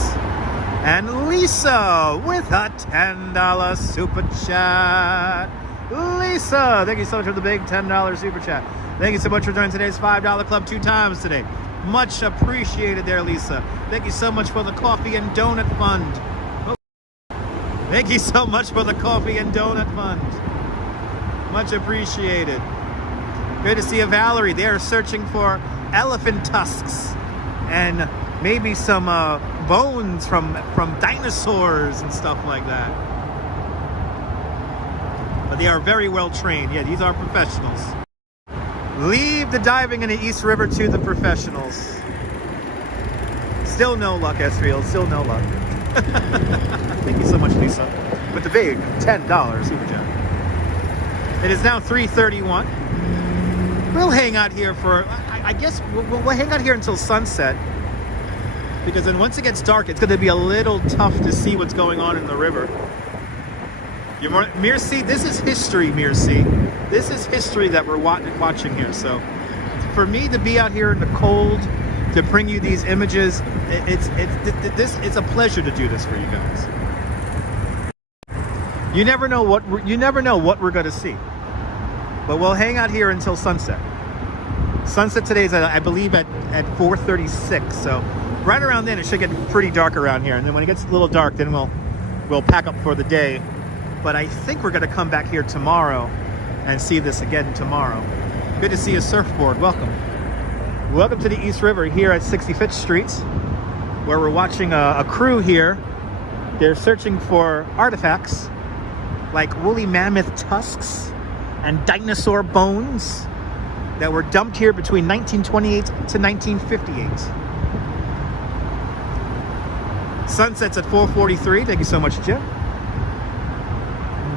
And Lisa with a $10 super chat. Lisa, thank you so much for the big $10 super chat. Thank you so much for joining today's $5 club 2 times today. Much appreciated there, Lisa. Thank you so much for the coffee and donut fund. Oh. Thank you so much for the coffee and donut fund. Much appreciated. Good to see you, Valerie. They are searching for elephant tusks and maybe some bones from dinosaurs and stuff like that. But they are very well trained. Yeah, these are professionals. Leave the diving in the East River to the professionals. Still no luck, Esriel. Still no luck. Thank you so much, Lisa, with the big $10 super chat. It is now 3:31. We'll hang out here for, I guess, we'll hang out here until sunset. Because then once it gets dark, it's going to be a little tough to see what's going on in the river. Mirsi, this is history, Mirsi. This is history that we're watching here. So for me to be out here in the cold, to bring you these images, it's a pleasure to do this for you guys. You never know what we're going to see. But we'll hang out here until sunset. Sunset today is, I believe, at 4:36. So right around then, it should get pretty dark around here. And then when it gets a little dark, then we'll pack up for the day. But I think we're going to come back here tomorrow and see this again tomorrow. Good to see a surfboard. Welcome. Welcome to the East River here at 65th Street, where we're watching a crew here. They're searching for artifacts like woolly mammoth tusks and dinosaur bones that were dumped here between 1928 to 1958. Sunset's at 4:43. Thank you so much, Jim.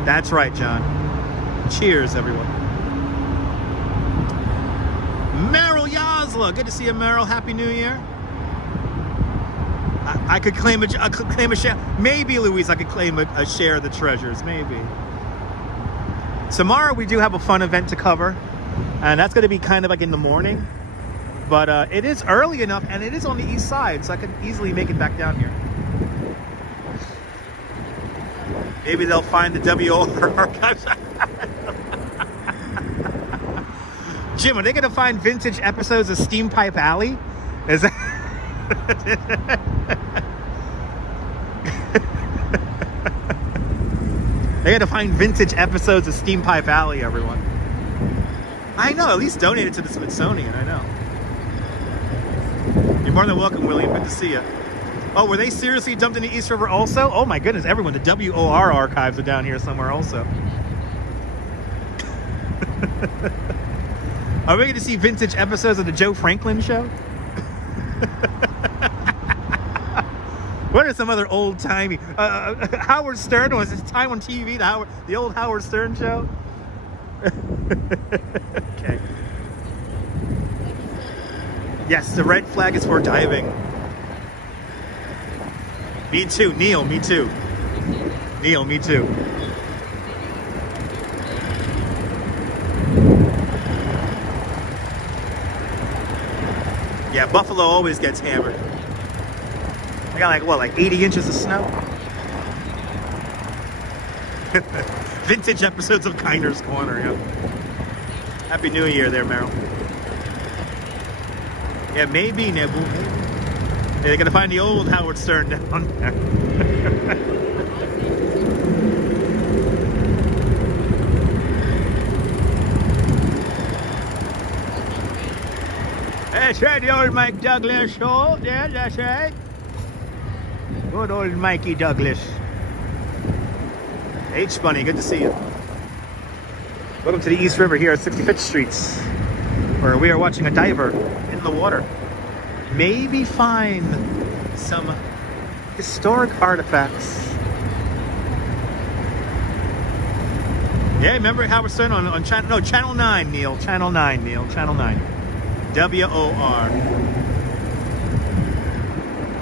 That's right, John. Cheers, everyone. Meryl Yasla. Good to see you, Meryl. Happy New Year. I could claim a share. Maybe, Louise, I could claim a share of the treasures. Maybe. Tomorrow we do have a fun event to cover, and that's going to be kind of like in the morning. But it is early enough, and it is on the east side, so I could easily make it back down here. Maybe they'll find the WOR archives. Jim, are they going to find vintage episodes of Steam Pipe Alley? Is that... They got to find vintage episodes of Steam Pipe Alley, everyone. I know, at least donate it to the Smithsonian, I know. You're more than welcome, William. Good to see you. Oh, were they seriously dumped in the East River also? Oh my goodness, everyone. The WOR archives are down here somewhere also. Are we going to see vintage episodes of the Joe Franklin Show? What are some other old-timey? Howard Stern, was his time on TV, the old Howard Stern Show? Okay. Yes, the red flag is for diving. Me too, Neil, me too. Neil, me too. Yeah, Buffalo always gets hammered. I got like 80 inches of snow? Vintage episodes of Kinder's Corner, yeah. Happy New Year there, Meryl. Yeah, maybe, Nebu. Yeah, they're gonna find the old Howard Stern down there. That's right, the old Mike Douglas show. Yeah, that's right. Good old Mikey Douglas. H Bunny, good to see you. Welcome to the East River here at 65th Street, where we are watching a diver in the water. Maybe find some historic artifacts. Yeah, remember Howard Stern on Channel 9, Neil. Channel 9, Neil. Channel 9. WOR.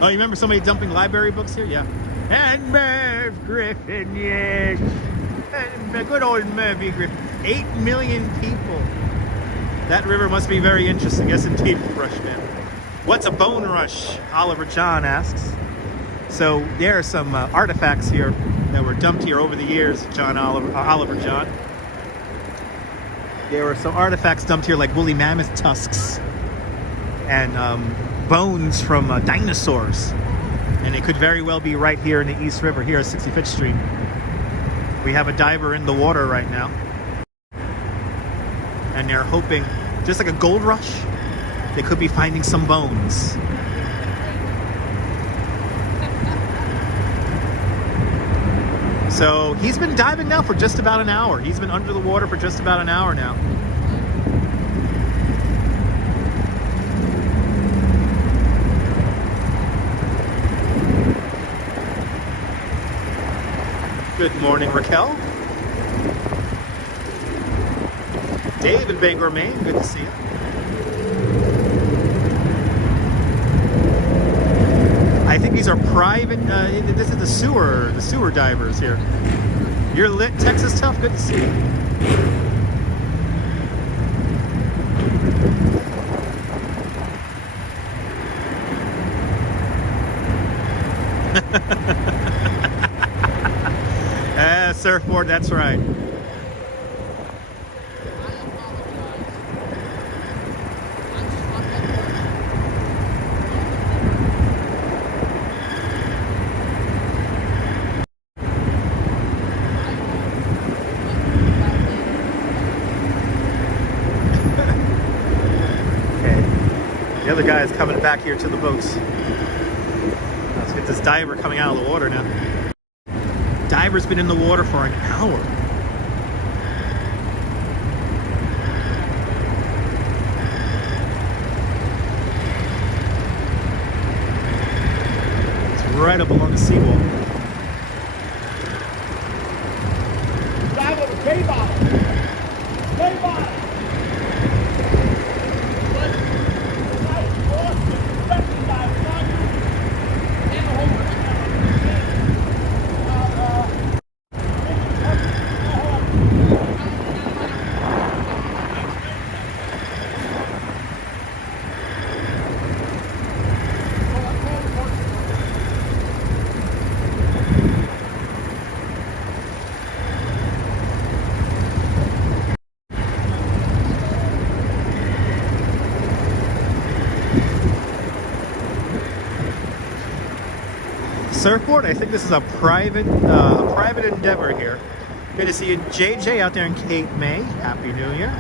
Oh, you remember somebody dumping library books here? Yeah. And Merv Griffin, yes. And good old Mervy Griffin. 8 million people. That river must be very interesting. Yes, indeed, Rushman. What's a bone rush? Oliver John asks. So there are some artifacts here that were dumped here over the years, Oliver John. There were some artifacts dumped here like woolly mammoth tusks and bones from dinosaurs. And it could very well be right here in the East River, here at 65th Street. We have a diver in the water right now. And they're hoping, just like a gold rush, they could be finding some bones. So he's been diving now for just about an hour. He's been under the water for just about an hour now. Good morning, Raquel. Dave in Bangor, Maine. Good to see you. I think these are private. This is the sewer divers here. You're lit, Texas Tough. Good to see you. Surfboard, that's right. other guy is coming back here to the boats. Let's get this diver coming out of the water now. Diver's been in the water for an hour. It's right up along the seawall. Dive with a K bottle. K bottle. Surfboard. I think this is a private endeavor here. Good to see you, JJ, out there in Cape May. Happy New Year.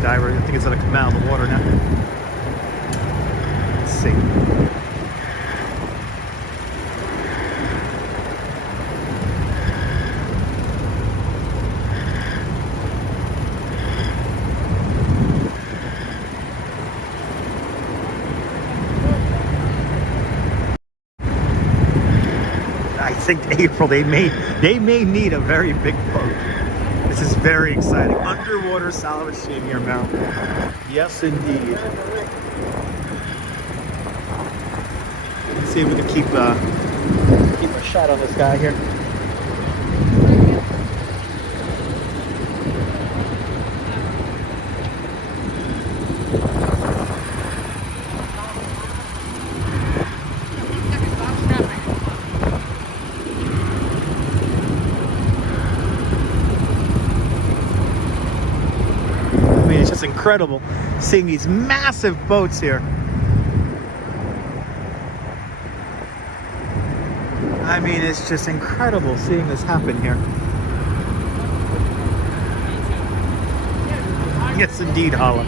Diver, I think it's going to come out of the water now. Let's see. I think April, they may need a very big boat. This is very exciting. Underwater salvage scene here, Mel. Yes, indeed. Let's see if we can keep a shot on this guy here. It's incredible seeing these massive boats here. I mean, it's just incredible seeing this happen here. Yes, indeed, Hala.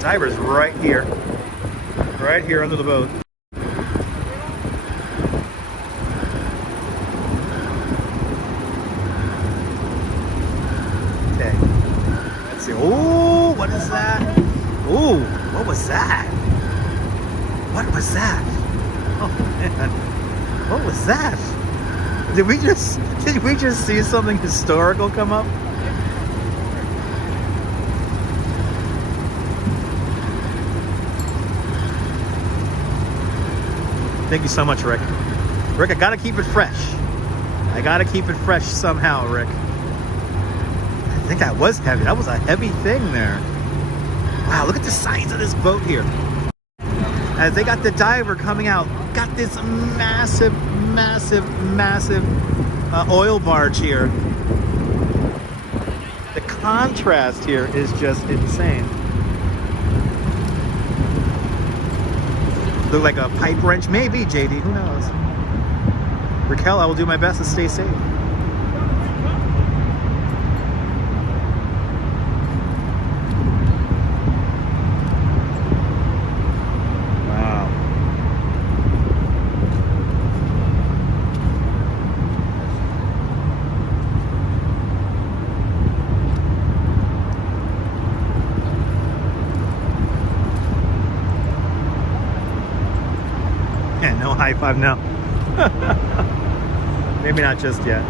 Diver's right here under the boat. Oh, what is that? Oh, what was that? What was that? Oh man, what was that? Did we just see something historical come up? Thank you so much, Rick. Rick, I gotta keep it fresh. I gotta keep it fresh somehow, Rick. I think that was heavy. That was a heavy thing there. Wow, look at the size of this boat here. As they got the diver coming out, got this massive oil barge here. The contrast here is just insane. Look like a pipe wrench, maybe, JD, who knows? Raquel, I will do my best to stay safe. No high five now. Maybe not just yet.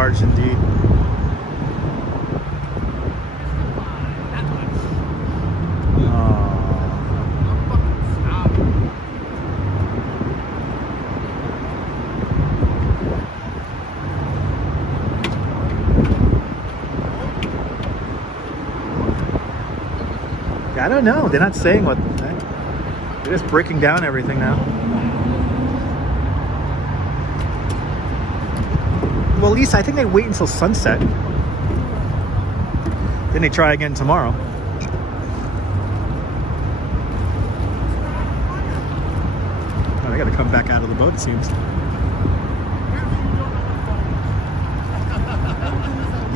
large indeed. I don't know. They're not saying what. They're just breaking down everything now. Well, at least I think they wait until sunset. Then they try again tomorrow. Oh, they got to come back out of the boat, it seems.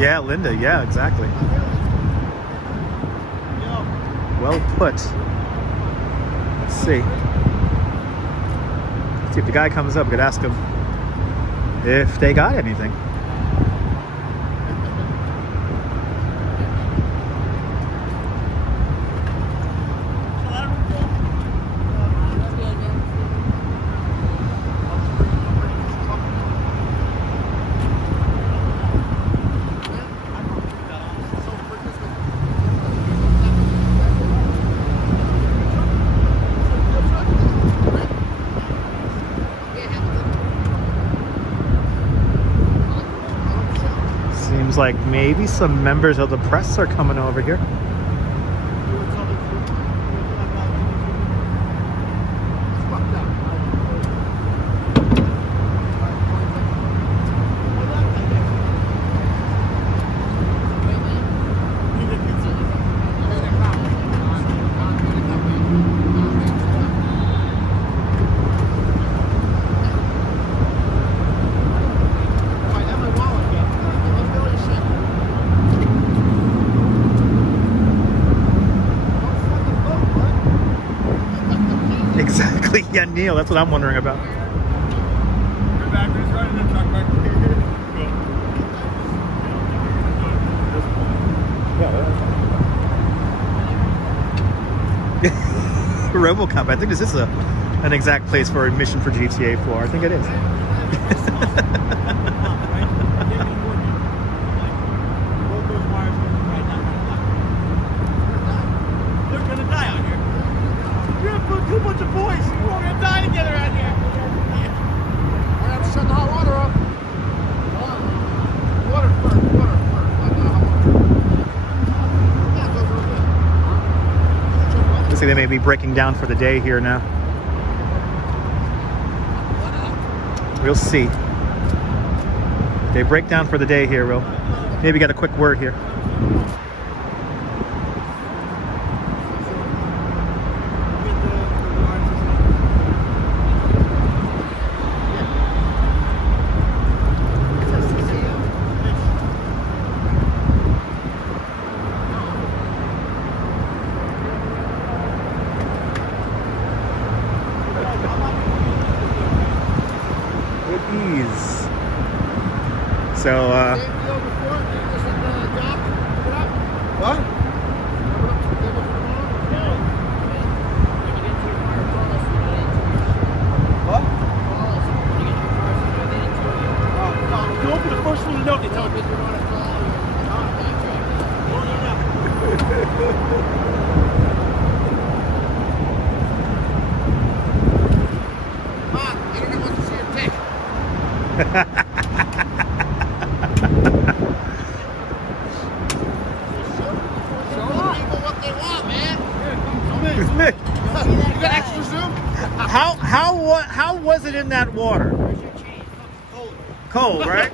Yeah, Linda. Yeah, exactly. Well put. Let's see. Let's see if the guy comes up. We could ask him if they got anything. Seems like maybe some members of the press are coming over here. Exactly. Yeah, Neil, that's what I'm wondering about. RoboCop, I think this is an exact place for admission for GTA 4. I think it is. Too much of boys. We're all gonna die together out here. I gotta shut the hot water off. Water first. Looks like they may be breaking down for the day here now. We'll see. They break down for the day here. We'll maybe get a quick word here. So, What? What? You open the first one, no, they tell me. Mom, I don't want to see your dick. You got extra zoom? How was it in that water? Cold, right?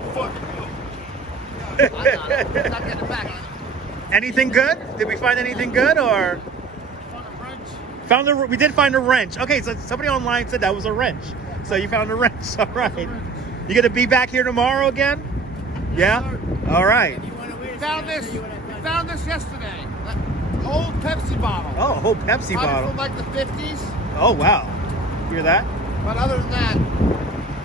Anything good? Did we find anything good or? We did find a wrench. Okay, so somebody online said that was a wrench. So you found a wrench. All right. You gonna be back here tomorrow again? Yeah. All right. Found this yesterday. Old Pepsi bottle. Oh, a whole Pepsi bottle. From like the 50s. Oh wow. Hear that? But other than that,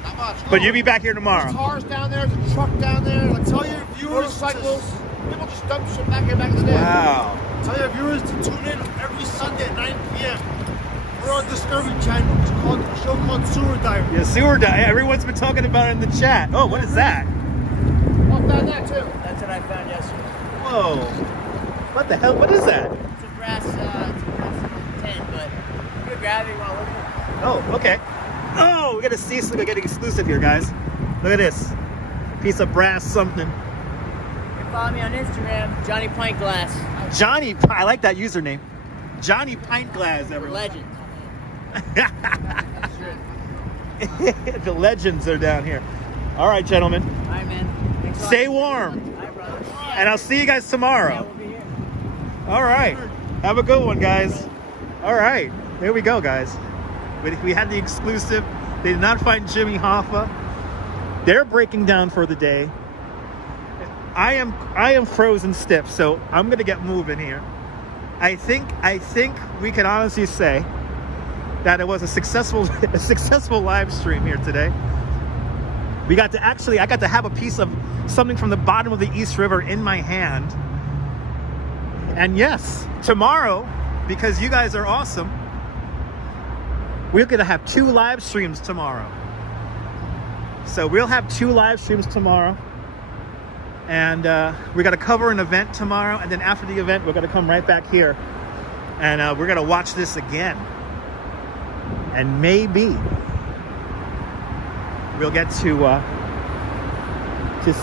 not much. But you'll be back here tomorrow. There's cars down there, there's a truck down there. Like, tell your viewers, motorcycles. People just dump shit back here back in the day. Wow. Tell your viewers to tune in every Sunday at 9 p.m. We're on Discovery Channel. It's called a show called Sewer Diary. Yeah, Sewer Diary. Everyone's been talking about it in the chat. Oh, what is that? Oh, found that too. That's what I found yesterday. Whoa. What the hell? What is that? It's a brass tin, but if you're grabbing while looking. Oh, okay. Oh, we got a we got an exclusive here, guys. Look at this. Piece of brass something. You can follow me on Instagram, Johnny Pint Glass. Johnny, I like that username. Johnny Pint Glass, everyone. Legend. The legends are down here. All right, gentlemen. All right, man. Thanks a lot. Stay warm. All right, brother. And I'll see you guys Yeah, tomorrow. we'll be here. All right. Have a good one, guys. All right. There we go, guys. We had the exclusive. They did not find Jimmy Hoffa. They're breaking down for the day. I am frozen stiff, so I'm gonna get moving here. I think we can honestly say that it was a successful live stream here today. I got to have a piece of something from the bottom of the East River in my hand. And yes, tomorrow, because you guys are awesome, we're gonna have 2 live streams tomorrow. So we'll have 2 live streams tomorrow. And we're gonna cover an event tomorrow, and then after the event, we're gonna come right back here, and we're gonna watch this again. And maybe we'll get to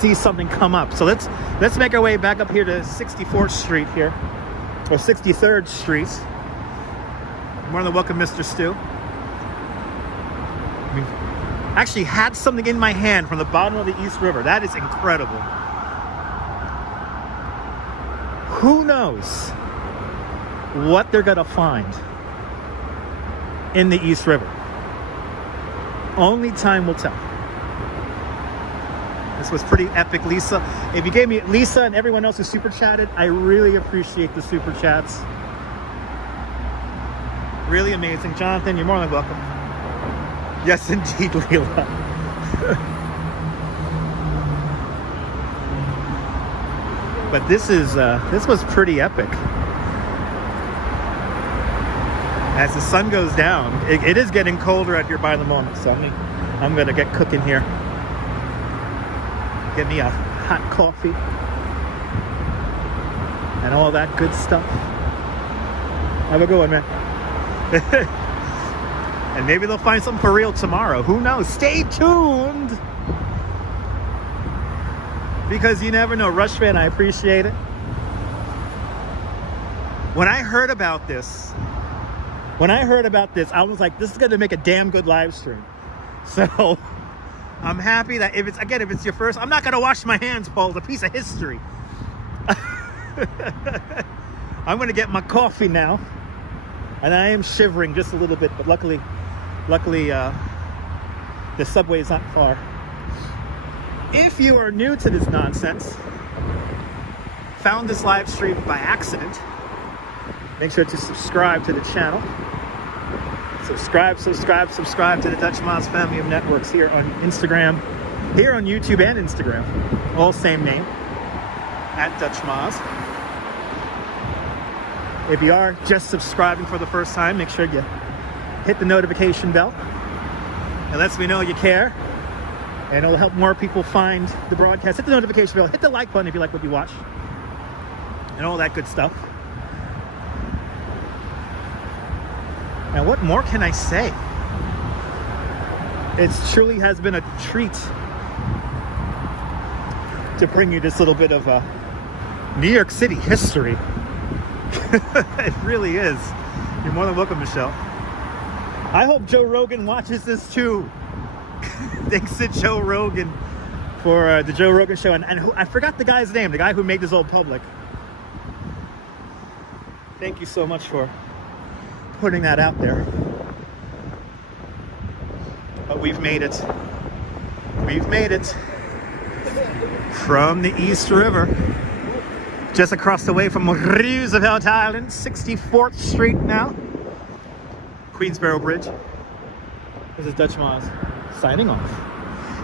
see something come up. So let's make our way back up here to 64th Street here, or 63rd Street. More than welcome, Mr. Stu. I actually had something in my hand from the bottom of the East River. That is incredible. Who knows what they're gonna find in the East River? Only time will tell. This was pretty epic, Lisa. If you gave me, Lisa and everyone else who super chatted, I really appreciate the super chats. Really amazing. Jonathan, you're more than welcome. Yes, indeed, Leela. But this was pretty epic. As the sun goes down, it is getting colder out here by the moment, so I'm gonna get cooking here. Get me a hot coffee and all that good stuff. Have a good one, man. And maybe they'll find something for real tomorrow. Who knows? Stay tuned. Because you never know. Rush fan, I appreciate it. When I heard about this, I was like, this is going to make a damn good live stream. So I'm happy that if it's your first, I'm not going to wash my hands, Paul. It's a piece of history. I'm going to get my coffee now. And I am shivering just a little bit, but luckily, the subway is not far. If you are new to this nonsense, found this live stream by accident, make sure to subscribe to the channel. Subscribe to the Dutch Moz family of networks here on Instagram, here on YouTube and Instagram. All same name, @DutchMoz. If you are just subscribing for the first time, make sure you hit the notification bell. It lets me know you care, and it'll help more people find the broadcast. Hit the notification bell, hit the like button if you like what you watch, and all that good stuff. And what more can I say? It truly has been a treat to bring you this little bit of New York City history. It really is. You're more than welcome, Michelle. I hope Joe Rogan watches this too. Thanks to Joe Rogan for the Joe Rogan show. And I forgot the guy's name, the guy who made this all public. Thank you so much for putting that out there. But we've made it. We've made it from the East River, just across the way from Roosevelt Island, 64th Street now. Queensboro Bridge. This is Dutch Moz signing off.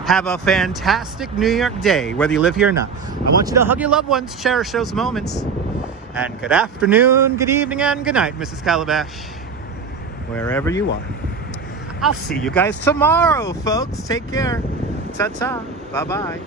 Have a fantastic New York day, whether you live here or not. I want you to hug your loved ones, cherish those moments. And good afternoon, good evening, and good night, Mrs. Calabash, wherever you are. I'll see you guys tomorrow, folks. Take care. Ta-ta. Bye-bye.